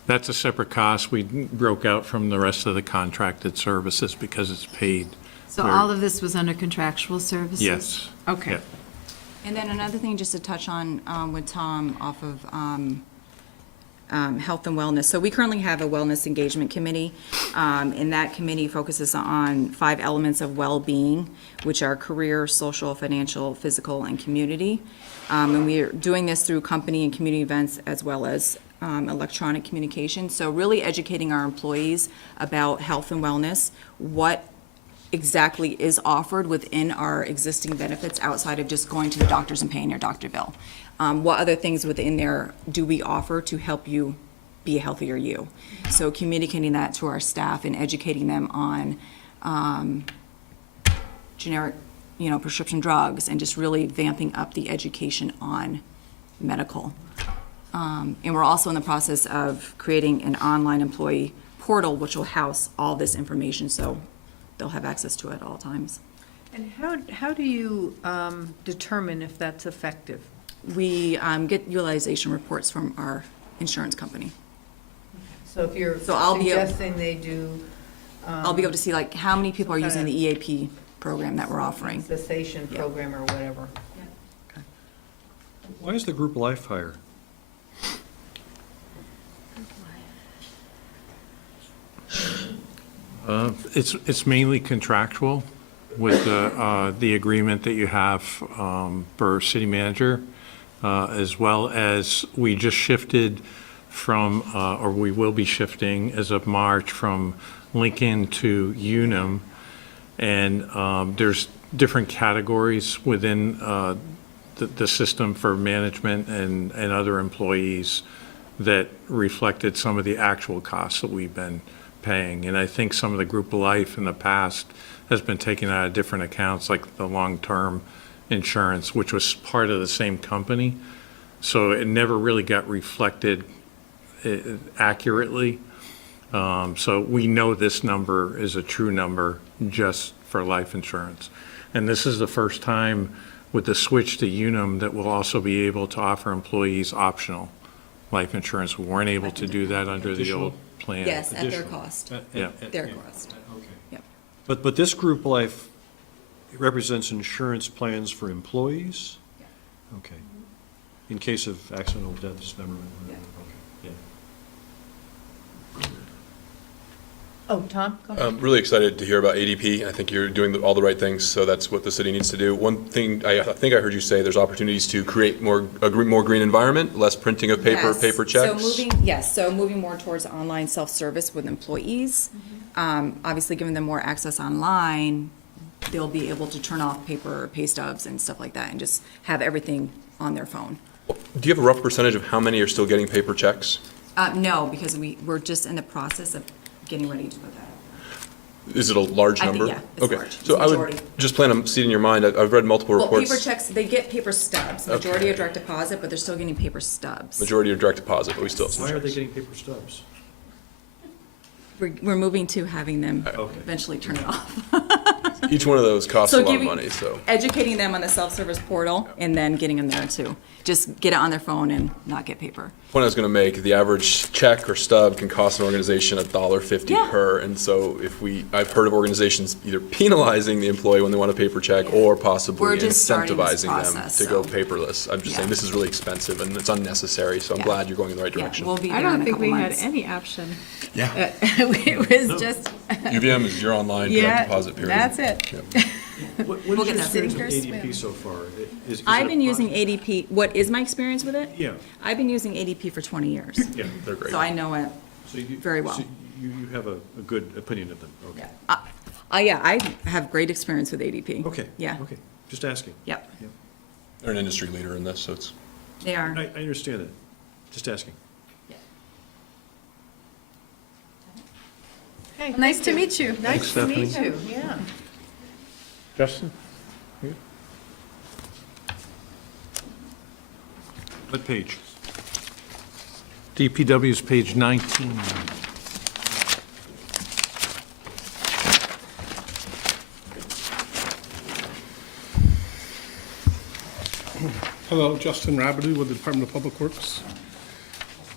that's a separate cost. We broke out from the rest of the contracted services because it's paid. So all of this was under contractual services? Yes. Okay. Yeah. And then another thing just to touch on with Tom off of health and wellness. So we currently have a wellness engagement committee, and that committee focuses on 5 elements of well-being, which are career, social, financial, physical, and community. And we are doing this through company and community events as well as electronic communication. So really educating our employees about health and wellness, what exactly is offered within our existing benefits outside of just going to the doctors and paying your doctor bill. What other things within there do we offer to help you be a healthier you? So communicating that to our staff and educating them on generic, prescription drugs, and just really vamping up the education on medical. And we're also in the process of creating an online employee portal which will house all this information, so they'll have access to it at all times. And how do you determine if that's effective? We get utilization reports from our insurance company. So if you're I'll be able- suggesting they do. I'll be able to see like how many people are using the EAP program that we're offering. Cessation program or whatever. Why is the group life higher? It's mainly contractual with the agreement that you have for city manager. as well as we just shifted from, or we will be shifting as of March, from Lincoln to Unum. And there's different categories within the system for management and other employees that reflected some of the actual costs that we've been paying. And I think some of the group life in the past has been taken out of different accounts, like the long-term insurance, which was part of the same company. So it never really got reflected accurately. So we know this number is a true number just for life insurance. And this is the first time with the switch to Unum that we'll also be able to offer employees optional life insurance. We weren't able to do that under the old plan. Yes, at their cost. Yeah. Their cost. Okay. Yep. But this group life represents insurance plans for employees? Okay. In case of accidental death, dismemberment, whatever. Okay, yeah. Oh, Tom? Go ahead. I'm really excited to hear about ADP. I think you're doing all the right things, so that's what the city needs to do. One thing, I think I heard you say, there's opportunities to create a more green environment, less printing of paper checks. So moving more towards online self-service with employees. Obviously, giving them more access online, they'll be able to turn off paper pay stubs and stuff like that and just have everything on their phone. Do you have a rough percentage of how many are still getting paper checks? No, because we're just in the process of getting ready to put that up. Is it a large I think, number? yeah, it's Okay, large. so It's I would majority. just plan on seeing in your mind, I've read multiple Well, reports. paper checks, they get paper stubs, majority Okay. are direct deposit, but they're still getting paper stubs. Majority are direct deposit, but we still have some Why are they checks. getting paper stubs? We're moving to having them Okay. eventually turn it off. Each one of those costs a So lot of giving- money, so. Educating them on the self-service portal and then getting them there too. Just get it on their phone and not get paper. Point I was gonna make, the average check or stub can cost an organization $1.50 Yeah. per, and so I've heard of organizations either penalizing the employee when they want a paper check or possibly We're just starting this incentivizing them process, to go so- paperless. I'm just Yeah. saying, this is really expensive and it's unnecessary, so I'm Yeah. glad you're going in the right Yeah, direction. we'll be I there in don't a think couple we had months. any option. Yeah. It was just, UVM is your online direct yeah, deposit period. that's it. Yep. What We'll is get your that. experience with Sitting here ADP so far? Is it I've a been using positive- ADP, what is my experience with it? Yeah, I've been using ADP for 20 years, Yeah, they're great. so I know it so you. very well. so You have a good opinion of them, okay. Yeah, I have great experience with ADP. Okay. Yeah, Okay, just asking. yep, They're an industry leader in this, so it's. they are. I understand that, just asking. Hey, Nice to meet you. Nice to meet Stephanie. you, yeah. Justin? What page? DPW is page 19. Hello, Justin Rabidou with the Department of Public Works.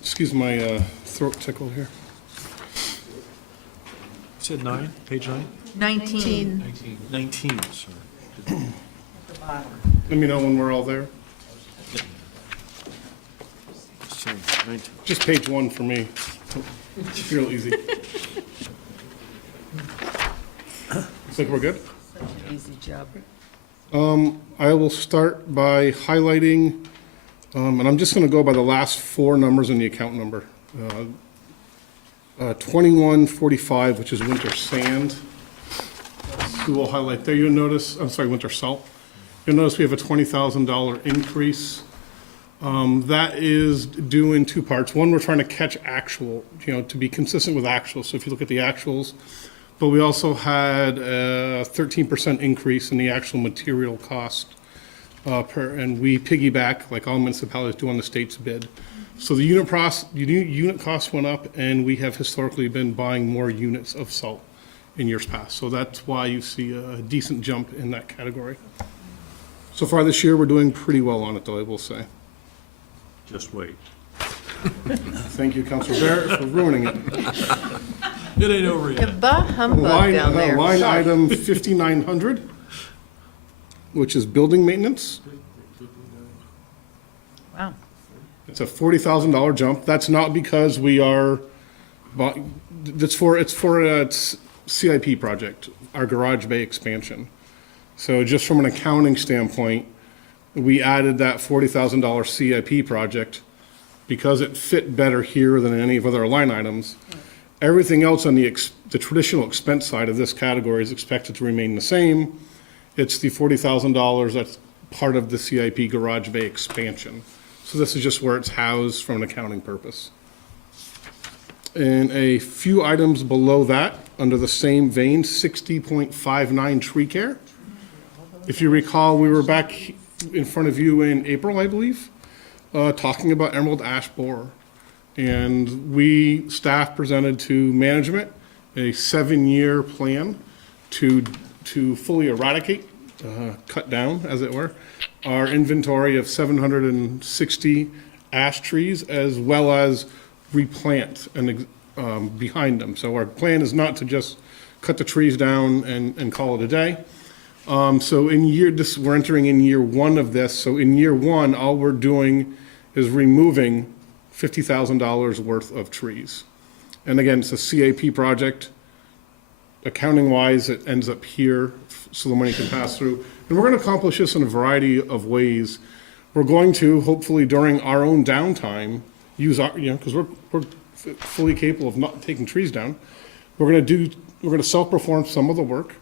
Excuse my throat tickle here. You said 9, page 9? 19. 19, sorry. Let me know when we're all there. Sorry, 19. Just page 1 for me. It's real easy. Looks like we're good. Such an easy job. I will start by highlighting, and I'm just going to go by the last 4 numbers in the account number. 2145, which is winter sand. We will highlight there. You'll notice, I'm sorry, winter salt. You'll notice we have a $20,000 increase. That is due in 2 parts. One, we're trying to catch actual, to be consistent with actual. So if you look at the actuals, but we also had a 13% increase in the actual material cost and we piggyback, like all municipalities do, on the state's bid. So the unit cost went up, and we have historically been buying more units of salt in years past. So that's why you see a decent jump in that category. So far this year, we're doing pretty well on it, though, I will say. Just wait. Thank you, Councilor Barrett, for ruining it. It ain't over The yet. bah humbug down there. Line item 5900, which is building maintenance. Wow. It's a $40,000 jump. That's not because we are, it's for a CIP project, our garage bay expansion. So just from an accounting standpoint, we added that $40,000 CIP project because it fit better here than any of other line items. Everything else on the traditional expense side of this category is expected to remain the same. It's the $40,000 that's part of the CIP garage bay expansion. So this is just where it's housed from an accounting purpose. And a few items below that, under the same vein, 60.59 tree care. If you recall, we were back in front of you in April, I believe, talking about emerald ash borer. And staff presented to management a 7-year plan to fully eradicate, cut down, as it were, our inventory of 760 ash trees, as well as replant and behind them. So our plan is not to just cut the trees down and call it a day. So we're entering in year 1 of this. So in year 1, all we're doing is removing $50,000 worth of trees. And again, it's a CAP project. Accounting-wise, it ends up here, so the money can pass through. And we're going to accomplish this in a variety of ways. We're going to, hopefully during our own downtime, use our, because we're fully capable of not taking trees down. We're going to self-perform some of the work.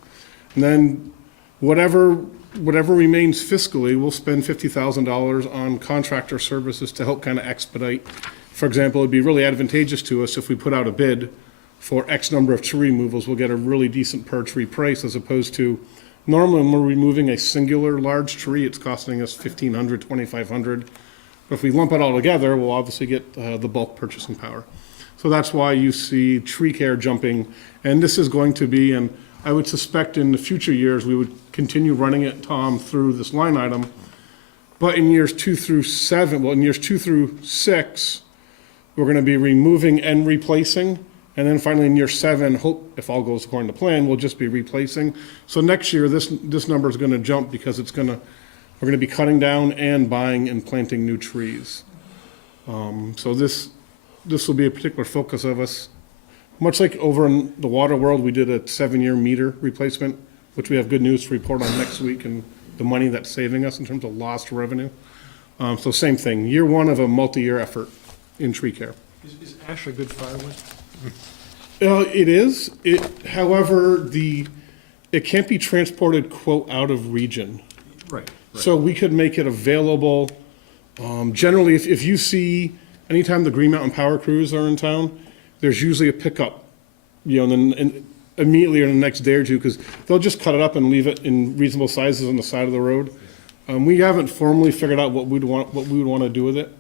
And then whatever remains fiscally, we'll spend $50,000 on contractor services to help kind of expedite. For example, it'd be really advantageous to us if we put out a bid for X number of tree removals, we'll get a really decent per tree price, as opposed to normally when we're removing a singular large tree, it's costing us $1,500, $2,500. But if we lump it all together, we'll obviously get the bulk purchasing power. So that's why you see tree care jumping. And this is going to be, and I would suspect in the future years, we would continue running it, Tom, through this line item. But in years 2 through 7, well, in years 2 through 6, we're going to be removing and replacing. And then finally in year 7, hope if all goes according to plan, we'll just be replacing. So next year, this number is going to jump because we're going to be cutting down and buying and planting new trees. So this will be a particular focus of us. Much like over in the water world, we did a 7-year meter replacement, which we have good news to report on next week, and the money that's saving us in terms of lost revenue. So same thing, year 1 of a multi-year effort in tree care. Is ash a good firewood? It is. However, it can't be transported, quote, out of region. Right. So we could make it available. Generally, if you see, anytime the Green Mountain Power Crews are in town, there's usually a pickup, and then immediately or the next day or two, because they'll just cut it up and leave it in reasonable sizes on the side of the road. We haven't formally figured out what we would want to do with it.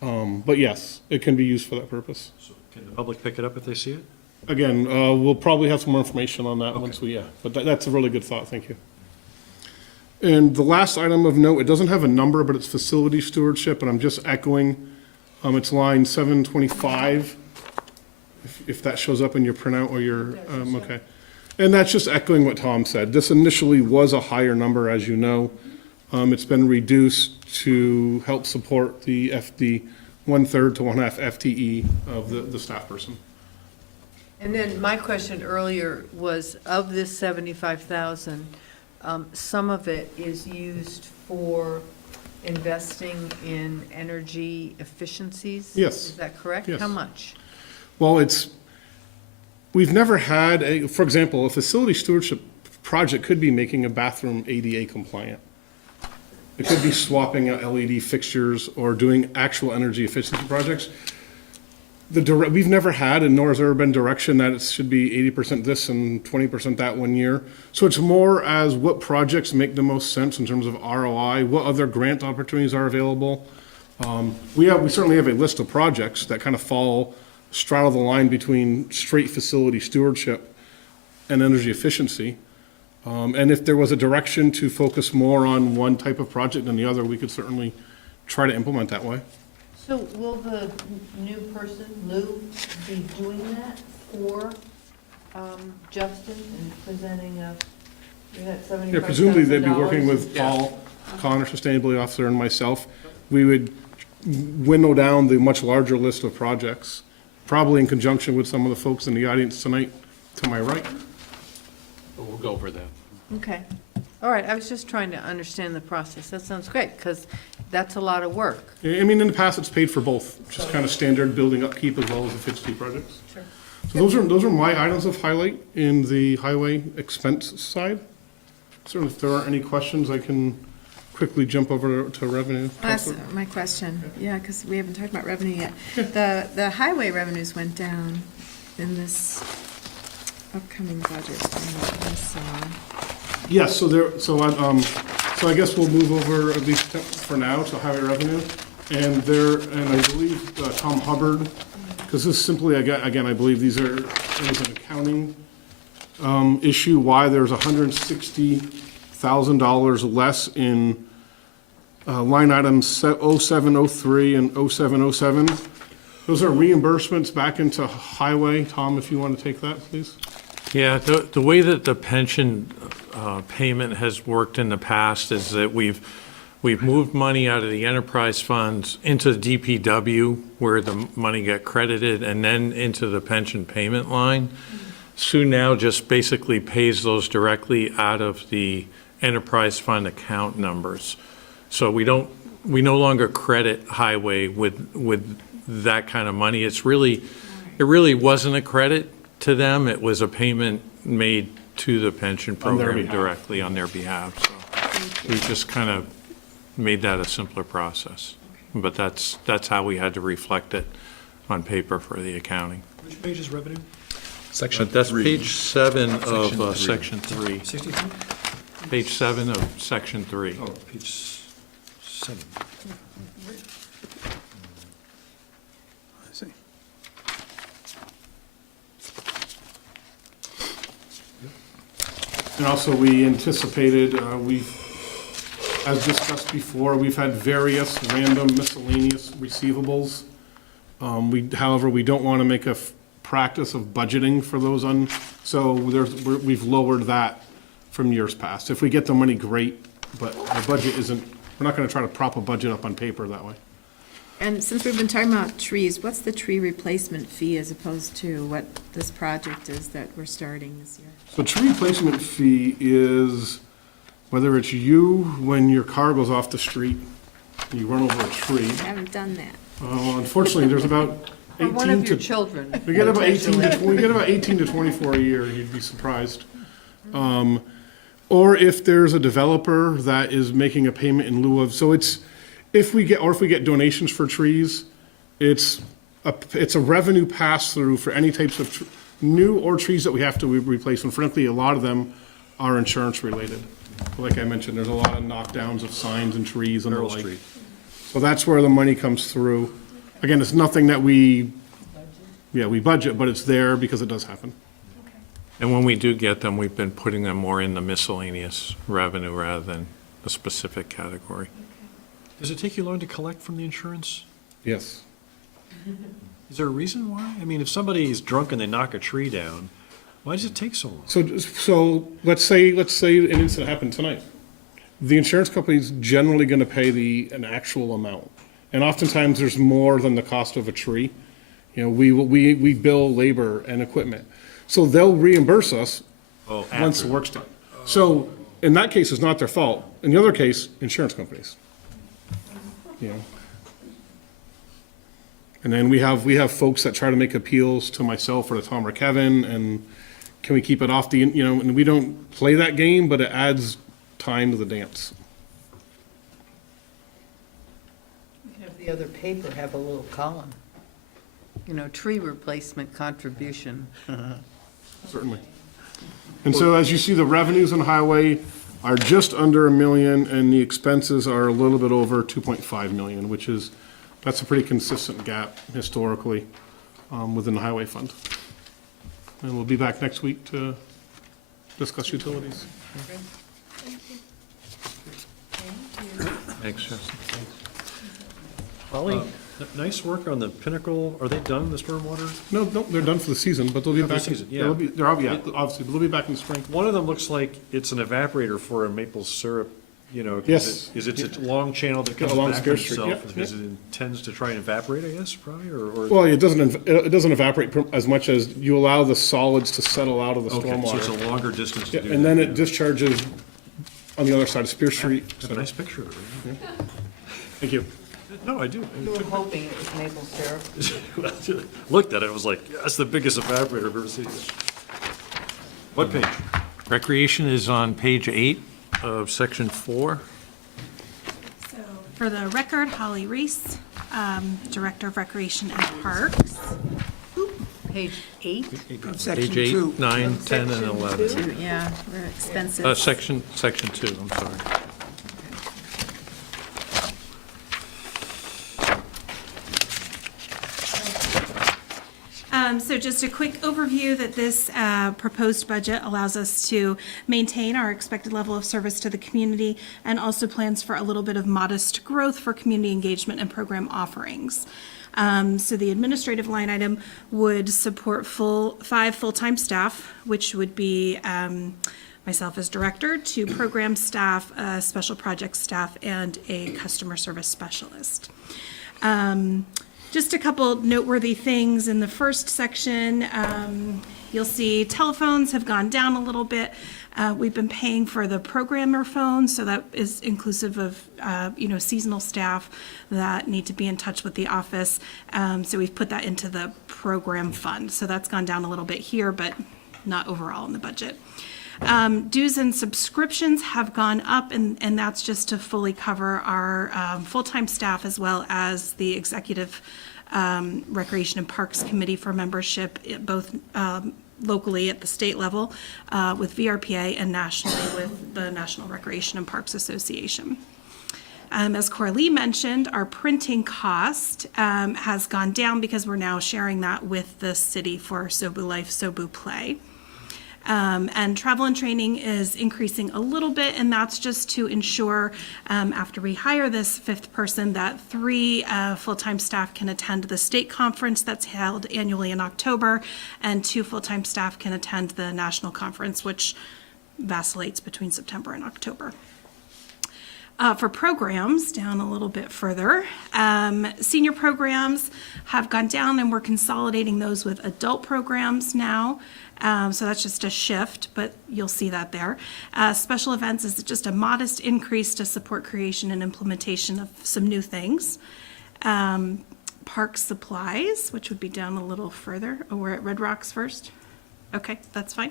But yes, it can be used for that purpose. So can the public pick it up if they see it? Again, we'll probably have some more information on that once but that's a really good thought, thank you. And the last item of note, it doesn't have a number, but it's facility stewardship, and I'm just echoing, it's line 725, if that shows up in your printout or your, okay. And that's just echoing what Tom said. This initially was a higher number, as you know. It's been reduced to help support the 1/3 to 1/2 FTE of the staff person. And then my question earlier was, of this 75,000, some of it is used for investing in energy efficiencies? Yes. Is that correct? Yes. How much? Well, we've never had for example, a facility stewardship project could be making a bathroom ADA compliant. It could be swapping out LED fixtures or doing actual energy efficiency projects. We've never had, and nor has there ever been direction that it should be 80% this and 20% that one year. So it's more as what projects make the most sense in terms of ROI, what other grant opportunities are available. We certainly have a list of projects that kind of straddle the line between straight facility stewardship and energy efficiency. And if there was a direction to focus more on one type of project than the other, we could certainly try to implement that way. So will the new person, Lou, be doing that for Justin and presenting that $75,000? Yeah, presumably they'd be working with Paul Connor, Sustainability Officer, and myself. We would winnow down the much larger list of projects, probably in conjunction with some of the folks in the audience tonight to my right. We'll go over that. Okay. All right, I was just trying to understand the process. That sounds great, because that's a lot of work. I mean, in the past, it's paid for both, just kind of standard building upkeep as well as the fixed fee projects. Sure. So those are my items of highlight in the highway expense side. Certainly, if there aren't any questions, I can quickly jump over to revenue. That's my question, yeah, because we haven't talked about revenue yet. The highway revenues went down in this upcoming budget. I saw. Yes, so I guess we'll move over, at least for now, to highway revenue. And I believe Tom Hubbard, because this is simply, again, I believe these are, it was an accounting issue, why there's $160,000 less in line items 0703 and 0707. Those are reimbursements back into highway. Tom, if you want to take that, please. Yeah, the way that the pension payment has worked in the past is that we've moved money out of the enterprise funds into the DPW where the money got credited and then into the pension payment line. Sue now just basically pays those directly out of the enterprise fund account numbers. So we no longer credit highway with that kind of money. It really wasn't a credit to them. It was a payment made to the pension program directly on their behalf. So we just kind of made that a simpler process. But that's how we had to reflect it on paper for the accounting. Which page is revenue? That's page 7 of section 3. 63? Page 7 of section 3. Oh, page 7. I see. And also, we anticipated, as discussed before, we've had various random miscellaneous receivables. However, we don't want to make a practice of budgeting for those so we've lowered that from years past. If we get the money, great, but the budget isn't, we're not going to try to prop a budget up on paper that way. And since we've been talking about trees, what's the tree replacement fee as opposed to what this project is that we're starting this year? So tree replacement fee is whether it's you, when your car goes off the street, and you run over a tree. I haven't done that. Unfortunately, there's about Or 18 one of your to, children. we get about 18 to 24 a year, you'd be surprised. Or if there's a developer that is making a payment in lieu of, so it's, if we get donations for trees, it's a revenue pass-through for any types of new or trees that we have to replace, and frankly, a lot of them are insurance-related. Like I mentioned, there's a lot of knockdowns of signs and trees and the like. Street. So that's where the money comes through. Again, it's nothing that we budget, but it's there because it does happen. And when we do get them, we've been putting them more in the miscellaneous revenue rather than the specific category. Does it take you long to collect from the insurance? Yes. Is there a reason why? I mean, if somebody is drunk and they knock a tree down, why does it take so long? So let's say an incident happened tonight. The insurance company's generally gonna pay an actual amount. And oftentimes, there's more than the cost of a tree. You know, we bill labor and equipment. So they'll reimburse us once the work's done. So in that case, it's not their fault. In the other case, insurance companies. You know. And then we have folks that try to make appeals to myself or to Tom or Kevin, and can we keep it off and we don't play that game, but it adds time to the dance. We can have the other paper have a little column. Tree replacement contribution. Certainly. And so as you see, the revenues on highway are just under $1 million, and the expenses are a little bit over 2.5 million, that's a pretty consistent gap historically within the highway fund. And we'll be back next week to discuss utilities. Thanks, Justin. Holly, nice work on the Pinnacle. Are they done, the stormwater? No, they're done for the season, but they'll be back. Season, yeah. Obviously, but they'll be back in the spring. One of them looks like it's an evaporator for a maple syrup, 'cause Yes. Is it a long channel that comes Along back Spear from Street, itself? yep, Because it intends to try and evaporate, I guess, probably, or? Well, it doesn't evaporate as much as you allow the solids to settle out of the Okay, so stormwater. it's a longer distance to do that. And then it discharges on the other side of Spear Street. Have a nice picture of it. Thank you. No, I do. You were hoping it was maple syrup. Looked at it, I was like, that's the biggest evaporator I've ever seen. What page? Recreation is on page 8 of section 4. So, for the record, Holly Reese, Director of Recreation and Parks. Page 8? Section Page 2. 8, 9, 10, and Section 11. two? Yeah, we're expensive. Section 2, I'm sorry. So just a quick overview that this proposed budget allows us to maintain our expected level of service to the community and also plans for a little bit of modest growth for community engagement and program offerings. So the administrative line item would support 5 full-time staff, which would be myself as director, 2 program staff, special projects staff, and a customer service specialist. Just a couple noteworthy things in the first section. You'll see telephones have gone down a little bit. We've been paying for the programmer phone, so that is inclusive of seasonal staff that need to be in touch with the office. So we've put that into the program fund. So that's gone down a little bit here, but not overall in the budget. Dues and subscriptions have gone up, and that's just to fully cover our full-time staff as well as the executive Recreation and Parks Committee for membership, both locally at the state level with VRPA and nationally with the National Recreation and Parks Association. As Coralie mentioned, our printing cost has gone down because we're now sharing that with the city for Sobu Life, Sobu Play. And travel and training is increasing a little bit, and that's just to ensure after we hire this 5th person that 3 full-time staff can attend the state conference that's held annually in October, and 2 full-time staff can attend the national conference, which vacillates between September and October. For programs, down a little bit further, senior programs have gone down, and we're consolidating those with adult programs now. So that's just a shift, but you'll see that there. Special events is just a modest increase to support creation and implementation of some new things. Park supplies, which would be down a little further. Oh, we're at Red Rocks first. Okay, that's fine.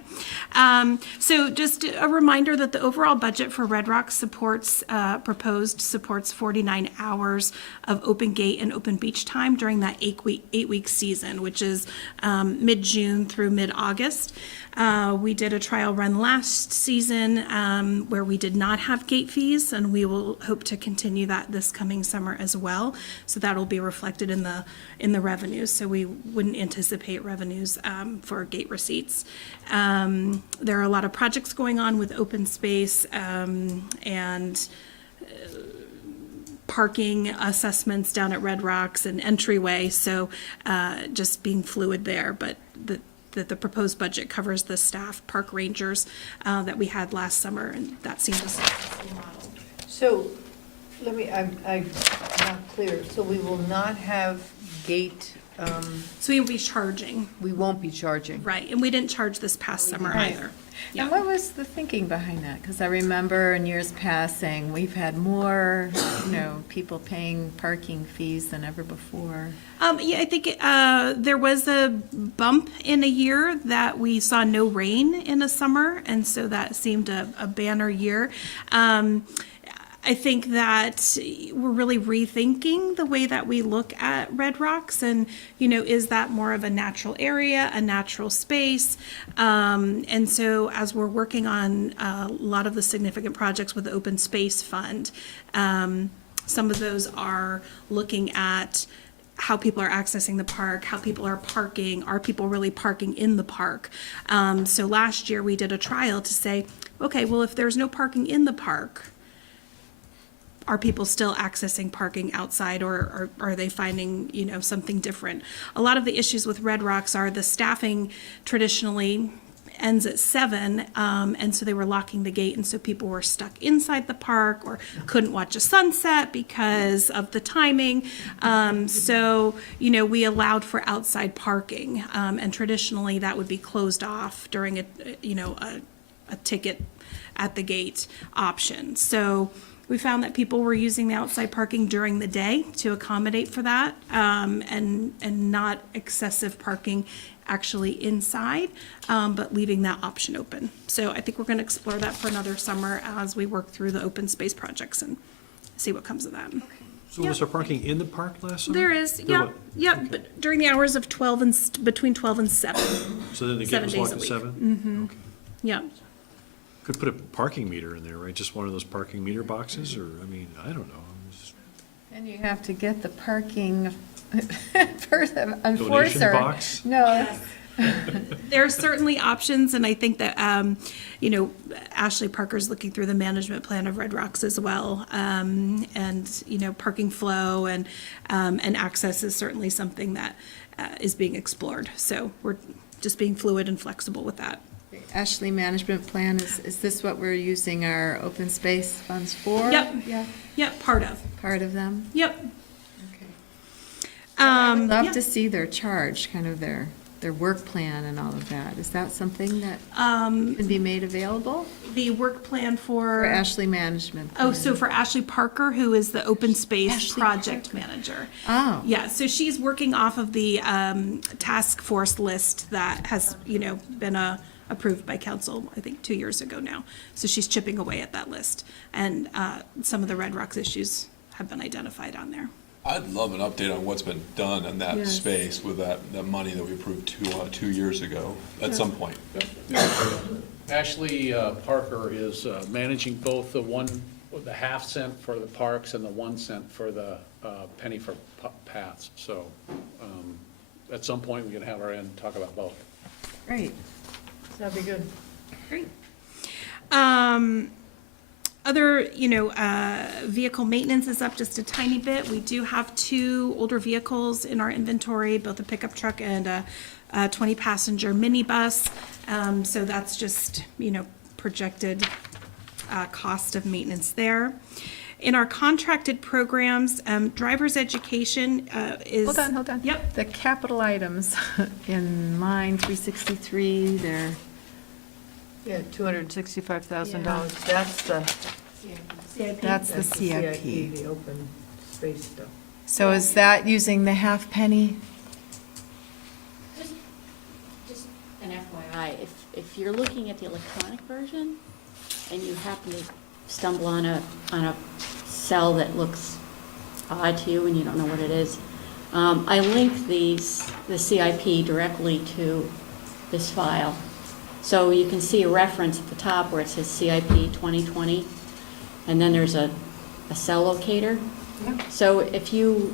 So just a reminder that the overall budget for Red Rocks supports 49 hours of open gate and open beach time during that 8-week season, which is mid-June through mid-August. We did a trial run last season where we did not have gate fees, and we will hope to continue that this coming summer as well. So that will be reflected in the revenues. So we wouldn't anticipate revenues for gate receipts. There are a lot of projects going on with open space and parking assessments down at Red Rocks and entryway, so just being fluid there, but the proposed budget covers the staff park rangers that we had last summer, and that seems a successful model. So, I'm not clear. So we will not have gate, So we will be charging. we won't be charging. Right, and we didn't charge this past summer Right. either. And what was the thinking behind that? Because I remember in years past saying we've had more, people paying parking fees than ever before. Yeah, I think there was a bump in a year that we saw no rain in a summer, and so that seemed a banner year. I think that we're really rethinking the way that we look at Red Rocks, and is that more of a natural area, a natural space? And so as we're working on a lot of the significant projects with the Open Space Fund, some of those are looking at how people are accessing the park, how people are parking, are people really parking in the park? So last year we did a trial to say, okay, well, if there's no parking in the park, are people still accessing parking outside, or are they finding, something different? A lot of the issues with Red Rocks are the staffing traditionally ends at 7, and so they were locking the gate, and so people were stuck inside the park or couldn't watch a sunset because of the timing. So, we allowed for outside parking, and traditionally that would be closed off during a ticket at the gate option. So we found that people were using the outside parking during the day to accommodate for that, and not excessive parking actually inside, but leaving that option open. So I think we're gonna explore that for another summer as we work through the open space projects and see what comes of that. So was there parking in the park last summer? There is, There yep, yep, but during the hours of 12 and, between 12 and 7. So then the gate 7 was days locked a at week. 7? Mm-hmm, yep. Could put a parking meter in there, right? Just one of those parking meter boxes, or, I mean, I don't know. And you have to get the parking enforcer. Donation box? No. There are certainly options, and I think that, Ashley Parker's looking through the management plan of Red Rocks as well. And, parking flow and access is certainly something that is being explored. So we're just being fluid and flexible with that. Ashley management plan, is this what we're using our open space funds for? Yep. Yeah. Yep, part of. Part of them? Yep. I'd love yeah. to see their charge, kind of their work plan and all of that. Is that something that can be made available? The work plan for Ashley management. Oh, so for Ashley Parker, who is the open space project manager. Oh. Yeah, so she's working off of the task force list that has, been approved by council, I think 2 years ago now. So she's chipping away at that list. And some of the Red Rocks issues have been identified on there. I'd love an update on what's been done in that Yes. space with that money that we approved 2 years ago, at some point. Ashley Parker is managing both the half cent for the parks and the 1 cent for the penny for paths. So at some point, we can have our end talk about both. Great. That'd be good. Great. Other, vehicle maintenance is up just a tiny bit. We do have 2 older vehicles in our inventory, both a pickup truck and a 20-passenger minibus. So that's just, projected cost of maintenance there. In our contracted programs, driver's education is... Hold on. Yep. The capital items in line 363, they're... Yeah, $265,000. That's the. CIP. That's the CIP. The open space stuff. So is that using the half penny? Just an FYI, if you're looking at the electronic version and you happen to stumble on a cell that looks odd to you and you don't know what it is, I linked the CIP directly to this file. So you can see a reference at the top where it says CIP 2020, and then there's a cell locator. So if you,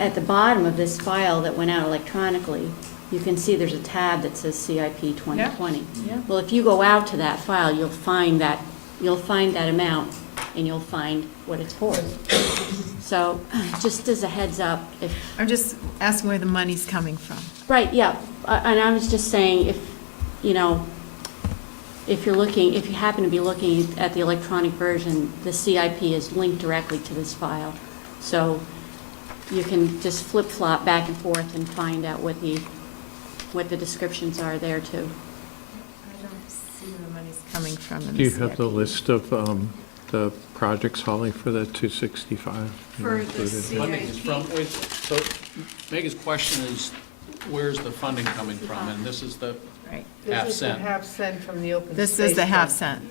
at the bottom of this file that went out electronically, you can see there's a tab that says CIP 2020. Yeah. Well, if you go out to that file, you'll find that amount, and you'll find what it's for. So just as a heads up, if... I'm just asking where the money's coming from. Right, yeah, and I was just saying, if you happen to be looking at the electronic version, the CIP is linked directly to this file. So you can just flip-flop back and forth and find out what the descriptions are there too. I don't see where the money's coming from in Do you the have the CIP. list of the projects, Holly, for the 265? For the included? Funding is from, so Megan's question is, where's the funding coming from? And this is the Right. half This is the cent. half cent from the open space. This is the half fund. cent.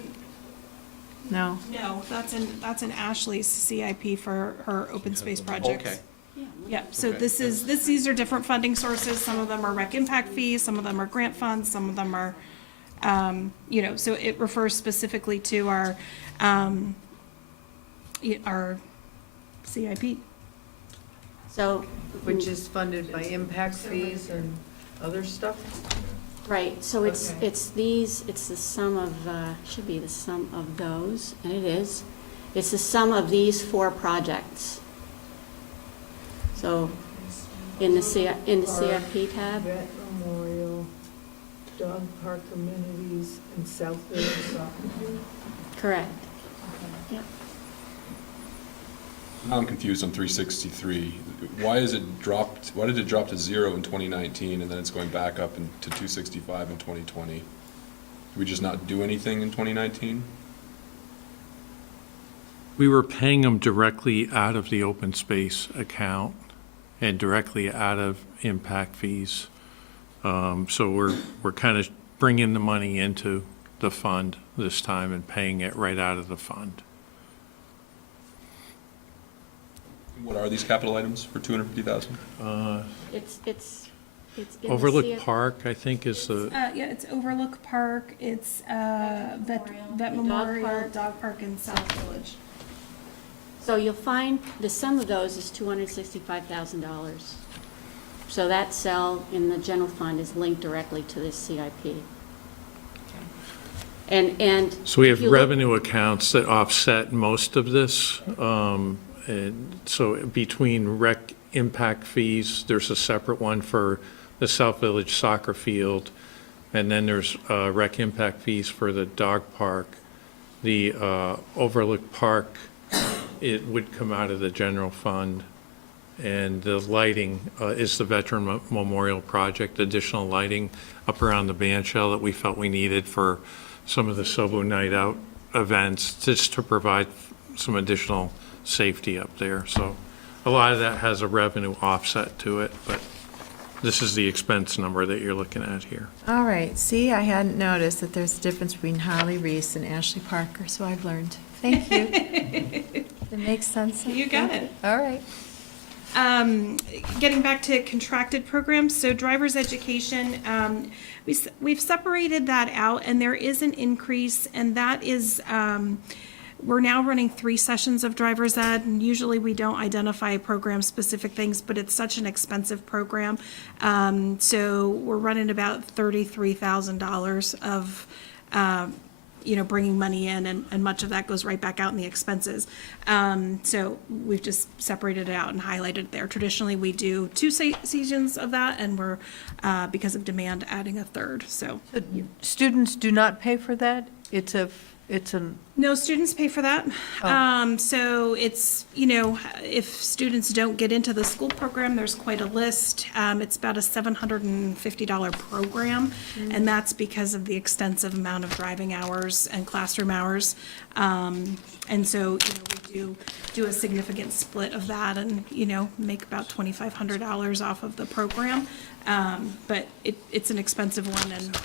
No? No, that's in Ashley's CIP for her open space projects. Okay. Yeah, so Okay. these are different funding sources. Some of them are rec impact fees, some of them are grant funds, some of them are, so it refers specifically to our CIP. So, Which is funded by impact fees and other stuff? right, so it's Okay. it's the sum of, should be the sum of those, and it is. It's the sum of these 4 projects. So, in the CIP tab, Vet Memorial, Dog Park Amenities, and South Village Soccer Field? correct. Yeah. Now I'm confused on 363. Why did it drop to 0 in 2019 and then it's going back up to 265 in 2020? Did we just not do anything in 2019? We were paying them directly out of the open space account and directly out of impact fees. So we're kind of bringing the money into the fund this time and paying it right out of the fund. What are these capital items for $250,000? It's in the Overlook CIP. Park, I think, is the, Yeah, it's Overlook Park, it's Vet Memorial, Dog Park, and South Village. So you'll find the sum of those is $265,000. So that cell in the general fund is linked directly to this CIP. And so we if have you look- revenue accounts that offset most of this. And so between rec impact fees, there's a separate one for the South Village soccer field, and then there's rec impact fees for the dog park. The Overlook Park, it would come out of the general fund. And the lighting is the Veteran Memorial Project, additional lighting up around the band shell that we felt we needed for some of the Sobo Night Out events, just to provide some additional safety up there. So a lot of that has a revenue offset to it, but this is the expense number that you're looking at here. All right, see, I hadn't noticed that there's a difference between Holly Reese and Ashley Parker, so I've learned. Thank you. It makes sense. You got it. All right. Getting back to contracted programs, so driver's education, we've separated that out, and there is an increase, and that is, we're now running 3 sessions of driver's ed, and usually we don't identify program-specific things, but it's such an expensive program. So we're running about $33,000 of, bringing money in, and much of that goes right back out in the expenses. So we've just separated it out and highlighted it there. Traditionally, we do 2 seasons of that, and we're, because of demand, adding a 3rd, so. Students do not pay for that? It's an, No, students pay for that. So it's, if students don't get into the school program, there's quite a list. It's about a $750 program, and that's because of the extensive amount of driving hours and classroom hours. And so, we do a significant split of that and, make about $2,500 off of the program. But it's an expensive one and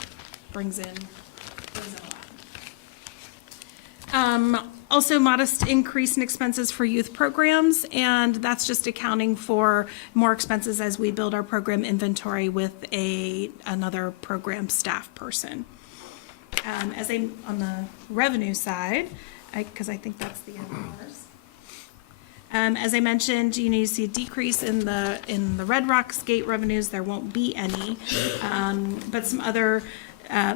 brings in a lot. Also modest increase in expenses for youth programs, and that's just accounting for more expenses as we build our program inventory with another program staff person. On the revenue side, because I think that's the end of ours. As I mentioned, you see a decrease in the Red Rocks gate revenues. There won't be any, but some other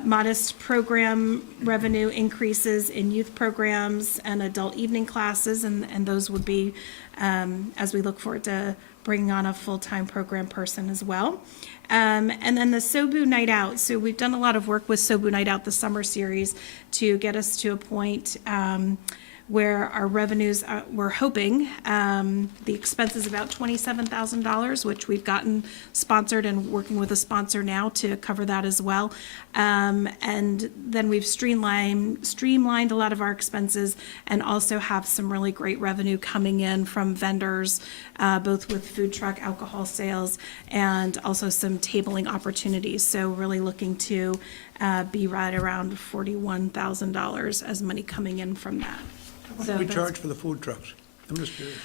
modest program revenue increases in youth programs and adult evening classes, and those would be as we look forward to bringing on a full-time program person as well. And then the Sobu Night Out. So we've done a lot of work with Sobu Night Out, the summer series, to get us to a point where our revenues, we're hoping, the expense is about $27,000, which we've gotten sponsored and working with a sponsor now to cover that as well. And then we've streamlined a lot of our expenses and also have some really great revenue coming in from vendors, both with food truck, alcohol sales, and also some tabling opportunities. So really looking to be right around $41,000 as money coming in from that. What do we charge for the food trucks? I'm just curious.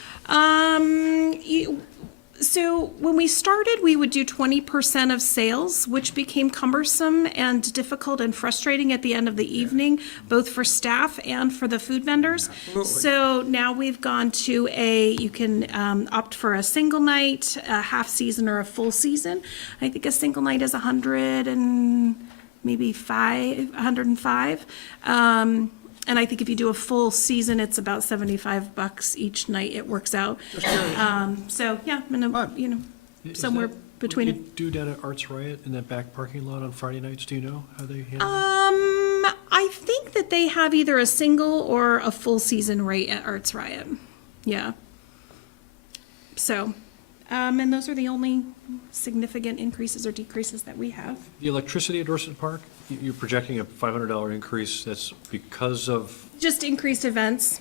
So when we started, we would do 20% of sales, which became cumbersome and difficult and frustrating at the end of the evening, both for staff and for the food vendors. Absolutely. So now we've gone to you can opt for a single night, a half season, or a full season. I think a single night is 105. And I think if you do a full season, it's about $75 each night. It works out. So yeah, somewhere between. What do you do down at Arts Riot in that back parking lot on Friday nights? Do you know how they handle it? I think that they have either a single or a full season rate at Arts Riot. Yeah. So, and those are the only significant increases or decreases that we have. The electricity at Dorset Park, you're projecting a $500 increase. That's because of Just increased events.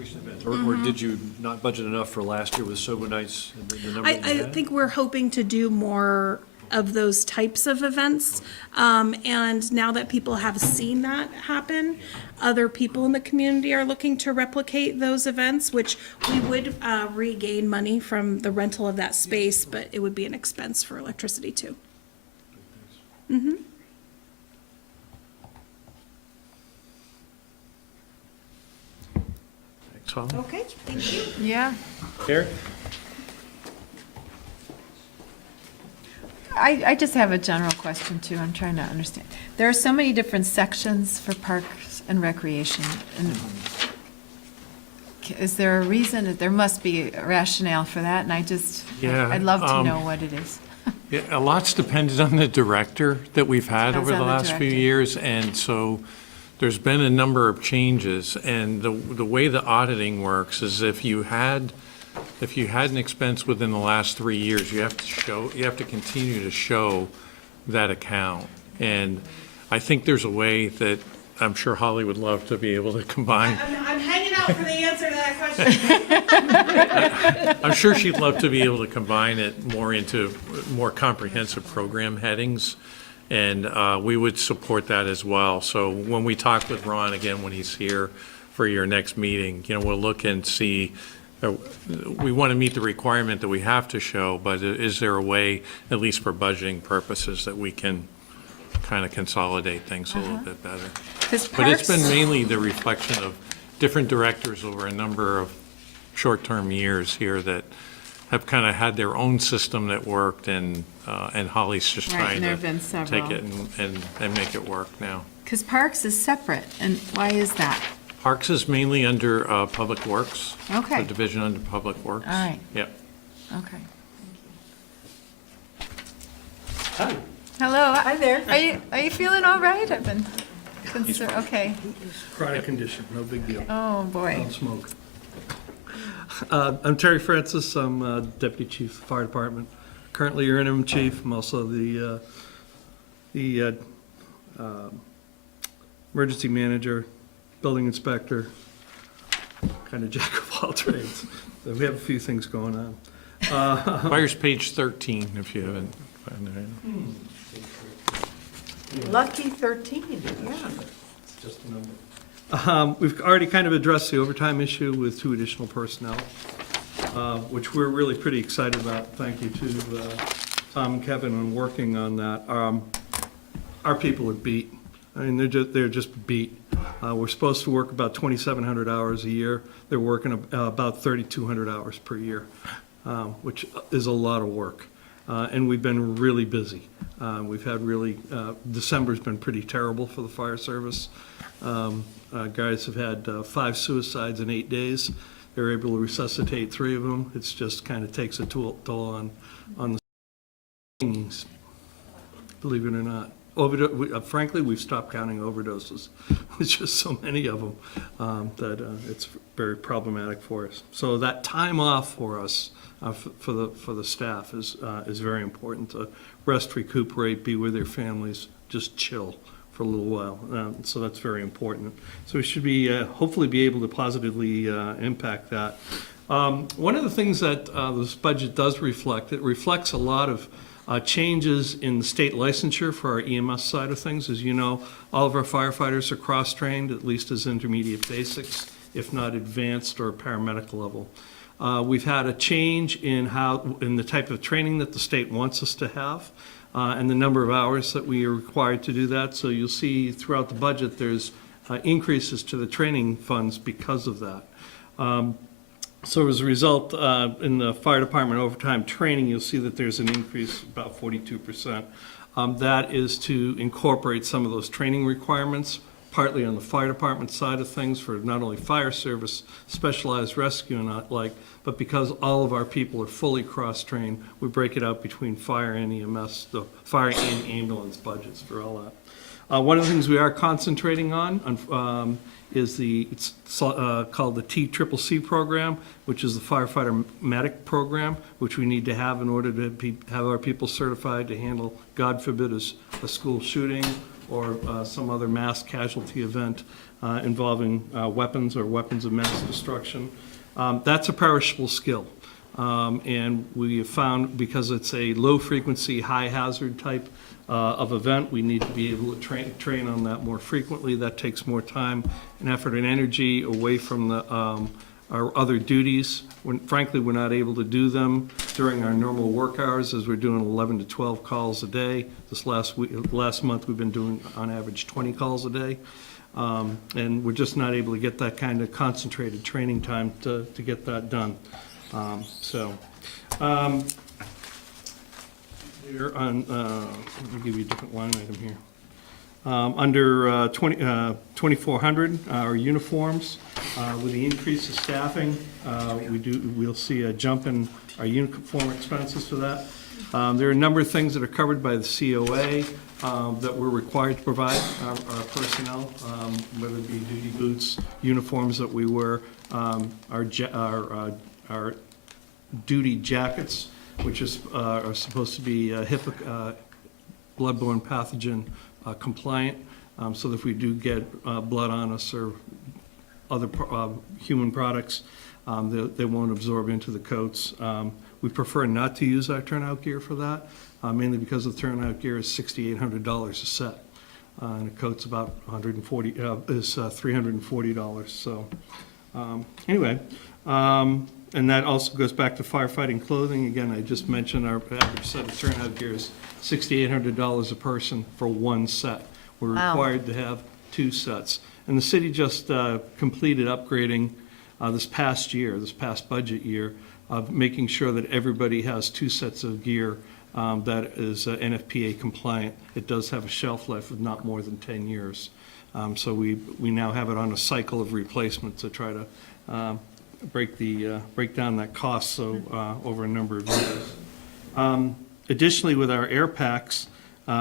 increase in events? Or did you not budget enough for last year with SOGO nights, the number that you I had? think we're hoping to do more of those types of events. And now that people have seen that happen, other people in the community are looking to replicate those events, which we would regain money from the rental of that space, but it would be an expense for electricity too. Mm-hmm. Thanks, Holly. Okay, thank you. Yeah. Karen? I just have a general question too. I'm trying to understand. There are so many different sections for parks and recreation. And is there a reason? There must be a rationale for that, and I'd love to know what it is. Yeah, a lot's depended on the director that we've had Depends over on the the last few director. years, and so there's been a number of changes, and the way the auditing works is if you had an expense within the last 3 years, you have to continue to show that account. And I think there's a way that I'm sure Holly would love to be able to combine. I'm hanging out for the answer to that question. I'm sure she'd love to be able to combine it more into more comprehensive program headings, and we would support that as well. So when we talk with Ron again, when he's here for your next meeting, we'll look and see, we want to meet the requirement that we have to show, but is there a way, at least for budgeting purposes, that we can kind of consolidate things a little bit better? But it's been mainly the reflection of different directors over a number of short-term years here that have kind of had their own system that worked, and Holly's just Right, trying and there have to been several. take it and make it work now. Because parks is separate, and why is that? Parks is mainly under Public Works. Okay. The division under Public Works. All right. Yep. Okay. Hi. Hello. Hi there. Are you feeling all right? I've been concerned. Okay. Chronic condition, no big deal. Oh, boy. Don't smoke. I'm Terry Francis. I'm Deputy Chief of the Fire Department. Currently your interim chief. I'm also the emergency manager, building inspector, kind of jack of all trades. So we have a few things going on. Fire's page 13, if you haven't found it. Lucky 13, yeah. Just a number. We've already kind of addressed the overtime issue with 2 additional personnel, which we're really pretty excited about. Thank you to Tom and Kevin on working on that. Our people are beat. I mean, they're just beat. We're supposed to work about 2,700 hours a year. They're working about 3,200 hours per year, which is a lot of work. And we've been really busy. We've had December's been pretty terrible for the fire service. Guys have had 5 suicides in 8 days. They're able to resuscitate 3 of them. It's just kind of takes a toll on the things, believe it or not. Frankly, we've stopped counting overdoses. There's just so many of them that it's very problematic for us. So that time off for us, for the staff, is very important to rest, recuperate, be with their families, just chill for a little while. So that's very important. So we should be hopefully be able to positively impact that. One of the things that this budget does reflect, it reflects a lot of changes in the state licensure for our EMS side of things. As you know, all of our firefighters are cross-trained, at least as intermediate basics, if not advanced or paramedic level. We've had a change in the type of training that the state wants us to have, and the number of hours that we are required to do that. So you'll see throughout the budget there's increases to the training funds because of that. So as a result, in the fire department overtime training, you'll see that there's an increase about 42%. That is to incorporate some of those training requirements, partly on the fire department side of things for not only fire service, specialized rescue and not like, but because all of our people are fully cross-trained, we break it out between fire and EMS, the fire and ambulance budgets for all that. One of the things we are concentrating on is it's called the TCCC program, which is the firefighter medic program, which we need to have in order to have our people certified to handle, God forbid, a school shooting or some other mass casualty event involving weapons or weapons of mass destruction. That's a perishable skill. And we have found, because it's a low-frequency, high-hazard type of event, we need to be able to train on that more frequently. That takes more time and effort and energy away from our other duties. Frankly, we're not able to do them during our normal work hours, as we're doing 11 to 12 calls a day. This last month, we've been doing, on average, 20 calls a day. And we're just not able to get that kind of concentrated training time to get that done. Here on, let me give you a different line item here. Under 2,400, our uniforms, with the increase of staffing, we'll see a jump in our uniform expenses for that. There are a number of things that are covered by the COA that we're required to provide our personnel, whether it be duty boots, uniforms that we wear, our duty jackets, which are supposed to be HIPAA, bloodborne pathogen compliant, so that if we do get blood on us or other human products, they won't absorb into the coats. We prefer not to use our turnout gear for that, mainly because the turnout gear is $6,800 a set, and a coat's about $340. So anyway. And that also goes back to firefighting clothing. Again, I just mentioned our average set of turnout gear is $6,800 a person for one set. We're required to have 2 sets. And the city just completed upgrading this past budget year, of making sure that everybody has 2 sets of gear that is NFPA compliant. It does have a shelf life of not more than 10 years. So we now have it on a cycle of replacement to try to break down that cost over a number of years. Additionally, with our air packs,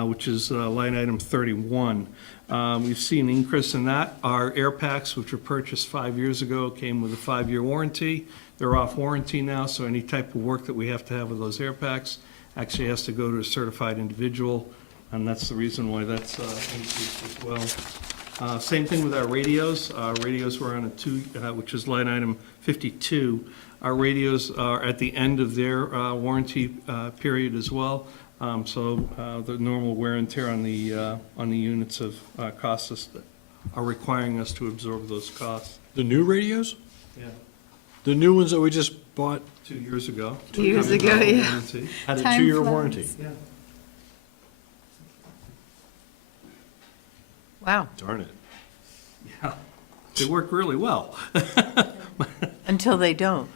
which is line item 31, we've seen an increase in that. Our air packs, which were purchased 5 years ago, came with a 5-year warranty. They're off warranty now, so any type of work that we have to have with those air packs actually has to go to a certified individual, and that's the reason why that's increased as well. Same thing with our radios. Radios were on a 2, which is line item 52. Our radios are at the end of their warranty period as well. So the normal wear and tear on the units of costs us, are requiring us to absorb those costs. The new radios? Yeah. The new ones that we just bought? 2 years ago. 2 years ago, yeah. Warranty. Had a Time 2-year flies. warranty? Yeah. Wow. Darn it. Yeah, they work really well. Until they don't.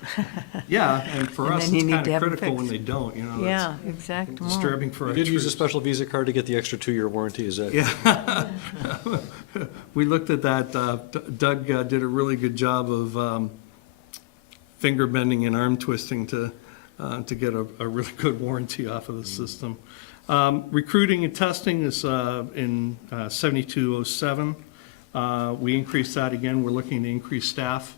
Yeah, and for And us, then you it's need kind to of have 'em critical when fixed. they don't, you know. Yeah, It's exactly. disturbing for You our did use a troops. special Visa card to get the extra 2-year warranty, is that? Yeah. We looked at that. Doug did a really good job of finger bending and arm twisting to get a really good warranty off of the system. Recruiting and testing is in 7207. We increased that again. We're looking to increase staff.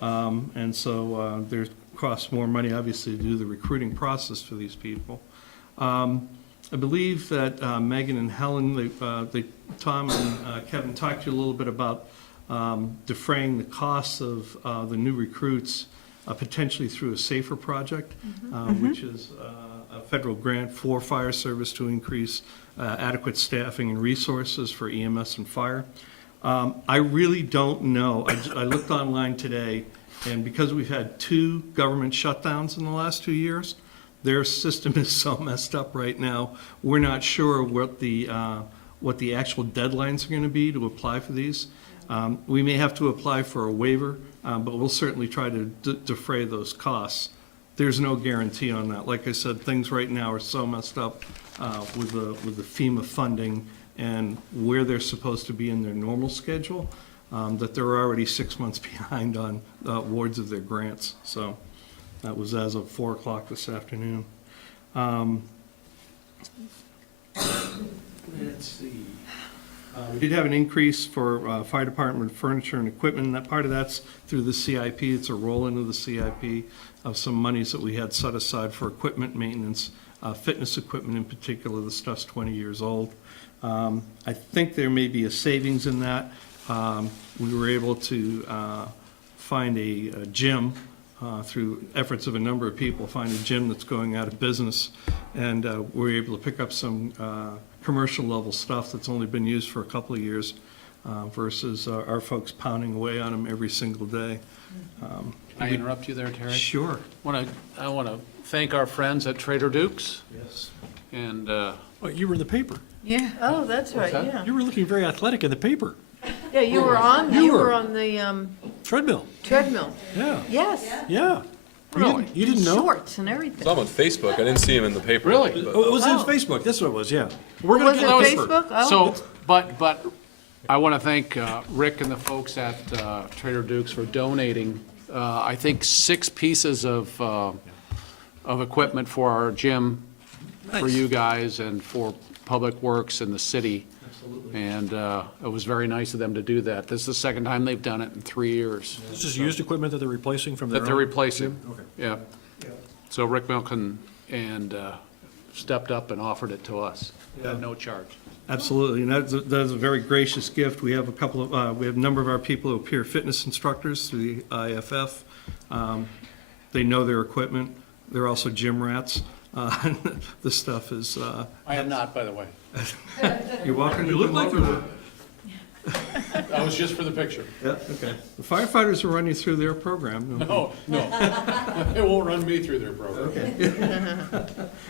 And so there costs more money, obviously, to do the recruiting process for these people. I believe that Megan and Helen, Tom and Kevin talked to you a little bit about defraying the costs of the new recruits potentially through a SAFER project, which is a federal grant for fire service to increase adequate staffing and resources for EMS and fire. I really don't know. I looked online today, and because we've had 2 government shutdowns in the last 2 years, their system is so messed up right now. We're not sure what the actual deadlines are going to be to apply for these. We may have to apply for a waiver, but we'll certainly try to defray those costs. There's no guarantee on that. Like I said, things right now are so messed up with the FEMA funding and where they're supposed to be in their normal schedule, that they're already 6 months behind on awards of their grants. So that was as of 4 o'clock this afternoon. Let's see. We did have an increase for fire department furniture and equipment, and that part of that's through the CIP. It's a roll into the CIP of some monies that we had set aside for equipment maintenance fitness equipment in particular. The stuff's 20 years old. I think there may be a savings in that. We were able to find a gym through efforts of a number of people, find a gym that's going out of business, and we're able to pick up some commercial level stuff that's only been used for a couple of years versus our folks pounding away on them every single day. Can I interrupt you there, Terry? Sure. I want to thank our friends at Trader Duke's. Yes. And, Oh, you were in the paper. Yeah, oh, that's right, that? yeah. You were looking very athletic in the paper. Yeah, you were on the Treadmill. treadmill. Yeah. Yes. Yeah. Really? You didn't know? Shorts and I everything. saw him on Facebook. I didn't see him in the paper. Really? but- Oh, it was Wow. on Facebook. That's what it was, yeah. We're Was gonna it get Facebook? Oh. So, but I want to thank Rick and the folks at Trader Duke's for donating, I think, 6 pieces of equipment for our gym, for Nice. you guys, and for Public Works and the city. And it was very nice of them to do that. This is the second time they've done it in 3 years This is used equipment that they're replacing from their that they're own? replacing. Okay. Yeah. So Rick Milken and stepped up and offered it to us at no charge. Absolutely, and that's a very gracious gift. We have we have a number of our people who appear fitness instructors through the IFF. They know their equipment. They're also gym rats. This stuff is, I am not, by the way. you're welcome. You look like you were. That was just for the picture. Yeah, okay. The firefighters will run you through their program. No. It won't run me through their program.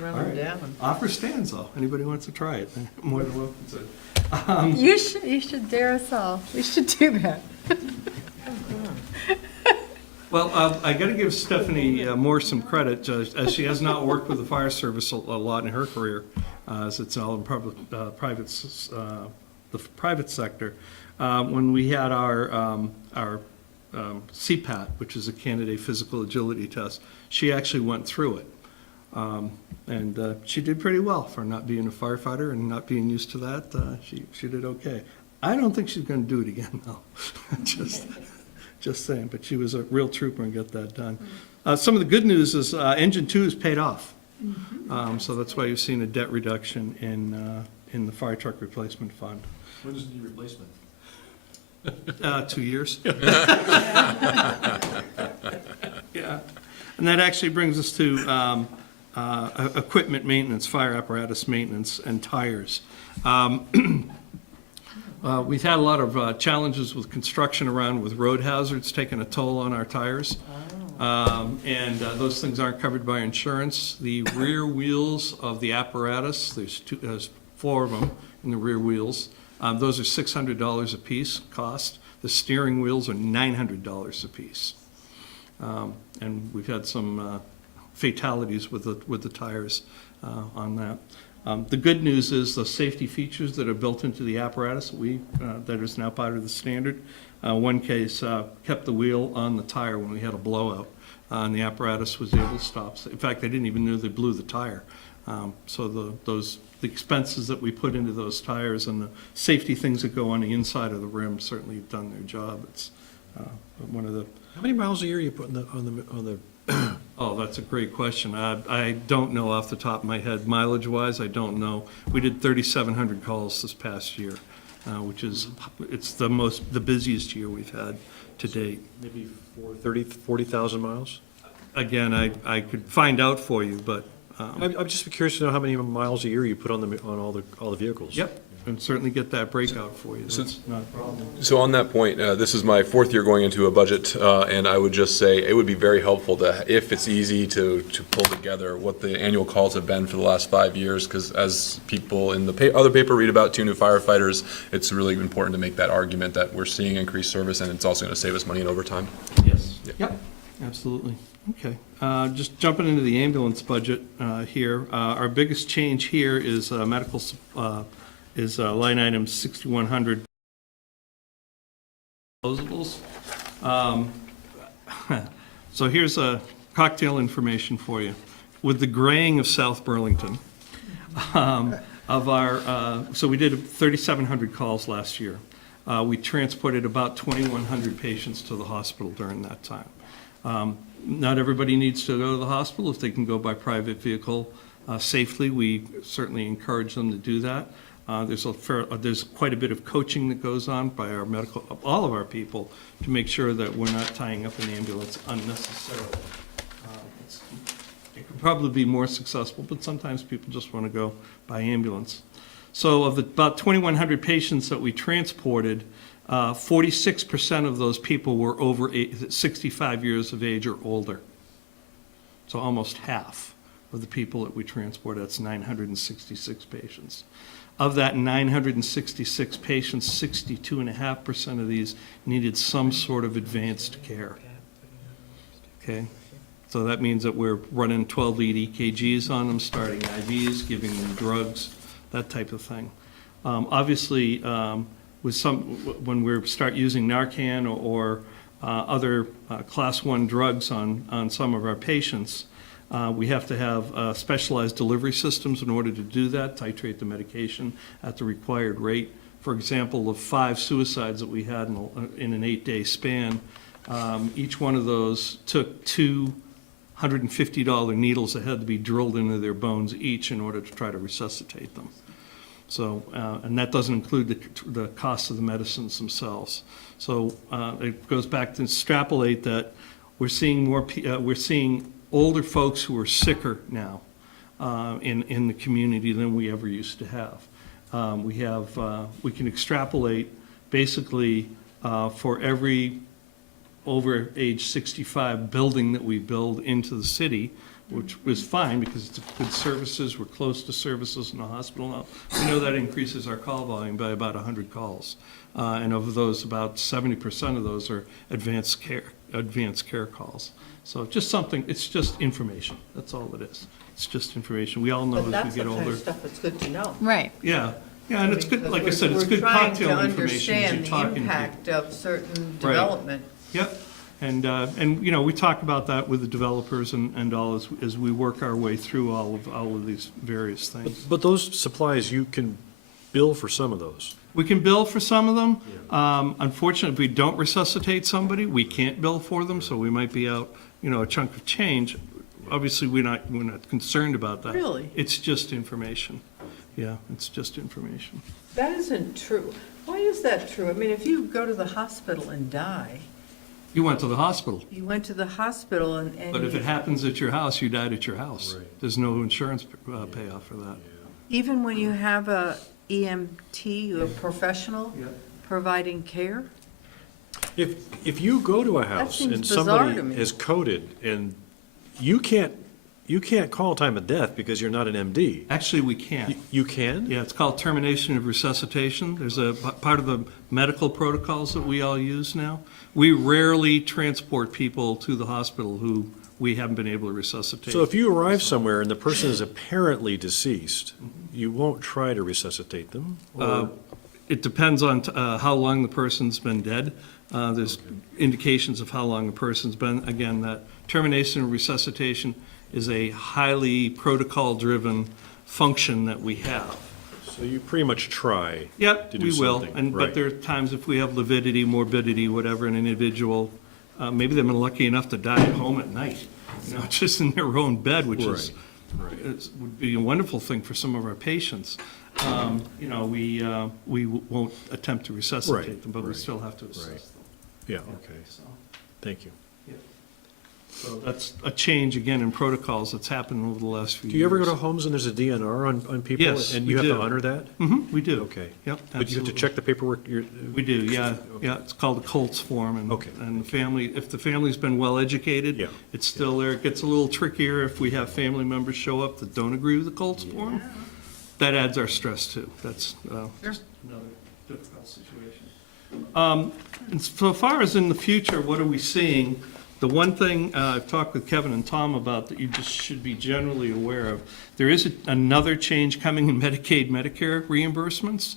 Run All right. down. Offer stands, though. Anybody wants to try it, more than welcome to. You should dare us all. We should do that. Well, I got to give Stephanie Moore some credit, as she has not worked with the fire service a lot in her career, as it's all in the private sector. When we had our CPAT, which is a candidate physical agility test, she actually went through it. And she did pretty well for not being a firefighter and not being used to that. She did okay. I don't think she's going to do it again, though. Just saying, but she was a real trooper and got that done. Some of the good news is Engine 2 is paid off. So that's why you've seen a debt reduction in the fire truck replacement fund. When is the replacement? 2 years. Yeah. And that actually brings us to equipment maintenance, fire apparatus maintenance, and tires. We've had a lot of challenges with construction around with road hazards taking a toll on our tires. And those things aren't covered by insurance. The rear wheels of the apparatus, there's 4 of them in the rear wheels. Those are $600 a piece cost. The steering wheels are $900 a piece. And we've had some fatalities with the tires on that. The good news is the safety features that are built into the apparatus that is now part of the standard. One case kept the wheel on the tire when we had a blowout, and the apparatus was able to stop. In fact, they didn't even know they blew the tire. So the expenses that we put into those tires and the safety things that go on the inside of the rim certainly have done their job. It's one of the. How many miles a year are you putting on the? Oh, that's a great question. I don't know off the top of my head. Mileage-wise, I don't know. We did 3,700 calls this past year, which is, it's the busiest year we've had to date. Maybe 40,000 miles? Again, I could find out for you, but. I'm just curious to know how many miles a year you put on all the vehicles. Yep, and certainly get that breakout for you. That's not a problem. So on that point, this is my 4th year going into a budget, and I would just say it would be very helpful to, if it's easy to pull together what the annual calls have been for the last 5 years, because as people in the other paper read about 2 new firefighters, it's really important to make that argument that we're seeing increased service, and it's also going to save us money in overtime. Yes. Yep, absolutely. Okay, just jumping into the ambulance budget here. Our biggest change here is medical, is line item 6,100 disposables. So here's a cocktail information for you. With the graying of South Burlington, so we did 3,700 calls last year. We transported about 2,100 patients to the hospital during that time. Not everybody needs to go to the hospital. If they can go by private vehicle, safely. We certainly encourage them to do that. There's quite a bit of coaching that goes on by all of our people to make sure that we're not tying up an ambulance unnecessarily. It could probably be more successful, but sometimes people just want to go by ambulance. So of the about 2,100 patients that we transported, 46% of those people were over 65 years of age or older. So almost half of the people that we transported, that's 966 patients. Of that 966 patients, 62.5% of these needed some sort of advanced care. Okay? So that means that we're running 12-lead EKGs on them, starting IVs, giving them drugs, that type of thing. Obviously, when we start using Narcan or other class 1 drugs on some of our patients, we have to have specialized delivery systems in order to do that, titrate the medication at the required rate. For example, of 5 suicides that we had in an 8-day span, each one of those took $250 needles that had to be drilled into their bones each in order to try to resuscitate them. So, and that doesn't include the cost of the medicines themselves. So it goes back to extrapolate that we're seeing older folks who are sicker now in the community than we ever used to have. We can extrapolate basically for every over age 65 building that we build into the city, which was fine because it's good services, we're close to services in the hospital now. We know that increases our call volume by about 100 calls. And of those, about 70% of those are advanced care calls. So just something, it's just information, that's all it is. It's just information. We all know But as that's we the get kind older. of stuff that's good to know. Right. Yeah, and it's good, like I said, it's good cocktail information as you're talking to We're trying to understand the people. impact of certain Right. development. Yep, and you know, we talk about that with the developers and all as we work our way through all of these various things. But those supplies, you can bill for some of those. We can bill for some of them. Unfortunately, if we don't resuscitate somebody, we can't bill for them, so we might be out, you know, a chunk of change. Obviously, we're not concerned about that. Really? It's just information. Yeah, it's just information. That isn't true. Why is that true? I mean, if you go to the hospital and die, You went to the hospital, you went to the hospital and but if you- it happens at your house, you died at your house. There's no insurance payoff for that. even when you have a EMT, a professional Yeah. providing care? If you go to a house seems and bizarre somebody to me. is coded and you can't call time of death because you're not an MD. Actually, we can. You can? Yeah, it's called termination of resuscitation. There's a part of the medical protocols that we all use now. We rarely transport people to the hospital who we haven't been able to resuscitate. So if you arrive somewhere and the person is apparently deceased, you won't try to resuscitate them? Or It depends on how long the person's been dead. There's indications of how long the person's been. Again, that termination of resuscitation is a highly protocol-driven function that we have. So you pretty much try Yep, to do we will. something. But Right. there are times if we have lividity, morbidity, whatever, an individual, maybe they've been lucky enough to die at home at night, you know, just in their own bed, which would be a wonderful thing for some of our patients. You know, we won't attempt to resuscitate Right, them, but we right, still have to assess right. them. Yeah, okay. Thank you. So that's a change, again, in protocols that's happened over the last few years. Do you ever go to homes and there's a DNR on people? Yes, And we you have do. to honor that? Mm-hmm, we do. Okay. Yep, But you have to absolutely. check the paperwork? We do, yeah, yeah, it's called a Colts form, and, Okay. and the family, if the family's been well-educated, Yeah. it's still there. It gets a little trickier if we have family members show up that don't agree with the Colts form. That adds our stress too, that's, just another difficult situation. And so far as in the future, what are we seeing? The one thing I've talked with Kevin and Tom about that you just should be generally aware of, there is another change coming in Medicaid, Medicare reimbursements.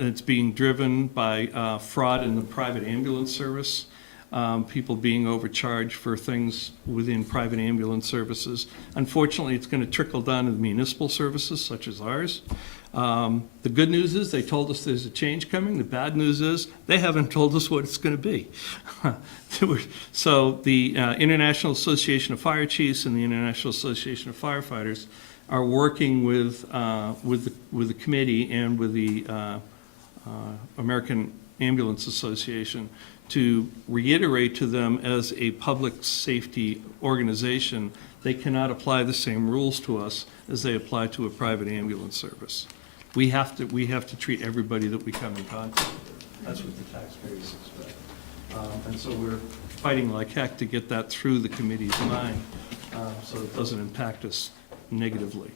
It's being driven by fraud in the private ambulance service, people being overcharged for things within private ambulance services. Unfortunately, it's going to trickle down to the municipal services such as ours. The good news is they told us there's a change coming. The bad news is they haven't told us what it's going to be. So the International Association of Fire Chiefs and the International Association of Firefighters are working with the committee and with the American Ambulance Association to reiterate to them as a public safety organization, they cannot apply the same rules to us as they apply to a private ambulance service. We have to treat everybody that we come in contact with. That's what the taxpayers expect. And so we're fighting like heck to get that through the committee's mind, so it doesn't impact us negatively.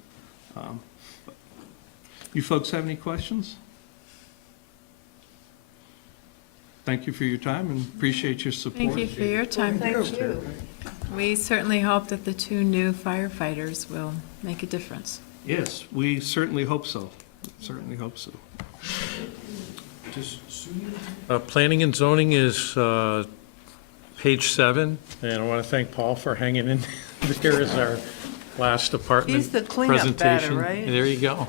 You folks have any questions? Thank you for your time and appreciate your support. Thank you for your time. Thank you. We certainly hope that the 2 new firefighters will make a difference. Yes, we certainly hope so. Certainly hope so. Planning and zoning is page 7, and I want to thank Paul for hanging in there as our last department He's the cleanup presentation. batter, right? There you go.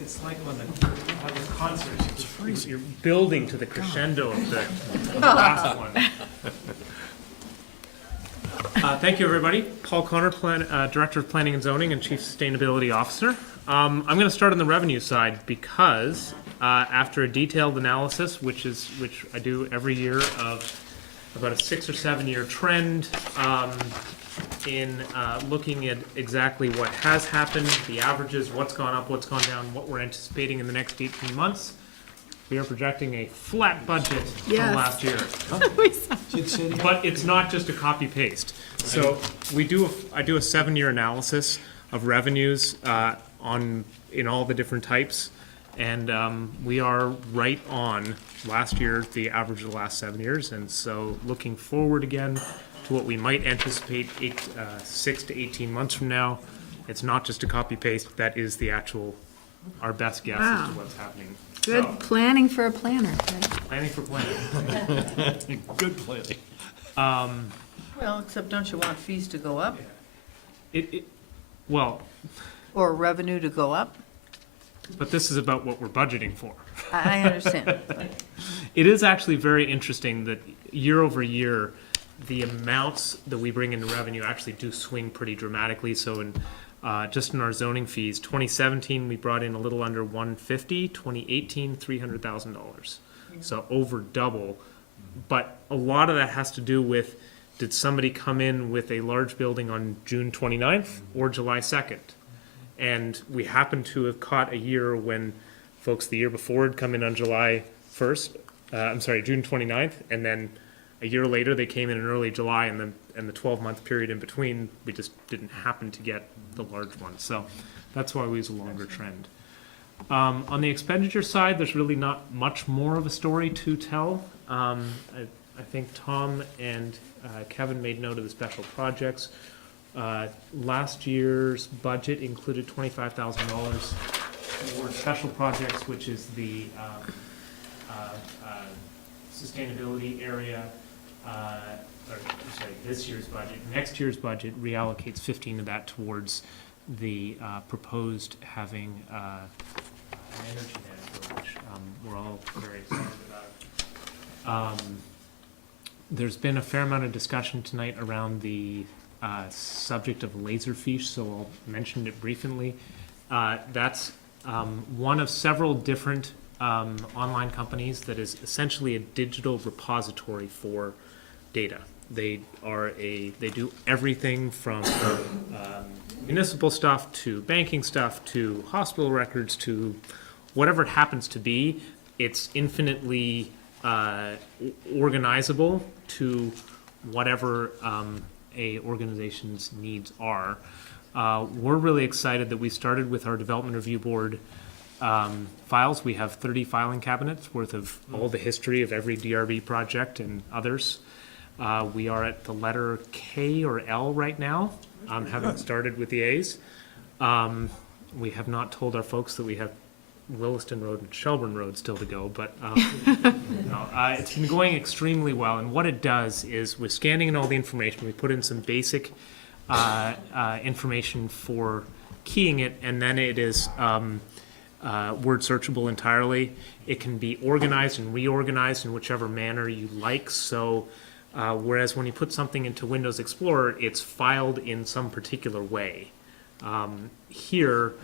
It's like when the concerts, you're building to the crescendo of the last one. Thank you, everybody. Paul Connor, Director of Planning and Zoning and Chief Sustainability Officer. I'm going to start on the revenue side because after a detailed analysis, which I do every year, of about a 6 or 7 year trend in looking at exactly what has happened, the averages, what's gone up, what's gone down, what we're anticipating in the next 18 months, we are projecting a flat budget from last year. But it's not just a copy paste. So I do a 7-year analysis of revenues in all the different types, and we are right on last year, the average of the last 7 years, and so looking forward again to what we might anticipate 6 to 18 months from now. It's not just a copy paste, that is our best guess as to what's happening. Good planning for a planner. Right? Planning for planning. Good planning. Well, except don't you want fees to go up Well, or revenue to go up? but this is about what we're budgeting for. I understand. It is actually very interesting that year over year, the amounts that we bring into revenue actually do swing pretty dramatically. So just in our zoning fees, 2017, we brought in a little under 150, 2018, $300,000. So over double. But a lot of that has to do with, did somebody come in with a large building on June 29th or July 2nd? And we happen to have caught a year when folks the year before had come in on June 29th, and then a year later they came in early July, and the 12-month period in between, we just didn't happen to get the large one. So that's why we use a longer trend. On the expenditure side, there's really not much more of a story to tell. I think Tom and Kevin made note of the special projects. Last year's budget included $25,000 for special projects, which is the sustainability area. This year's budget. Next year's budget reallocates 15 of that towards the proposed having an energy manager, which we're all very excited about. There's been a fair amount of discussion tonight around the subject of Laserfish, so I'll mention it briefly. That's one of several different online companies that is essentially a digital repository for data. They do everything from municipal stuff to banking stuff to hospital records to whatever it happens to be. It's infinitely organizable to whatever a organization's needs are. We're really excited that we started with our development review board files. We have 30 filing cabinets worth of all the history of every DRB project and others. We are at the letter K or L right now, having started with the A's. We have not told our folks that we have Williston Road and Shelburne Road still to go, but it's been going extremely well. And what it does is, with scanning in all the information, we put in some basic information for keying it, and then it is word searchable entirely. It can be organized and reorganized in whichever manner you like. So Whereas when you put something into Windows Explorer, it's filed in some particular way. Here,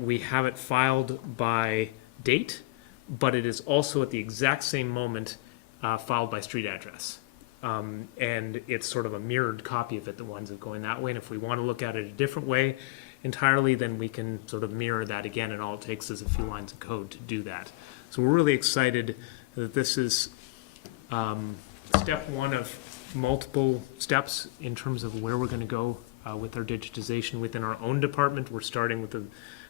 we have it filed by date, but it is also at the exact same moment filed by street address. And it's sort of a mirrored copy of it that winds up going that way. And if we want to look at it a different way entirely, then we can sort of mirror that again, and all it takes is a few lines of code to do that. So we're really excited that this is step one of multiple steps in terms of where we're going to go with our digitization within our own department. We're starting with the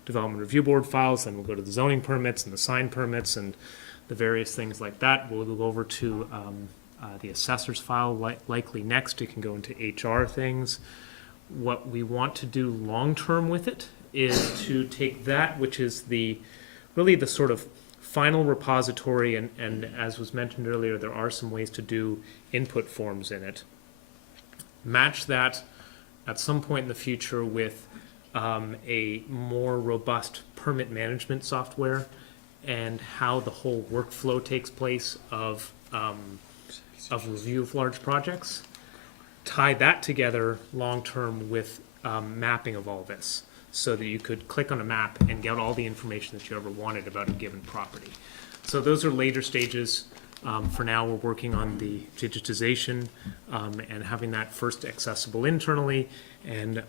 Development Review Board files, then we'll go to the zoning permits and the sign permits and the various things like that. We'll go over to the assessor's file likely next. It can go into HR things. What we want to do long-term with it is to take that, which is really the sort of final repository, and as was mentioned earlier, there are some ways to do input forms in it. Match that at some point in the future with a more robust permit management software and how the whole workflow takes place of review of large projects. Tie that together long-term with mapping of all this, so that you could click on a map and get all the information that you ever wanted about a given property. So those are later stages. For now, we're working on the digitization and having that first accessible internally, and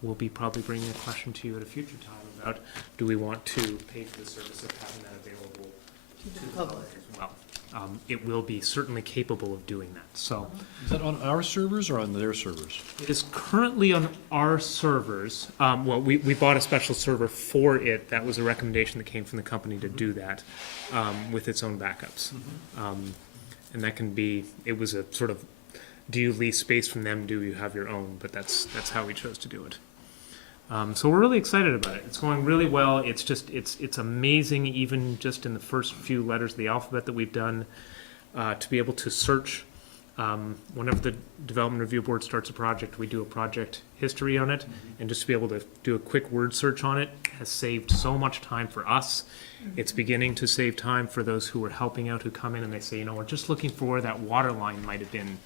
we'll be probably bringing a question to you at a future time about, do we want to pay for the service of having that available to the public as well? It will be certainly capable of doing that. So, Is that on our servers or on their servers? it is currently on our servers. Well, we bought a special server for it. That was a recommendation that came from the company to do that with its own backups. And that can be, it was a sort of, do you lease space from them? Do you have your own? But that's how we chose to do it. So we're really excited about it. It's going really well. It's just, it's amazing, even just in the first few letters of the alphabet that we've done, to be able to search. Whenever the Development Review Board starts a project, we do a project history on it, and just to be able to do a quick word search on it has saved so much time for us. It's beginning to save time for those who are helping out, who come in and they say, you know, we're just looking for where that water line might have been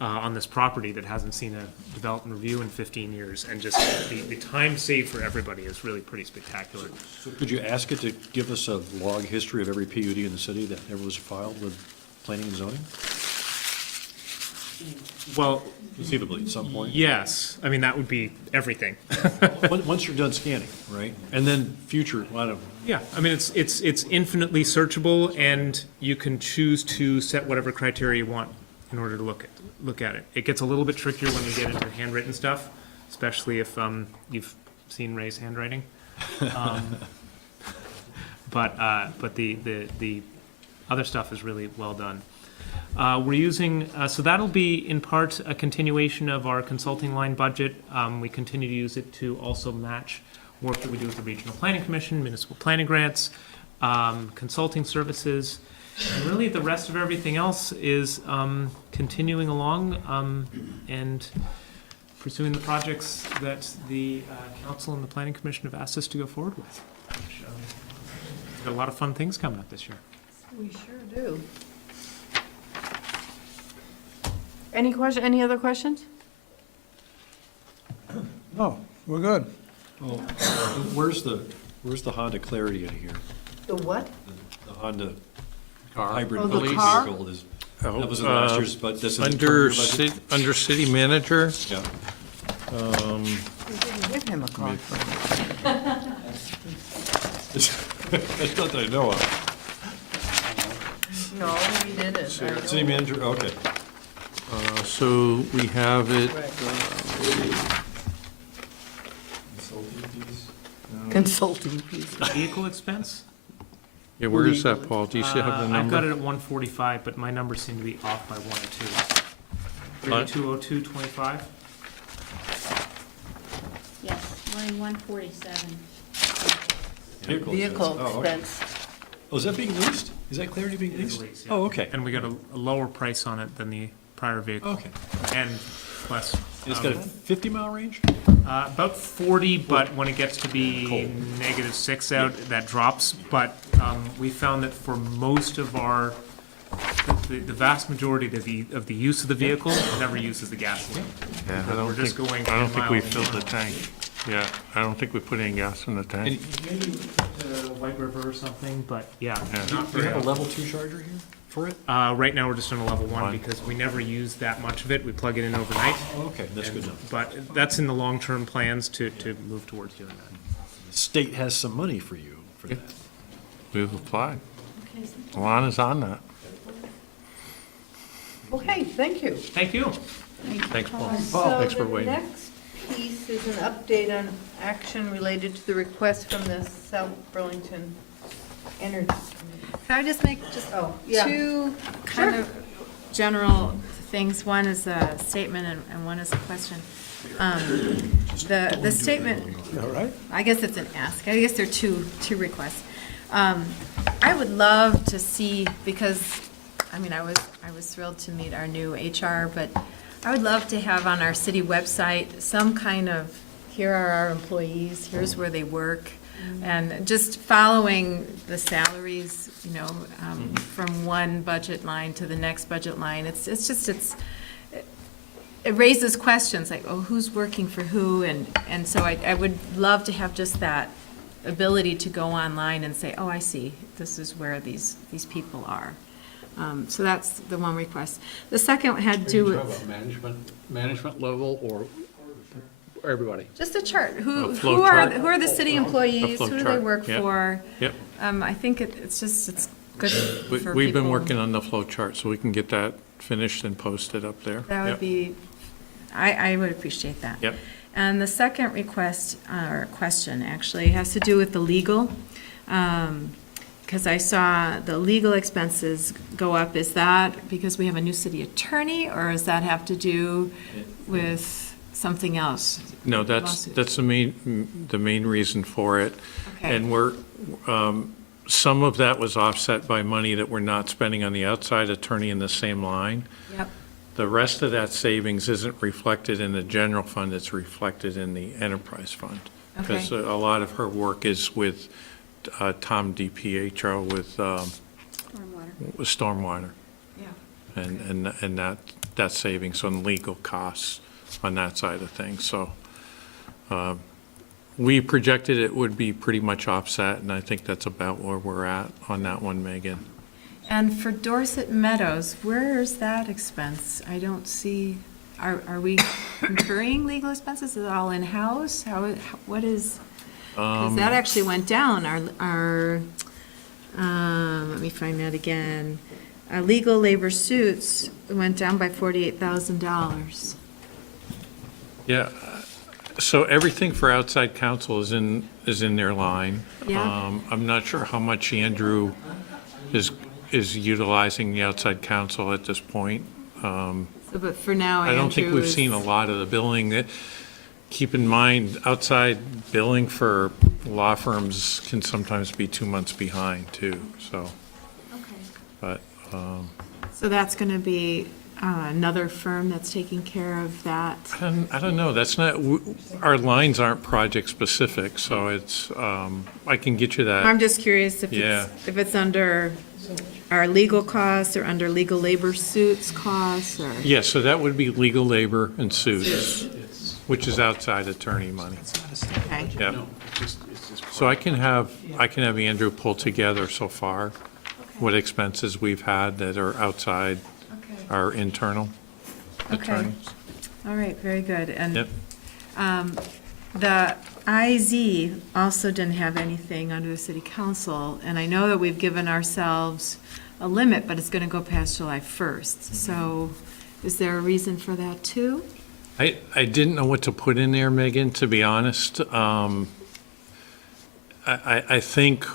on this property that hasn't seen a development review in 15 years, and just the time saved for everybody is really pretty spectacular. So could you ask it to give us a log history of every PUD in the city that ever was filed with planning and zoning? Well, conceivably at some point. Yes, I mean, that would be everything. Once you're done scanning, right? And then future, I don't know. Yeah, I mean, it's infinitely searchable, and you can choose to set whatever criteria you want in order to look at it. It gets a little bit trickier when we get into handwritten stuff, especially if you've seen Ray's handwriting. But the other stuff is really well done. We're using, so that'll be in part a continuation of our consulting line budget. We continue to use it to also match work that we do with the Regional Planning Commission, municipal planning grants, consulting services. And really, the rest of everything else is continuing along and pursuing the projects that the council and the planning commission have asked us to go forward with. Which, we've got a lot of fun things coming up this year. We sure do. Any other questions? No, we're good. Oh, where's the Honda Clarity in here? The what? The Honda Car. hybrid Oh, the police car? vehicle is, that was in last year's, but this is in Under current year budget? under city manager, Yeah. We didn't give him a call. That's not that I know of. No, we didn't. City manager, okay. so we have it, Consulting fees. Vehicle expense? yeah, where is that, Paul? Do you see have the I've got number? it at 145, but my numbers seem to be off by 1 or 2. 320225? Yes, we're in 147. Vehicle Oh, okay. expense. Oh, is that being leased? Is that Clarity being leased? Oh, okay. And we got a lower price on it than the prior vehicle. Okay. And plus. It's got a 50-mile range? About 40, but when it gets to be -6 out, that drops. But we found that for most of our The vast majority of the use of the vehicle never uses the gasoline. Yeah, Because we're just going 10 we miles filled the an hour. tank. Yeah, I don't think we put any gas in the And tank. maybe White River or something, but yeah. Yeah. not Do you have a very level 2 charger here for it? Right now, we're just on a level 1 because we never use that much of it. We plug it in overnight. Okay, that's good enough. But that's in the long-term plans to move towards doing that. The state has some money for you for that. We've applied. Alana's on that. Okay, thank you. Thank you. Thanks, Paul. So Thanks for the waiting. next piece is an update on action related to the request from the South Burlington Energy. Can I just make just yeah. two kind of general things? One is a statement and one is a question. The statement, All right. I guess it's an ask. I guess there are two requests. I would love to see, because, I mean, I was thrilled to meet our new HR, but I would love to have on our city website some kind of, here are our employees, here's where they work, and just following the salaries, you know, from one budget line to the next budget line. It raises questions like, oh, who's working for who? And so I would love to have just that ability to go online and say, oh, I see, this is where these people are. So that's the one request. The second had to do Are you talking with about management level or everybody? just a chart. Who flow are chart. who are the city employees? flow Who do they chart. work Yep. for? Yep. I think it's good for people. We've been working on the flow chart, so we can get that finished and posted up there. That would Yep. be, I would appreciate that. Yep. And the second request, or question actually, has to do with the legal. Because I saw the legal expenses go up. Is that because we have a new city attorney, or does that have to do with something else? No, that's the main reason for it. Okay. And some of that was offset by money that we're not spending on the outside attorney in the same line. Yep. The rest of that savings isn't reflected in the general fund, it's reflected in the enterprise fund. Because Okay. a lot of her work is with Tom DiPietro with Stormwater. Yeah. And that savings on legal costs on that side of things. So we projected it would be pretty much offset, and I think that's about where we're at on that one, Megan. And for Dorset Meadows, where is that expense? I don't see, are we incurring legal expenses? Is it all in-house? What is, because that actually went down, let me find that again. Our legal labor suits went down by $48,000. Yeah, so everything for outside counsel is in their line. Yeah. I'm not sure how much Andrew is utilizing the outside counsel at this point. So, but for now, I don't think Andrew we've seen a lot of the billing. Keep in mind, outside billing for law firms can sometimes be 2 months behind too, so. But, So that's going to be another firm that's taking care of that? I don't know, that's not, our lines aren't project specific, so it's, I can get you that. I'm just curious if Yeah. it's under our legal costs or under legal labor suits costs or? Yeah, so that would be legal labor and suits, which is outside attorney money. Okay. Yeah. So I can have Andrew pull together so far what expenses we've had that are outside our internal Okay. attorneys. All right, very good. And Yep. the IZ also didn't have anything under the city council, and I know that we've given ourselves a limit, but it's going to go past July 1st. So is there a reason for that too? I didn't know what to put in there, Megan, to be honest. I think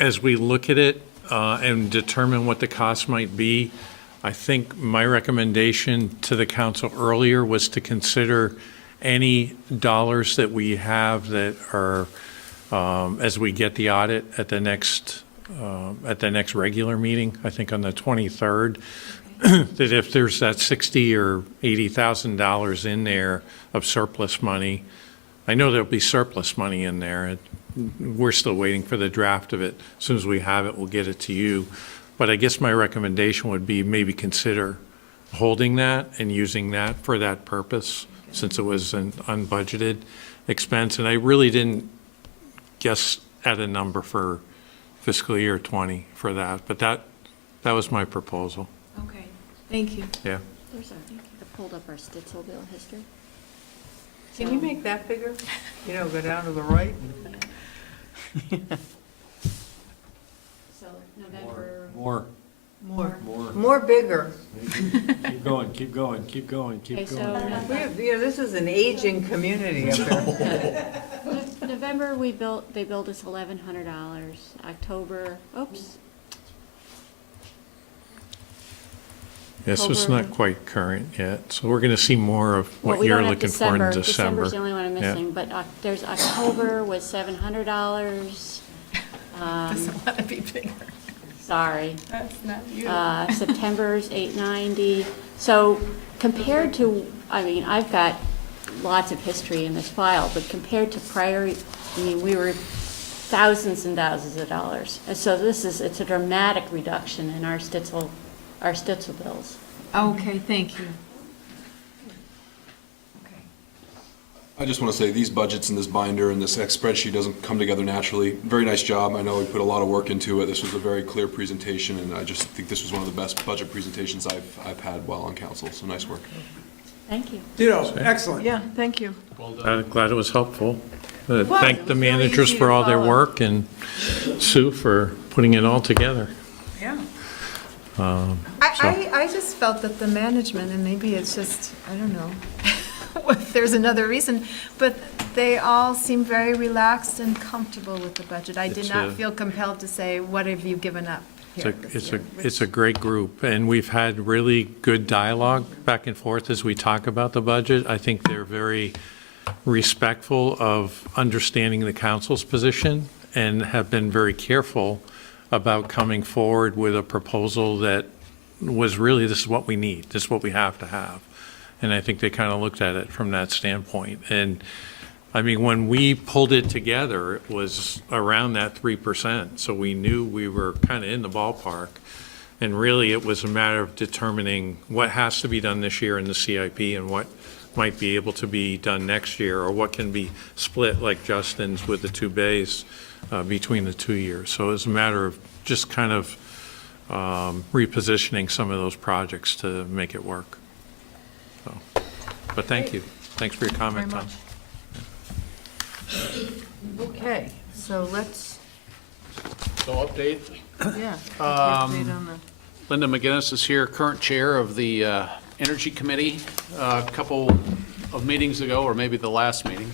as we look at it and determine what the cost might be, I think my recommendation to the council earlier was to consider any dollars that we have that are, as we get the audit at the next regular meeting, I think on the 23rd, that if there's that $60,000 or $80,000 in there of surplus money, I know there'll be surplus money in there. We're still waiting for the draft of it. As soon as we have it, we'll get it to you. But I guess my recommendation would be maybe consider holding that and using that for that purpose, since it was an unbudgeted expense. And I really didn't guess at a number for fiscal year 20 for that, but that was my proposal. Okay, thank you. Yeah. There's I pulled up our Stitzel bill history. Can you make that bigger? You know, go down to the right? So November. More. More bigger. Keep going, keep going, keep going, keep Okay, so going. This is an aging community up here. November, they billed us $1,100. October, oops. This was not quite current yet, so we're going to see more of Well, what we you're don't have looking for in December. December's the only one I'm Yeah. missing, but there's October was $700. Doesn't want to be bigger. Sorry. That's not you. September's $890. So compared to, I mean, I've got lots of history in this file, but compared to prior, I mean, we were thousands and thousands of dollars. And so it's a dramatic reduction in our Stitzel bills. Okay, thank you. I just want to say, these budgets and this binder and this spreadsheet doesn't come together naturally. Very nice job. I know we put a lot of work into it. This was a very clear presentation, and I just think this was one of the best budget presentations I've had while on council, so nice work. Thank you. Excellent. Yeah, thank you. Glad it was helpful. was. Thank It the was really managers easy for to all their follow. work and Sue for putting it all together. Yeah. I just felt that the management, and maybe it's just, I don't know if there's another reason, but they all seem very relaxed and comfortable with the budget. I did It's not a- feel compelled to say, what have you given up here this year? It's a great group, and we've had really good dialogue back and forth as we talk about the budget. I think they're very respectful of understanding the council's position and have been very careful about coming forward with a proposal that was really, this is what we need, this is what we have to have. And I think they kind of looked at it from that standpoint. And I mean, when we pulled it together, it was around that 3%. So we knew we were kind of in the ballpark. And really, it was a matter of determining what has to be done this year in the CIP and what might be able to be done next year, or what can be split like Justin's with the two bays between the 2 years. So it was a matter of just kind of repositioning some of those projects to make it work. So, but thank you. Thanks for your comment, Tom. Okay, so let's, So update. yeah. Update on the- Linda McGinnis is here, current chair of the Energy Committee. A couple of meetings ago, or maybe the last meeting,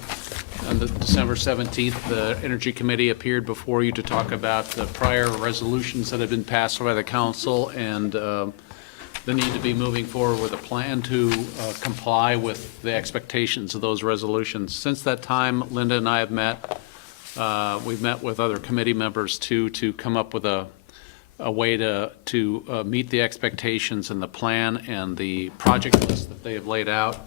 on the December 17th, the Energy Committee appeared before you to talk about the prior resolutions that had been passed by the council and the need to be moving forward with a plan to comply with the expectations of those resolutions. Since that time, Linda and I have met. We've met with other committee members too, to come up with a way to meet the expectations and the plan and the project list that they have laid out.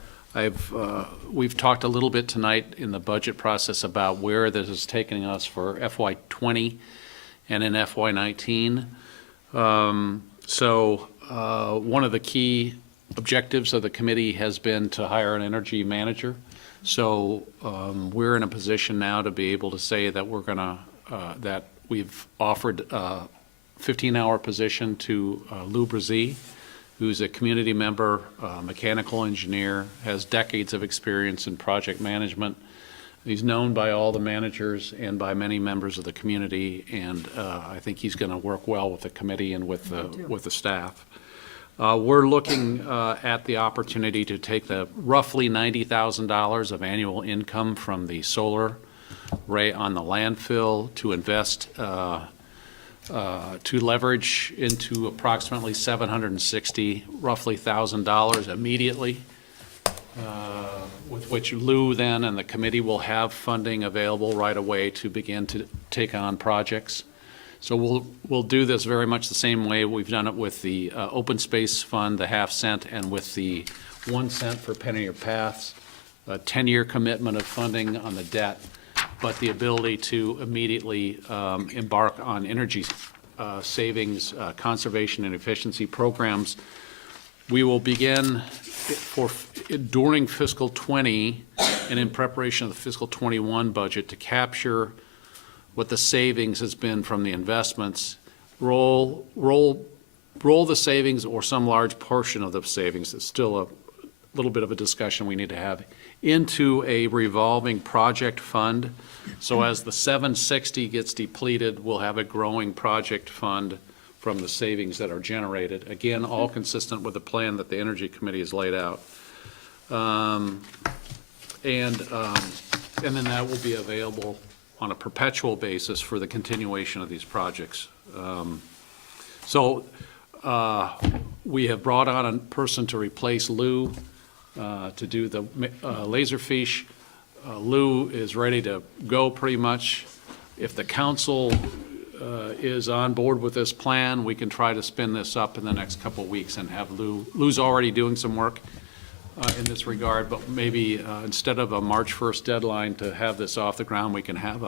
We've talked a little bit tonight in the budget process about where this is taking us for FY '20 and in FY '19. So one of the key objectives of the committee has been to hire an energy manager. So we're in a position now to be able to say that we're gonna, that we've offered a 15-hour position to Lou Brzee, who's a community member, mechanical engineer, has decades of experience in project management. He's known by all the managers and by many members of the community, and I think he's going to work well with the committee and with the staff. We're looking at the opportunity to take the roughly $90,000 of annual income from the solar array on the landfill to invest to leverage into approximately $760, roughly $1,000 immediately, with which Lou then and the committee will have funding available right away to begin to take on projects. So we'll do this very much the same way we've done it with the Open Space Fund, the half cent, and with the 1 cent for Pioneer Paths, a 10-year commitment of funding on the debt, but the ability to immediately embark on energy savings, conservation, and efficiency programs. We will begin during fiscal '20 and in preparation of the fiscal '21 budget to capture what the savings has been from the investments, roll the savings or some large portion of the savings, it's still a little bit of a discussion we need to have, into a revolving project fund. So as the 760 gets depleted, we'll have a growing project fund from the savings that are generated. Again, all consistent with the plan that the Energy Committee has laid out. And then that will be available on a perpetual basis for the continuation of these projects. We have brought on a person to replace Lou to do the Laserfish. Lou is ready to go pretty much. If the council is on board with this plan, we can try to spin this up in the next couple of weeks and have Lou's already doing some work in this regard, but maybe instead of a March 1st deadline to have this off the ground, we can have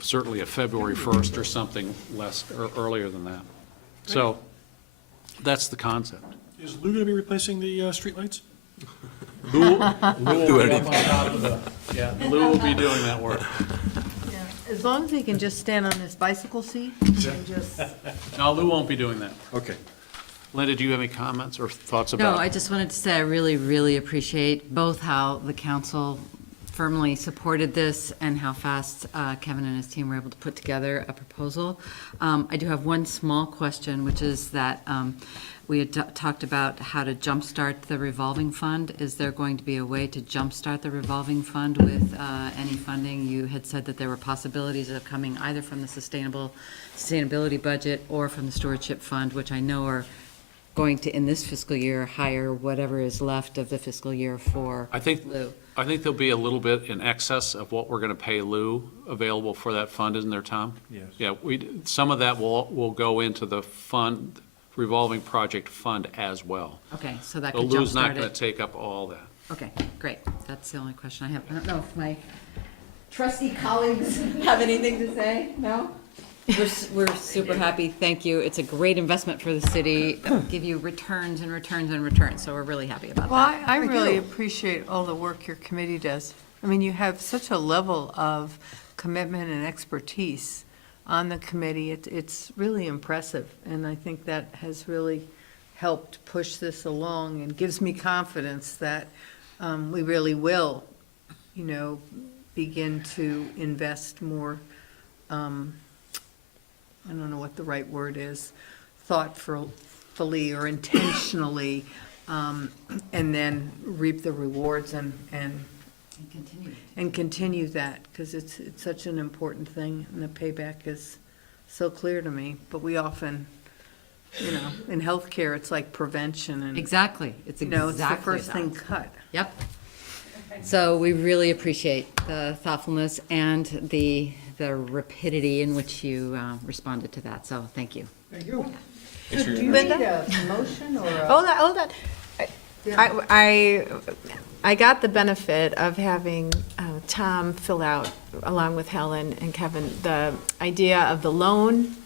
certainly a February 1st or something less or earlier than that. So that's the concept. Is Lou going to be replacing the streetlights? Lou will be up on top of Lou will be doing that work. As long as he can just stand on his bicycle seat and just. No, Lou won't be doing that. Okay. Linda, do you have any comments or thoughts about? No, I just wanted to say I really, really appreciate both how the council firmly supported this and how fast Kevin and his team were able to put together a proposal. I do have one small question, which is that we had talked about how to jumpstart the revolving fund. Is there going to be a way to jumpstart the revolving fund with any funding? You had said that there were possibilities of coming either from the sustainability budget or from the stewardship fund, which I know are going to, in this fiscal year, hire whatever is left of the fiscal year for Lou. I think there'll be a little bit in excess of what we're going to pay Lou available for that fund, isn't there, Tom? Yes. Yeah, some of that will go into the fund, revolving project fund as well. Okay, so that So could Lou's not jumpstart going it. to take up all that. Okay, great. That's the only question I have. I don't know if my trustee colleagues have anything to say? No? We're super happy. Thank you. It's a great investment for the city. It'll give you returns and returns and returns, so we're really happy about Well, that. I really appreciate all the work your committee does. I mean, you have such a level of commitment and expertise on the committee. It's really impressive, and I think that has really helped push this along and gives me confidence that we really will, begin to invest more, I don't know what the right word is, thoughtfully or intentionally, and then reap the rewards and continue that, because it's such an important thing, and the payback is so clear to me. But we often, in healthcare, it's like prevention and. Exactly. It's It's the exactly first that. thing cut. Yep. So we really appreciate the thoughtfulness and the rapidity in which you responded to that. So thank you. Thank you. Do you need a motion or a? Hold on. I got the benefit of having Tom fill out, along with Helen and Kevin, the idea of the loan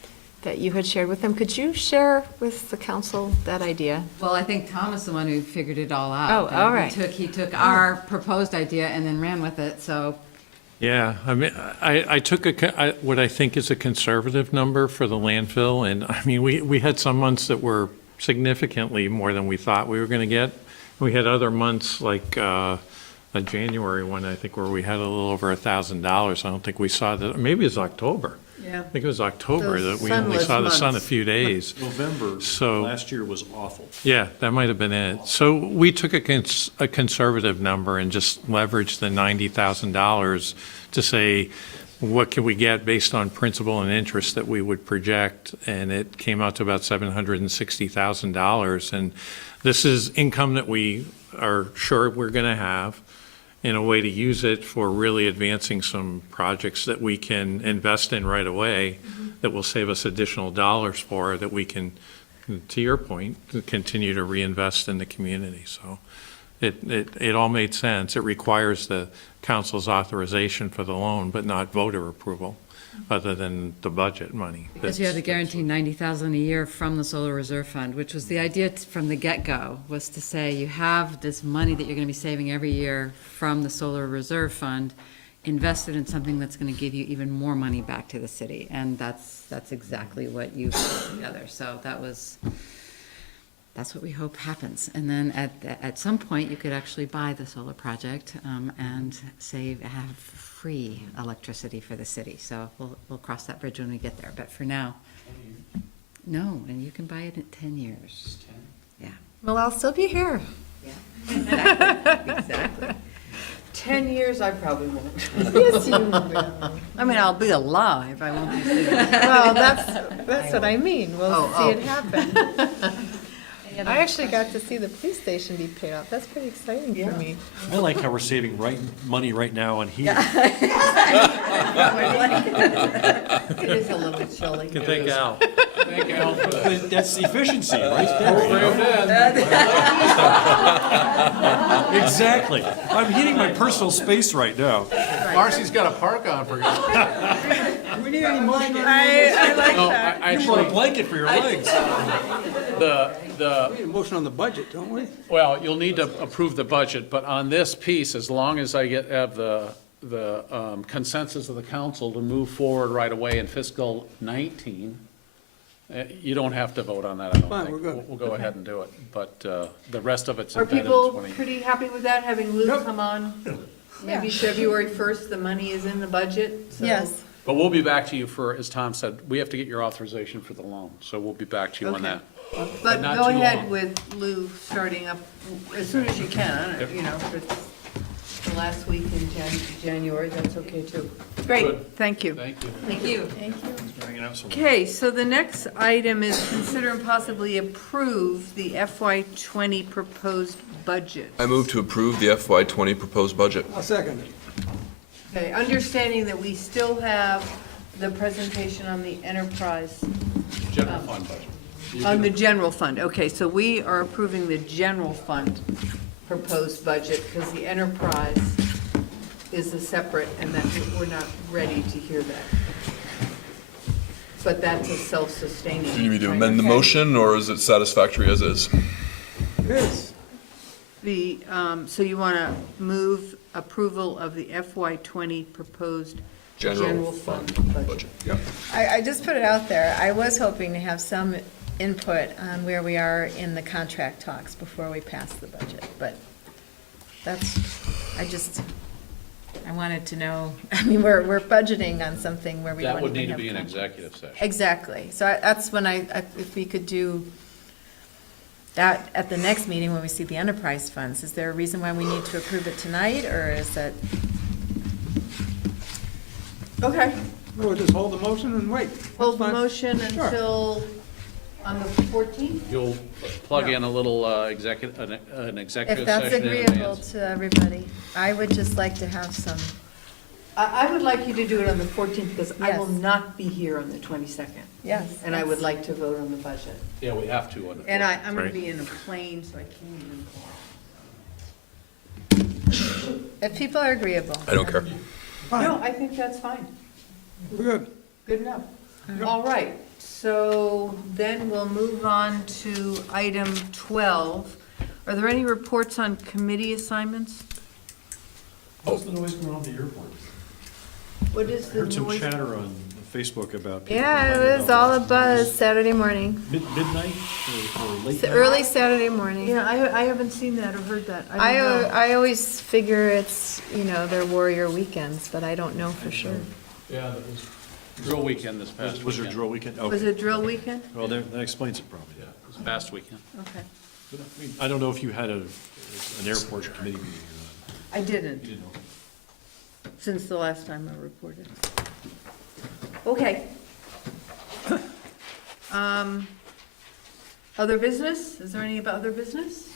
that you had shared with them. Could you share with the council that idea? Well, I think Tom is the one who figured it all out. Oh, all right. He took our proposed idea and then ran with it, so. Yeah, I mean, I took what I think is a conservative number for the landfill, and I mean, we had some months that were significantly more than we thought we were going to get. We had other months like a January one, I think, where we had a little over $1,000. I don't think we saw that. Maybe it was October. Yeah. I think it was October Those that we only saw the sun a sunless few days. November So- last year was awful. Yeah, that might have been it. So we took a conservative number and just leveraged the $90,000 to say, what can we get based on principal and interest that we would project? And it came out to about $760,000. And this is income that we are sure we're going to have, in a way to use it for really advancing some projects that we can invest in right away, that will save us additional dollars for, that we can, to your point, continue to reinvest in the community. So it all made sense. It requires the council's authorization for the loan, but not voter approval. other than the budget money. Because you had to guarantee 90,000 a year from the Solar Reserve Fund, which was the idea from the get-go, was to say you have this money that you're going to be saving every year from the Solar Reserve Fund invested in something that's going to give you even more money back to the city. And that's exactly what you put together. So that's what we hope happens. And then at some point, you could actually buy the solar project and have free electricity for the city. So we'll cross that bridge when we get there. But for now, no, and you can buy it in 10 years. Yeah. Well, I'll still be here. Exactly. 10 years, I probably won't. Yes, you will. I mean, I'll be alive, I won't be sitting. Well, that's what I mean. We'll see it happen. I actually got to see the police station be paid off. That's pretty exciting for me. I like how we're saving money right now on heat. It is a little chilly. Can thank Al. Thank Al for that. That's efficiency right there. Exactly. I'm heating my personal space right now. Marcy's got a park on for you. Do we need any motion? I like No, that. I You want a actually, blanket for your legs. We need a motion on the budget, don't we? well, you'll need to approve the budget, but on this piece, as long as I have the consensus of the council to move forward right away in fiscal 19, you don't have to vote on that, I don't Fine, think. we're good. We'll go ahead and do it, but the rest of it's Are embedded in people 20. pretty happy with that, having Lou come on? Maybe February 1st, the money is in the budget, so. Yes. But we'll be back to you for, as Tom said, we have to get your authorization for the loan, so we'll be back to you on Okay. that. But not go too ahead long. with Lou starting up as soon as you can, you know, for the last week in January, that's okay too. Great, Good. thank you. Thank you. Thank you. Thank you. Okay, so the next item is consider and possibly approve the FY '20 proposed budget. I move to approve the FY20 proposed budget. I'll second it. Okay, understanding that we still have the presentation on the enterprise, General fund budget. on the general fund. Okay, so we are approving the general fund proposed budget because the enterprise is a separate, and that we're not ready to hear that. But that's a self-sustaining. Do you need me to amend the Okay. motion, or is it satisfactory as is? It is. So you want to move approval of the FY '20 proposed general fund budget? Yep. I just put it out there. I was hoping to have some input on where we are in the contract talks before we pass the budget, but I wanted to know, I mean, we're budgeting on something where we don't That would even need to have be an contract. executive session. Exactly. So that's when if we could do that at the next meeting when we see the enterprise funds, is there a reason why we need to approve it tonight, or is that? Okay, We'll just hold the motion and wait. hold the That's fine. motion Sure. until on the 14th? You'll plug in a little an executive If that's session in agreeable advance. to everybody, I would just like to have some, I would like you to do it on the 14th because I will Yes. not be here on the 22nd. yes. And I would like to vote on the budget. Yeah, we have to. on the And 14th. I'm going Right. to be in a plane, so I can't even. If people are agreeable. I don't care. No, I think that's fine. We're good. Good enough. All right, so then we'll move on to item 12. Are there any reports on committee assignments? What's the noise going on at the airport? What is I the heard some noise? chatter on Facebook about. people Yeah, complaining it was about all a buzz Saturday morning, Midnight or late night? early Saturday morning. Yeah, I haven't seen that or heard that. I don't know. I always figure it's, their warrior weekends, but I don't know for sure. Yeah, that was drill weekend this past Was there weekend. drill weekend? Was Okay. it drill weekend? Well, that explains it probably, yeah. It was past weekend. Okay. But, I mean, I don't know if you had an airport committee meeting or I didn't, not. You didn't know. since the last time I reported. Okay. Other business? Is there any other business?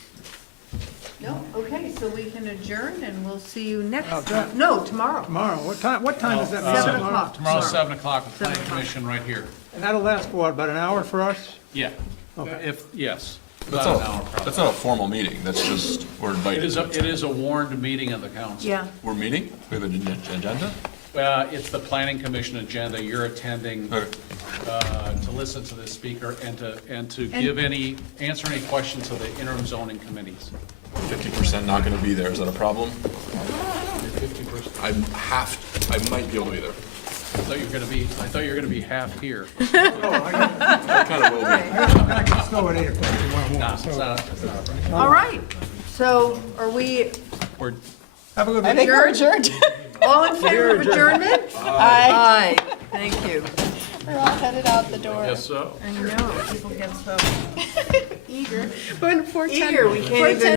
No? Okay, so we can adjourn and we'll see you next, no, tomorrow. Tomorrow, what time is that? 7 tomorrow? o'clock. Tomorrow's 7 o'clock with 7 planning o'clock. commission right here. And that'll last for what, about an hour for us? Yeah. Okay. Yes. That's About an not, hour probably. that's not a formal meeting, that's just, we're It invited. is a warned meeting of the council. Yeah. We're meeting? We have an agenda? It's the planning commission agenda. You're attending to listen to the speaker and to answer any questions of the interim zoning committees. 50% not going to be there, is that a problem? 50%. I might be able to be there. I thought you were gonna be half here. I kind of will be. Snow at 8 o'clock tomorrow morning, Nah, so- it's not a problem. All right, so are we We're Have a good I one. think we're adjourned. All in favor of adjournment? Aye. Thank you. We're all headed out the door. Yes, so. I know, people get so Eager. When 4:10 eager, we can't even